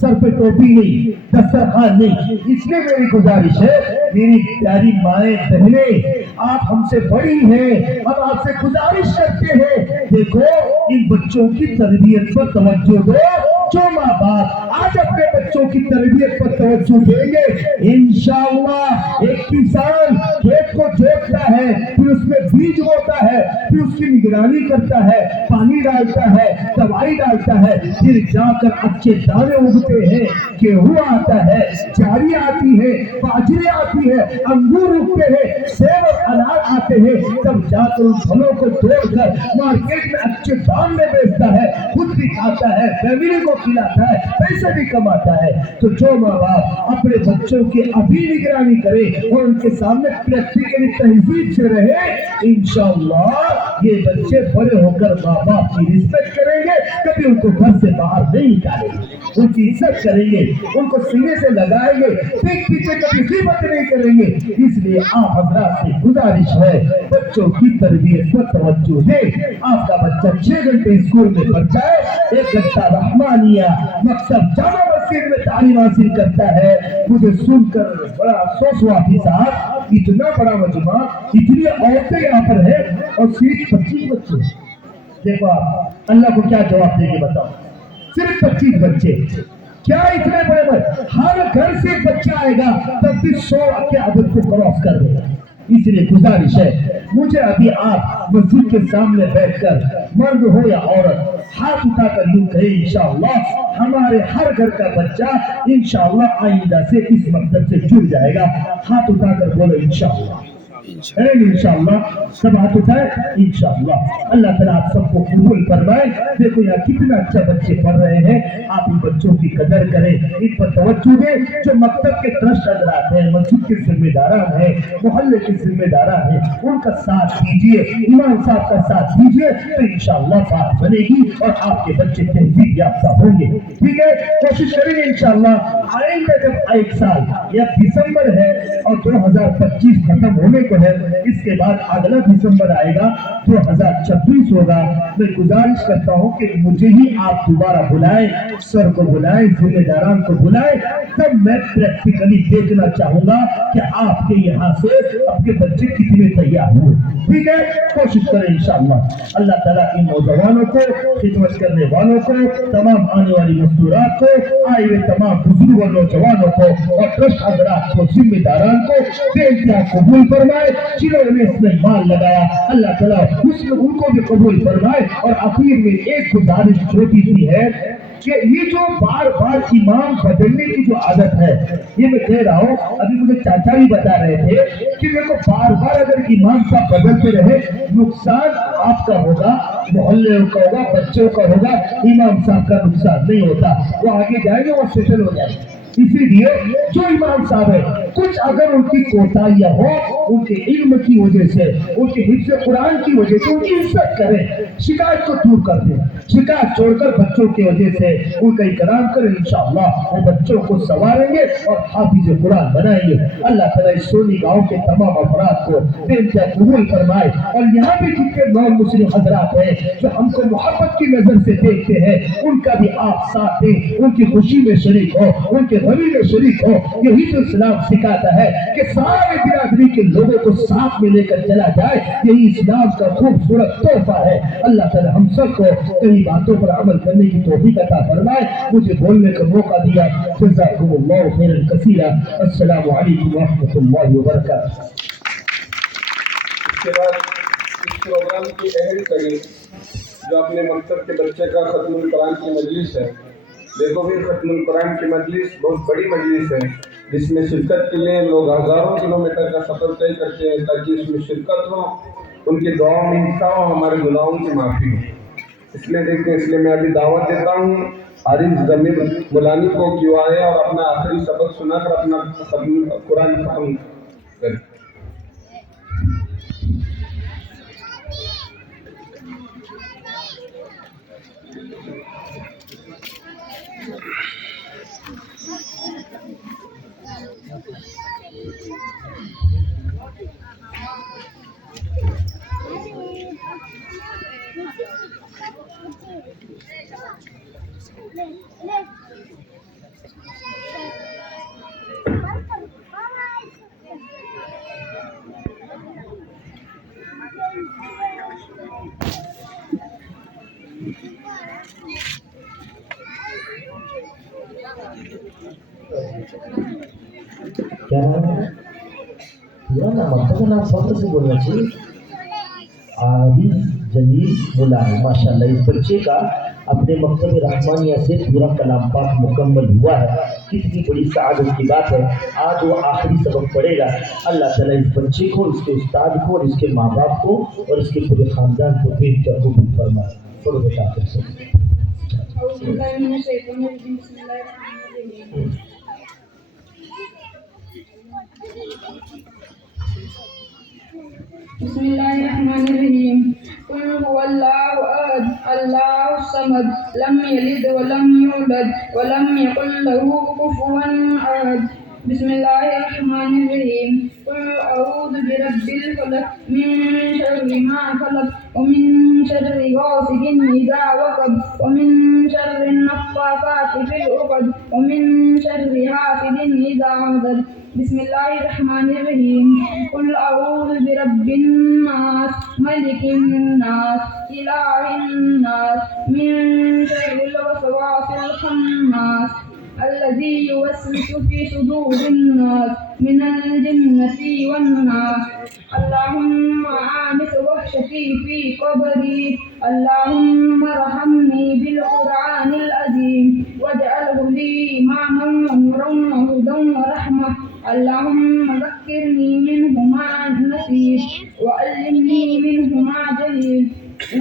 सर पे टोपी नहीं, दस्तरखान नहीं। इसलिए मेरी गुजारिश है, मेरी प्यारी माएं बहनें, आप हमसे बड़ी हैं, अब आपसे गुजारिश करते हैं, देखो इन बच्चों की तरबियत पर तवज्जो दो। जो माँ बाप आज अपने बच्चों की तरबियत पर तवज्जो देंगे, इंशाअल्लाह एक किसान खेत को जोतता है, फिर उसमें बीज बोता है, फिर उसकी निगरानी करता है, पानी डालता है, दवाई डालता है, फिर जाकर अच्छे दाने उगते हैं, गेहूं आता है, जारी आती है, बाजरे आती है, अंगूर उगते हैं, सेब और अनार आते हैं, तब जाकर उन फलों को तोड़कर मार्केट में अच्छे दाम में बेचता है, खुद भी खाता है, फैमिली को खिलाता है, पैसे भी कमाता है। तो जो माँ बाप अपने बच्चों की अभी निगरानी करे और उनके सामने प्रैक्टिकली तहजीब से रहे, इंशाअल्लाह ये बच्चे बड़े होकर माँ बाप की रिस्पेक्ट करेंगे, कभी उनको घर से बाहर नहीं निकालेंगे, उनकी इज्जत करेंगे, उनको सीने से लगाएंगे, पीठ पीछे कभी गिबत नहीं करेंगे। इसलिए आप हजरात से गुजारिश है, बच्चों की तरबियत पर तवज्जो दें। आपका बच्चा 6 घंटे स्कूल में पढ़ता है, 1 घंटा रहमानिया मकसद जामा मस्जिद में तालीम हासिल करता है। मुझे सुनकर बड़ा अफसोस हुआ कि साहब इतना बड़ा मजमा, इतनी औरतें यहाँ पर है और सिर्फ 25 बच्चे। देखो आप अल्लाह को क्या जवाब देंगे बताओ, सिर्फ 25 बच्चे, क्या इतने बड़े बड़े, हर घर से एक बच्चा आएगा तब भी 100 के आदत को क्रॉस कर देगा। इसलिए गुजारिश है, मुझे अभी आप मस्जिद के सामने बैठकर मर्द हो या औरत हाथ उठाकर यूं कहे इंशाअल्लाह हमारे हर घर का बच्चा इंशाअल्लाह आइंदा से इस मकसद से जुड़ जाएगा। हाथ उठाकर बोलो इंशाअल्लाह। इंशाअल्लाह सब हाथ उठाए इंशाअल्लाह। अल्लाह ताला आप सबको कबूल फरमाए। देखो यहाँ कितना अच्छा बच्चे पढ़ रहे हैं, आप इन बच्चों की कदर करें, इन पर तवज्जो दें। जो मकतब के ट्रस्ट हजरात हैं, मस्जिद के जिम्मेदारान हैं, मोहल्ले के जिम्मेदारान हैं, उनका साथ दीजिए, इमाम साहब का साथ दीजिए, तो इंशाअल्लाह बात बनेगी और आपके बच्चे तहजीब याफ्ता होंगे। ठीक है, कोशिश करेंगे इंशाअल्लाह। आएंगे जब एक साल या दिसंबर है और 2025 खत्म होने को है, इसके बाद अगला दिसंबर आएगा 2026 होगा। मैं गुजारिश करता हूँ कि मुझे ही आप दोबारा बुलाएं, सर को बुलाएं, जिम्मेदारान को बुलाएं, तब मैं प्रैक्टिकली देखना चाहूंगा कि आपके यहाँ से आपके बच्चे कितने तैयार हुए। ठीक है, कोशिश करें इंशाअल्लाह। अल्लाह ताला इन नौजवानों को, खिदमत करने वालों को, तमाम आने वाली मजदूरात को, आए हुए तमाम बुजुर्ग और नौजवानों को और ट्रस्ट हजरात को, जिम्मेदारान को बेइंतहा कबूल फरमाए। जिन्होंने इसमें माल लगाया अल्लाह ताला उसमें उनको भी कबूल फरमाए। और आखिर में एक गुजारिश छोटी सी है कि ये जो बार बार इमाम बदलने की जो आदत है, ये मैं कह रहा हूँ, अभी मुझे चाचा भी बता रहे थे कि मेरे को बार बार अगर इमाम साहब बदलते रहे, नुकसान आपका होगा, मोहल्ले का होगा, बच्चों का होगा, इमाम साहब का नुकसान नहीं होता। वो आगे जाएंगे, वो सेटल हो जाएंगे। इसीलिए जो इमाम साहब है, कुछ अगर उनकी कोताहियां हो, उनके इल्म की वजह से, उनके हिफ्ज़ कुरान की वजह से उनकी इज्जत करें, शिकायत को दूर कर दें, शिकायत छोड़कर बच्चों की वजह से उनका इकराम करें। इंशाअल्लाह वो बच्चों को संवारेंगे और हाफिज कुरान बनाएंगे। अल्लाह ताला इस सोनी गांव के तमाम अफराद को बेइंतहा कबूल फरमाए। और यहाँ भी जितने नॉन मुस्लिम हजरात हैं जो हमको मोहब्बत की नजर से देखते हैं, उनका भी आप साथ दें, उनकी खुशी में शरीक हो, उनके गमी में शरीक हो। यही तो इस्लाम सिखाता है कि सारे बिरादरी के लोगों को साथ में लेकर चला जाए। यही इस्लाम का खूबसूरत तोहफा है। अल्लाह ताला हम सबको कई बातों पर अमल करने की तौफीक अता फरमाए। मुझे बोलने का मौका दिया, जज़ाकुमुल्लाहु खैरन कसीरा। अस्सलामु अलैकुम व रहमतुल्लाहि व बरकातहू। इसके बाद इस प्रोग्राम की अहम कड़ी जो अपने मकसद के बच्चे का खत्मुल कुरान की मजलिस है। देखो भी खत्मुल कुरान की मजलिस बहुत बड़ी मजलिस है, जिसमें शिरकत के लिए लोग हज़ारों किलोमीटर का सफ़र तय करते हैं ताकि इसमें शिरकत हो, उनकी दुआओं में हिस्सा हो, हमारे गुनाहों की माफ़ी हो। इसलिए मैं अभी दावत देता हूँ आरिफ ज़मीर मुलानी को कि वो आए और अपना आखिरी सबक सुनाकर अपना कुरान खत्म करें। क्या नाम है? पूरा नाम, आपका नाम फख्र से बोलना चाहिए। आरिफ जमील मुलानी, माशाल्लाह। इस बच्चे का अपने मकतब रहमानिया से पूरा कलाम पाक मुकम्मल हुआ है। कितनी बड़ी सआदत की बात है। आज वो आखिरी सबक पढ़ेगा। अल्लाह ताला इस बच्चे को, इसके उस्ताद को और इसके माँ बाप को और इसके पूरे खानदान को बेहतर कबूल फरमाए। पढ़ो बेटा फिर से। बिस्मिल्लाहिर्रहमानिर्रहीम। कुल हुवल्लाहु अहद, अल्लाहुस समद, लम यलिद वलम यूलद वलम यकुल लहू कुफुवन अहद। बिस्मिल्लाहिर्रहमानिर्रहीम। कुल अऊज़ु बिरब्बिल फलक, मिन शर्रि मा खलक, व मिन शर्रि गासिकिन इज़ा वक़ब, व मिन शर्रि नफ़्फ़ासाति फिल उक़द, व मिन शर्रि हासिदिन इज़ा हसद। बिस्मिल्लाहिर्रहमानिर्रहीम। कुल अऊज़ु बिरब्बिन नास, मलिकिन नास, इलाहिन नास, मिन शर्रिल वसवासिल खन्नास, अल्लज़ी युवस्विसु फी सुदूरिन नास, من الجنة والنار اللهم آنس وحشتي في قبري اللهم ارحمني بالقرآن العظيم واجعله لي إماما ونورا وهدى ورحمة اللهم ذكرني منه ما نسيت وعلمني منه ما جهلت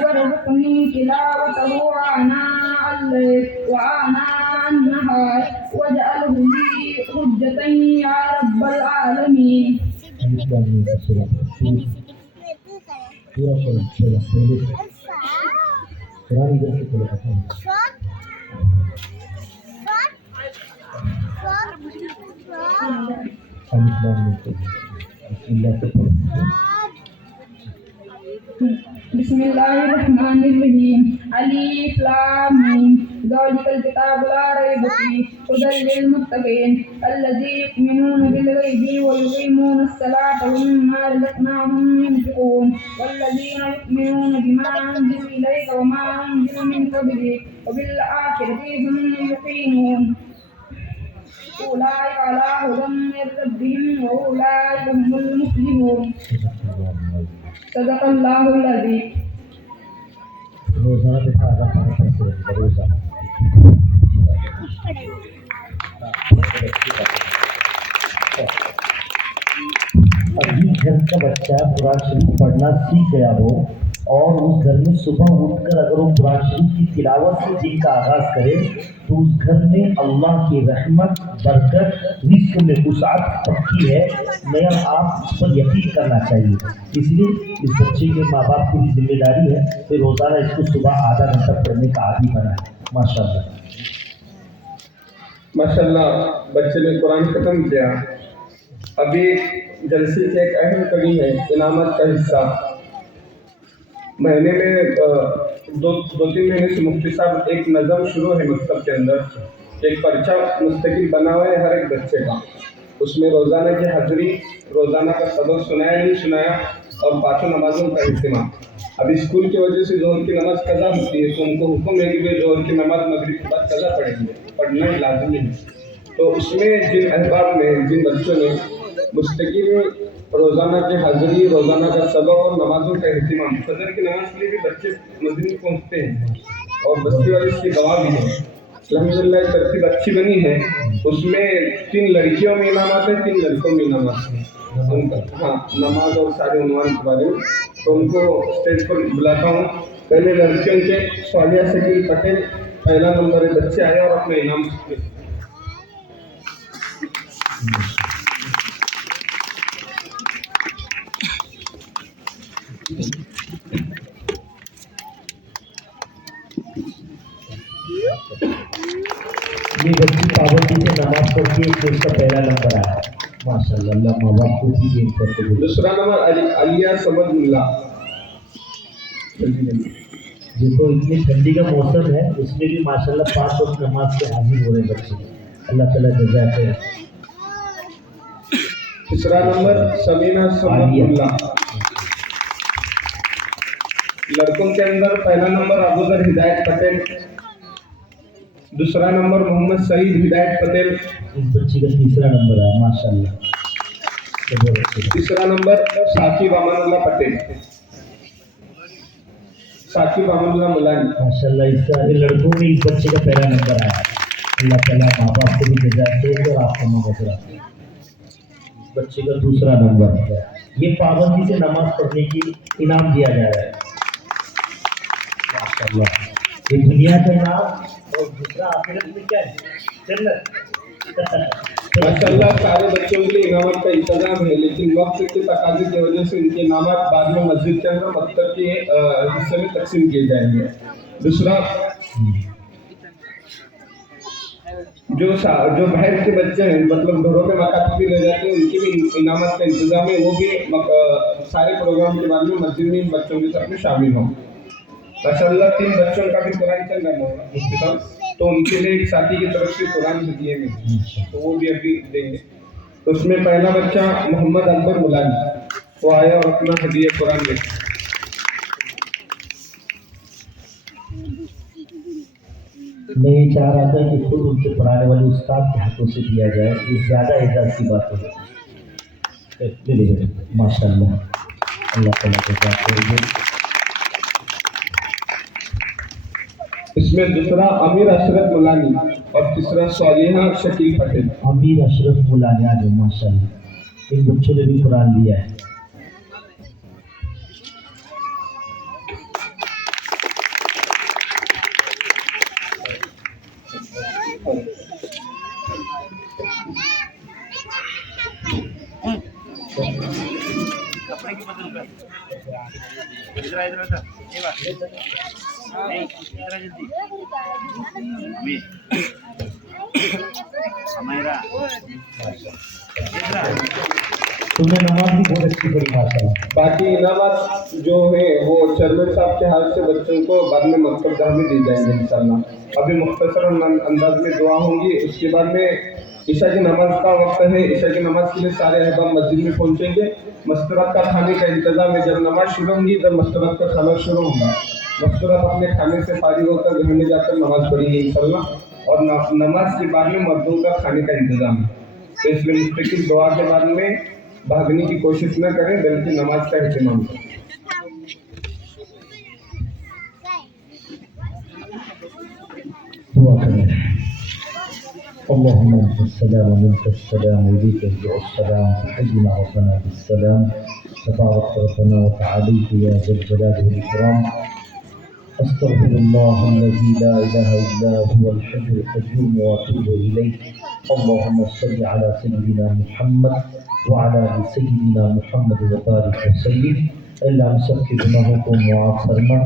وارزقني تلاوته آناء الليل وآناء النهار واجعله لي حجة يا رب العالمين. بسم الله الرحمن الرحيم ألف لام ميم ذلك الكتاب لا ريب فيه هدى للمتقين الذين يؤمنون بالغيب ويقيمون الصلاة ومما رزقناهم ينفقون والذين يؤمنون بما أنزل إليك وما أنزل من قبلك وبالآخرة هم يوقنون أولئك على هدى من ربهم وأولئك هم المفلحون. صدق اللہ العظیم. روزانہ ابھی گھر کا بچہ قرآن شریف پڑھنا سیکھ گیا ہو اور اس گھر میں صبح اٹھ کر اگر وہ قرآن شریف کی تلاوت سے دن کا آغاز کرے تو اس گھر میں اللہ کی رحمت برکت رزق میں وسعت پکی ہے. میں آپ اس پر یقین کرنا چاہیے. اس لیے اس بچے کے ماں باپ کی بھی ذمہ داری ہے کہ روزانہ اس کو صبح آدھا گھنٹہ پڑھنے کا عادی بنائے. ماشاء اللہ ماشاء اللہ بچے نے قرآن ختم کیا. ابھی جلسے کی ایک اہم کڑی ہے انعامات کا حصہ. مہینے میں دو تین مہینے سے مفتی صاحب ایک نظم شروع ہے مکتب کے اندر. ایک پرچہ مستقل بنا ہوا ہے ہر ایک بچے کا. اس میں روزانہ کی حاضری روزانہ کا سبق سنایا نہیں سنایا اور پانچوں نمازوں کا اہتمام. اب اسکول کی وجہ سے ظہر کی نماز قضا ہوتی ہے تو ان کو حکم ہے کہ ظہر کی نماز مغرب کے بعد قضا پڑھیں گے, پڑھنا ہی لازمی ہے. تو اس میں جن احباب نے جن بچوں نے مستقل روزانہ کی حاضری روزانہ کا سبق اور نمازوں کا اہتمام. فجر کی نماز کے لیے بھی بچے مسجد پہنچتے ہیں اور بستی والے اس کی گواہ بھی ہیں. الحمدللہ ترتیب اچھی بنی ہے. اس میں 3 لڑکیوں میں انعامات ہیں 3 لڑکوں میں انعامات ہیں. ان کا ہاں نماز اور سارے عنوان کے بارے میں تو ان کو اسٹیج پر بلاتا ہوں. پہلے لڑکیوں کے سوالیہ شکیل پٹیل پہلا نمبر ہے. بچے آئے اور اپنے انعام یہ بچی پابندی سے نماز پڑھتی ہے تو اس کا پہلا نمبر آیا. ماشاء اللہ اللہ ماں باپ کو بھی دین کرتے ہوئے. دوسرا نمبر علیہ سمد اللہ. دیکھو اتنی ٹھنڈی کا موسم ہے اس میں بھی ماشاء اللہ 5 وقت نماز کے حاضر ہو رہے ہیں بچے. اللہ تعالیٰ جزائے خیر. تیسرا نمبر سمینہ سمد اللہ. لڑکوں کے اندر پہلا نمبر ابوذر ہدایت پٹیل. دوسرا نمبر محمد سعید ہدایت پٹیل. اس بچی کا تیسرا نمبر ہے ماشاء اللہ. تیسرا نمبر ثاقب امان اللہ پٹیل. ثاقب امان اللہ ملانی. ماشاء اللہ اس کا لڑکوں میں اس بچے کا پہلا نمبر آیا. اللہ تعالیٰ ماں باپ کو بھی جزائے خیر اور آپ کا مغفرت. اس بچے کا دوسرا نمبر ہے. یہ پابندی سے نماز پڑھنے کی انعام دیا جا رہا ہے. ماشاء اللہ یہ دنیا کا انعام اور دوسرا آخرت میں کیا ہے جنت. ماشاء اللہ سارے بچوں کے لیے انعامات کا انتظام ہے لیکن وقت کے تقاضے کی وجہ سے ان کے انعامات بعد میں مسجد کے اندر مکتب کے حصے میں تقسیم کیے جائیں گے. دوسرا جو باہر کے بچے ہیں مطلب گھروں میں مکاتب بھی رہ جاتے ہیں ان کی بھی انعامات کا انتظام ہے. وہ بھی سارے پروگرام کے بعد میں مسجد میں بچوں کے ساتھ میں شامل ہوں. ماشاء اللہ 3 بچوں کا بھی قرآن چل رہا ہے تو ان کے لیے ایک ساتھی کی طرف سے قرآن ہدیے میں تو وہ بھی ابھی دیں گے. تو اس میں پہلا بچہ محمد اکبر ملانی وہ آیا اور اپنا ہدیہ قرآن لے. میں یہ چاہ رہا تھا کہ خود ان سے پڑھانے والے استاد کے ہاتھوں سے دیا جائے. یہ زیادہ اعزاز کی بات ہے. माशाल्लाह, अल्लाह ताला जज़ाक करें। इसमें दूसरा अमीर अशरफ मुलानी और तीसरा स्वालिहा शकील पटेल। अमीर अशरफ मुलानी आज माशाल्लाह, इन बच्चों ने भी कुरान लिया है। कपड़े की बदल कर इधर इधर इधर ये बात नहीं इधर जल्दी मी हमारा इधर तुमने नमाज भी बहुत अच्छी पढ़ी माशाल्लाह। बाकी इनामत जो है वो चेयरमैन साहब के हाथ से बच्चों को बाद में मकतब जहाँ में दी जाएंगे इंशाल्लाह। अभी मुख्तसरन अंदाज में दुआ होंगी, उसके बाद में ईशा की नमाज का वक्त है। ईशा की नमाज के लिए सारे अहबाब मस्जिद में पहुंचेंगे। मस्तरत का खाने का इंतजाम है, जब नमाज शुरू होंगी तब मस्तरत का खाना शुरू होगा। मस्तरत अपने खाने से फारिग होकर घर में जाकर नमाज पढ़ेंगे इंशाल्लाह, और नमाज के बाद में मर्दों का खाने का इंतजाम है। तो इसलिए मुस्तकिल दुआ के बाद में भागने की कोशिश न करें, बल्कि नमाज का एहतमाम करें। दुआ करें। अल्लाहुम्मा अस्सलाम व मिनकस सलाम व इलैका अस्सलाम हय्यना रब्बना बिस्सलाम तबारक रब्बना व तआला या ज़ल जलाली वल इकराम। अस्तगफिरुल्लाहल्लज़ी ला इलाहा इल्ला हुवल हय्युल क़य्यूम व अतूबु इलैह। अल्लाहुम्मा सल्लि अला सय्यिदिना मुहम्मद व अला आलि सय्यिदिना मुहम्मद व बारिक व सल्लिम। अल्लाह हम सब के गुनाहों को मुआफ़ फरमा,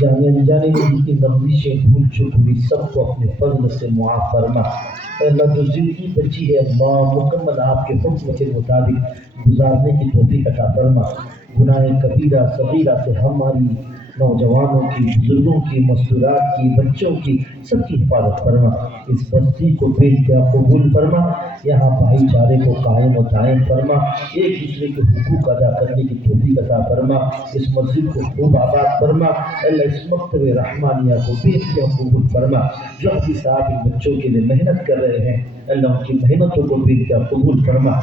जाने अनजाने में जिनकी लग़ज़िशें भूल चूक हुई सबको अपने फज़ल से मुआफ़ फरमा। अल्लाह जो ज़िंदगी बची है अल्लाह मुकम्मल आपके हुक्म के मुताबिक गुजारने की तौफ़ीक़ अता फरमा। गुनाह कबीरा सगीरा से हमारी नौजवानों की, बुजुर्गों की, मस्तूरात की, बच्चों की सबकी हिफाजत फरमा। इस बस्ती को बेहतर कबूल फरमा, यहाँ भाईचारे को कायम और दायम फरमा, एक दूसरे के हुकूक अदा करने की तौफीक अता फरमा। इस मस्जिद को खूब आबाद फरमा। अल्लाह इस मकतब रहमानिया को बेहतर कबूल फरमा। जो भी साहब इन बच्चों के लिए मेहनत कर रहे हैं अल्लाह उनकी मेहनतों को बेहतर कबूल फरमा।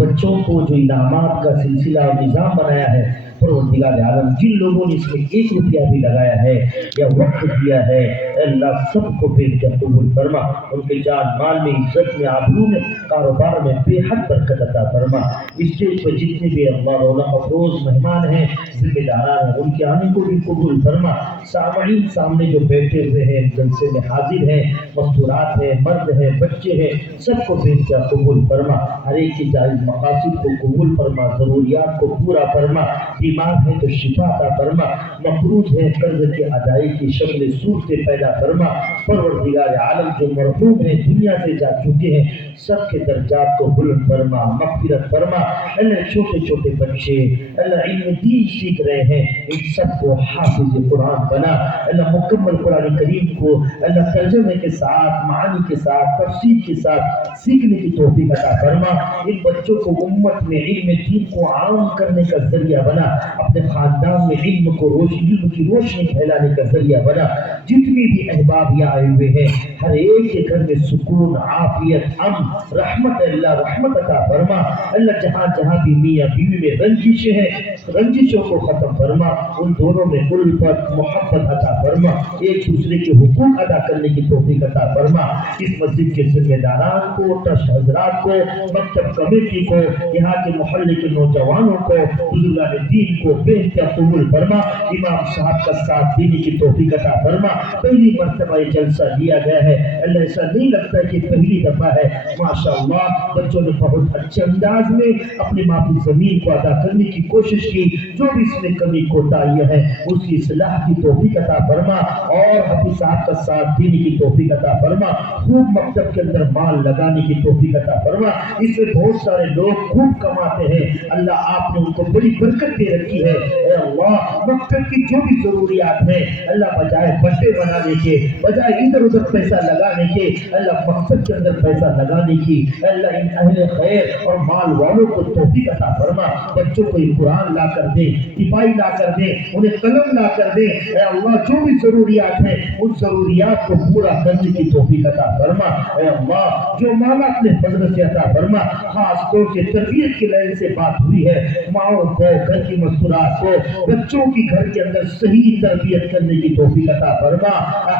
बच्चों को जो इनामात का सिलसिला और निज़ाम बनाया है परवरदिगार आलम, जिन लोगों ने इसमें 1 रुपया भी लगाया है या वक्त दिया है अल्लाह सबको बेहतर कबूल फरमा। उनके जान माल में, इज्जत में, आबरू में, कारोबार में बेहद बरकत अता फरमा। स्टेज पर जितने भी अल्लाह रौनक अफरोज मेहमान हैं, जिम्मेदारान हैं, उनके आने को भी कबूल फरमा। सामईन सामने जो बैठे हुए हैं, जलसे में हाजिर हैं, मस्तूरात हैं, मर्द हैं, बच्चे हैं, सबको बेहतर कबूल फरमा। हर एक की जायज़ मकासिद को कबूल फरमा, ज़रूरियात को पूरा फरमा। बीमार है तो शिफा अता फरमा, मकरूज है कर्ज की अदाई की शक्ल सूर से पैदा फरमा। परवरदिगार आलम जो मरहूम है दुनिया से जा चुके हैं सबके दर्जात को बुलंद फरमा, मग़फ़िरत फरमा। अल्लाह छोटे छोटे बच्चे अल्लाह इल्म दीन सीख रहे हैं, इन सबको हाफिज़ कुरान बना। अल्लाह मुकम्मल कुरान करीम को अल्लाह तर्जुमे के साथ, मानी के साथ, तफसीर के साथ सीखने की तौफीक अता फरमा। इन बच्चों को उम्मत में इल्म दीन को आम करने का जरिया बना, अपने खानदान में इल्म की रोशनी फैलाने का जरिया बना। जितने भी अहबाब यहाँ आए हुए हैं हर एक के घर में सुकून, आफियत, अमन, रहमत अल्लाह रहमत अता फरमा। अल्लाह जहाँ जहाँ भी मियाँ बीवी में रंजिशें हैं रंजिशों को खत्म फरमा, उन दोनों में उल्फत मोहब्बत अता फरमा, एक दूसरे के हुकूक अदा करने की तौफीक अता फरमा। इस मस्जिद के जिम्मेदारान को, ट्रस्ट हजरात को, मकतब कमेटी को, यहाँ के मोहल्ले के नौजवानों को, बुजुर्गान दीन को बेहतर कबूल फरमा। इमाम साहब का साथ देने की तौफीक अता फरमा। पहली मर्तबा ये जलसा दिया गया है, अल्लाह ऐसा नहीं लगता कि पहली दफा है। माशाअल्लाह बच्चों ने बहुत अच्छे अंदाज में अपनी माफी जमीन को अदा करने की कोशिश की। जो भी इसमें कमी कोताहियां है उसकी इस्लाह की तौफीक अता फरमा और हाफिज साहब का साथ देने की तौफीक अता फरमा। खूब मकतब के अंदर माल लगाने की तौफीक अता फरमा। इसमें बहुत सारे लोग खूब कमाते हैं, अल्लाह आपने उनको बड़ी बरकत दे रखी है। अल्लाह मकसद की जो भी जरूरियात है अल्लाह बजाय बट्टे बनाने के, बजाय इधर उधर पैसा پیسہ لگانے کے، اللہ مقصد کے اندر پیسہ لگانے کی اللہ ان اہل خیر اور مال والوں کو توفیق عطا فرما۔ بچوں کو قرآن لا کر دے، صفائی لا کر دے، انہیں قلم لا کر دے، اے اللہ جو بھی ضروریات ہیں ان ضروریات کو پورا کرنے کی توفیق عطا فرما۔ اے اللہ جو مالا اپنے فضل سے عطا فرما، خاص طور سے تربیت کی لائن سے بات ہوئی ہے، ماؤں کو گھر کی مستورات کو بچوں کی گھر کے اندر صحیح تربیت کرنے کی توفیق عطا فرما،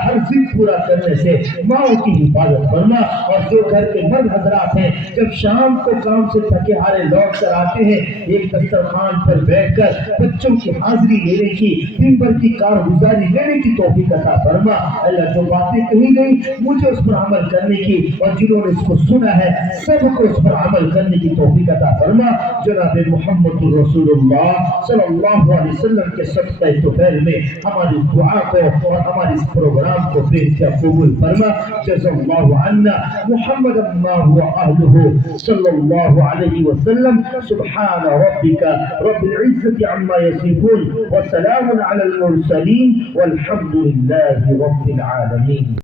ہر ضد پورا کرنے سے ماؤں کی حفاظت فرما۔ اور جو گھر کے مرد حضرات ہیں جب شام کو کام سے تھکے ہارے لوٹ کر آتے ہیں، ایک دسترخوان پر بیٹھ کر بچوں کی حاضری لینے کی، دن بھر کی کارگزاری لینے کی توفیق عطا فرما۔ اللہ جو باتیں کہی گئی مجھے اس پر عمل کرنے کی، اور جنہوں نے اس کو سنا ہے سب کو اس پر عمل کرنے کی توفیق عطا فرما۔ جناب محمد رسول اللہ صلی اللہ علیہ وسلم کے صدقہ طفیل میں ہماری دعا کو اور ہمارے اس پروگرام کو بے انتہا قبول فرما۔ جزا اللہ عنا محمد ما هو اهله صلی اللہ علیہ وسلم۔ سبحان ربك رب العزة عما يصفون وسلام على المرسلين والحمد لله رب العالمين۔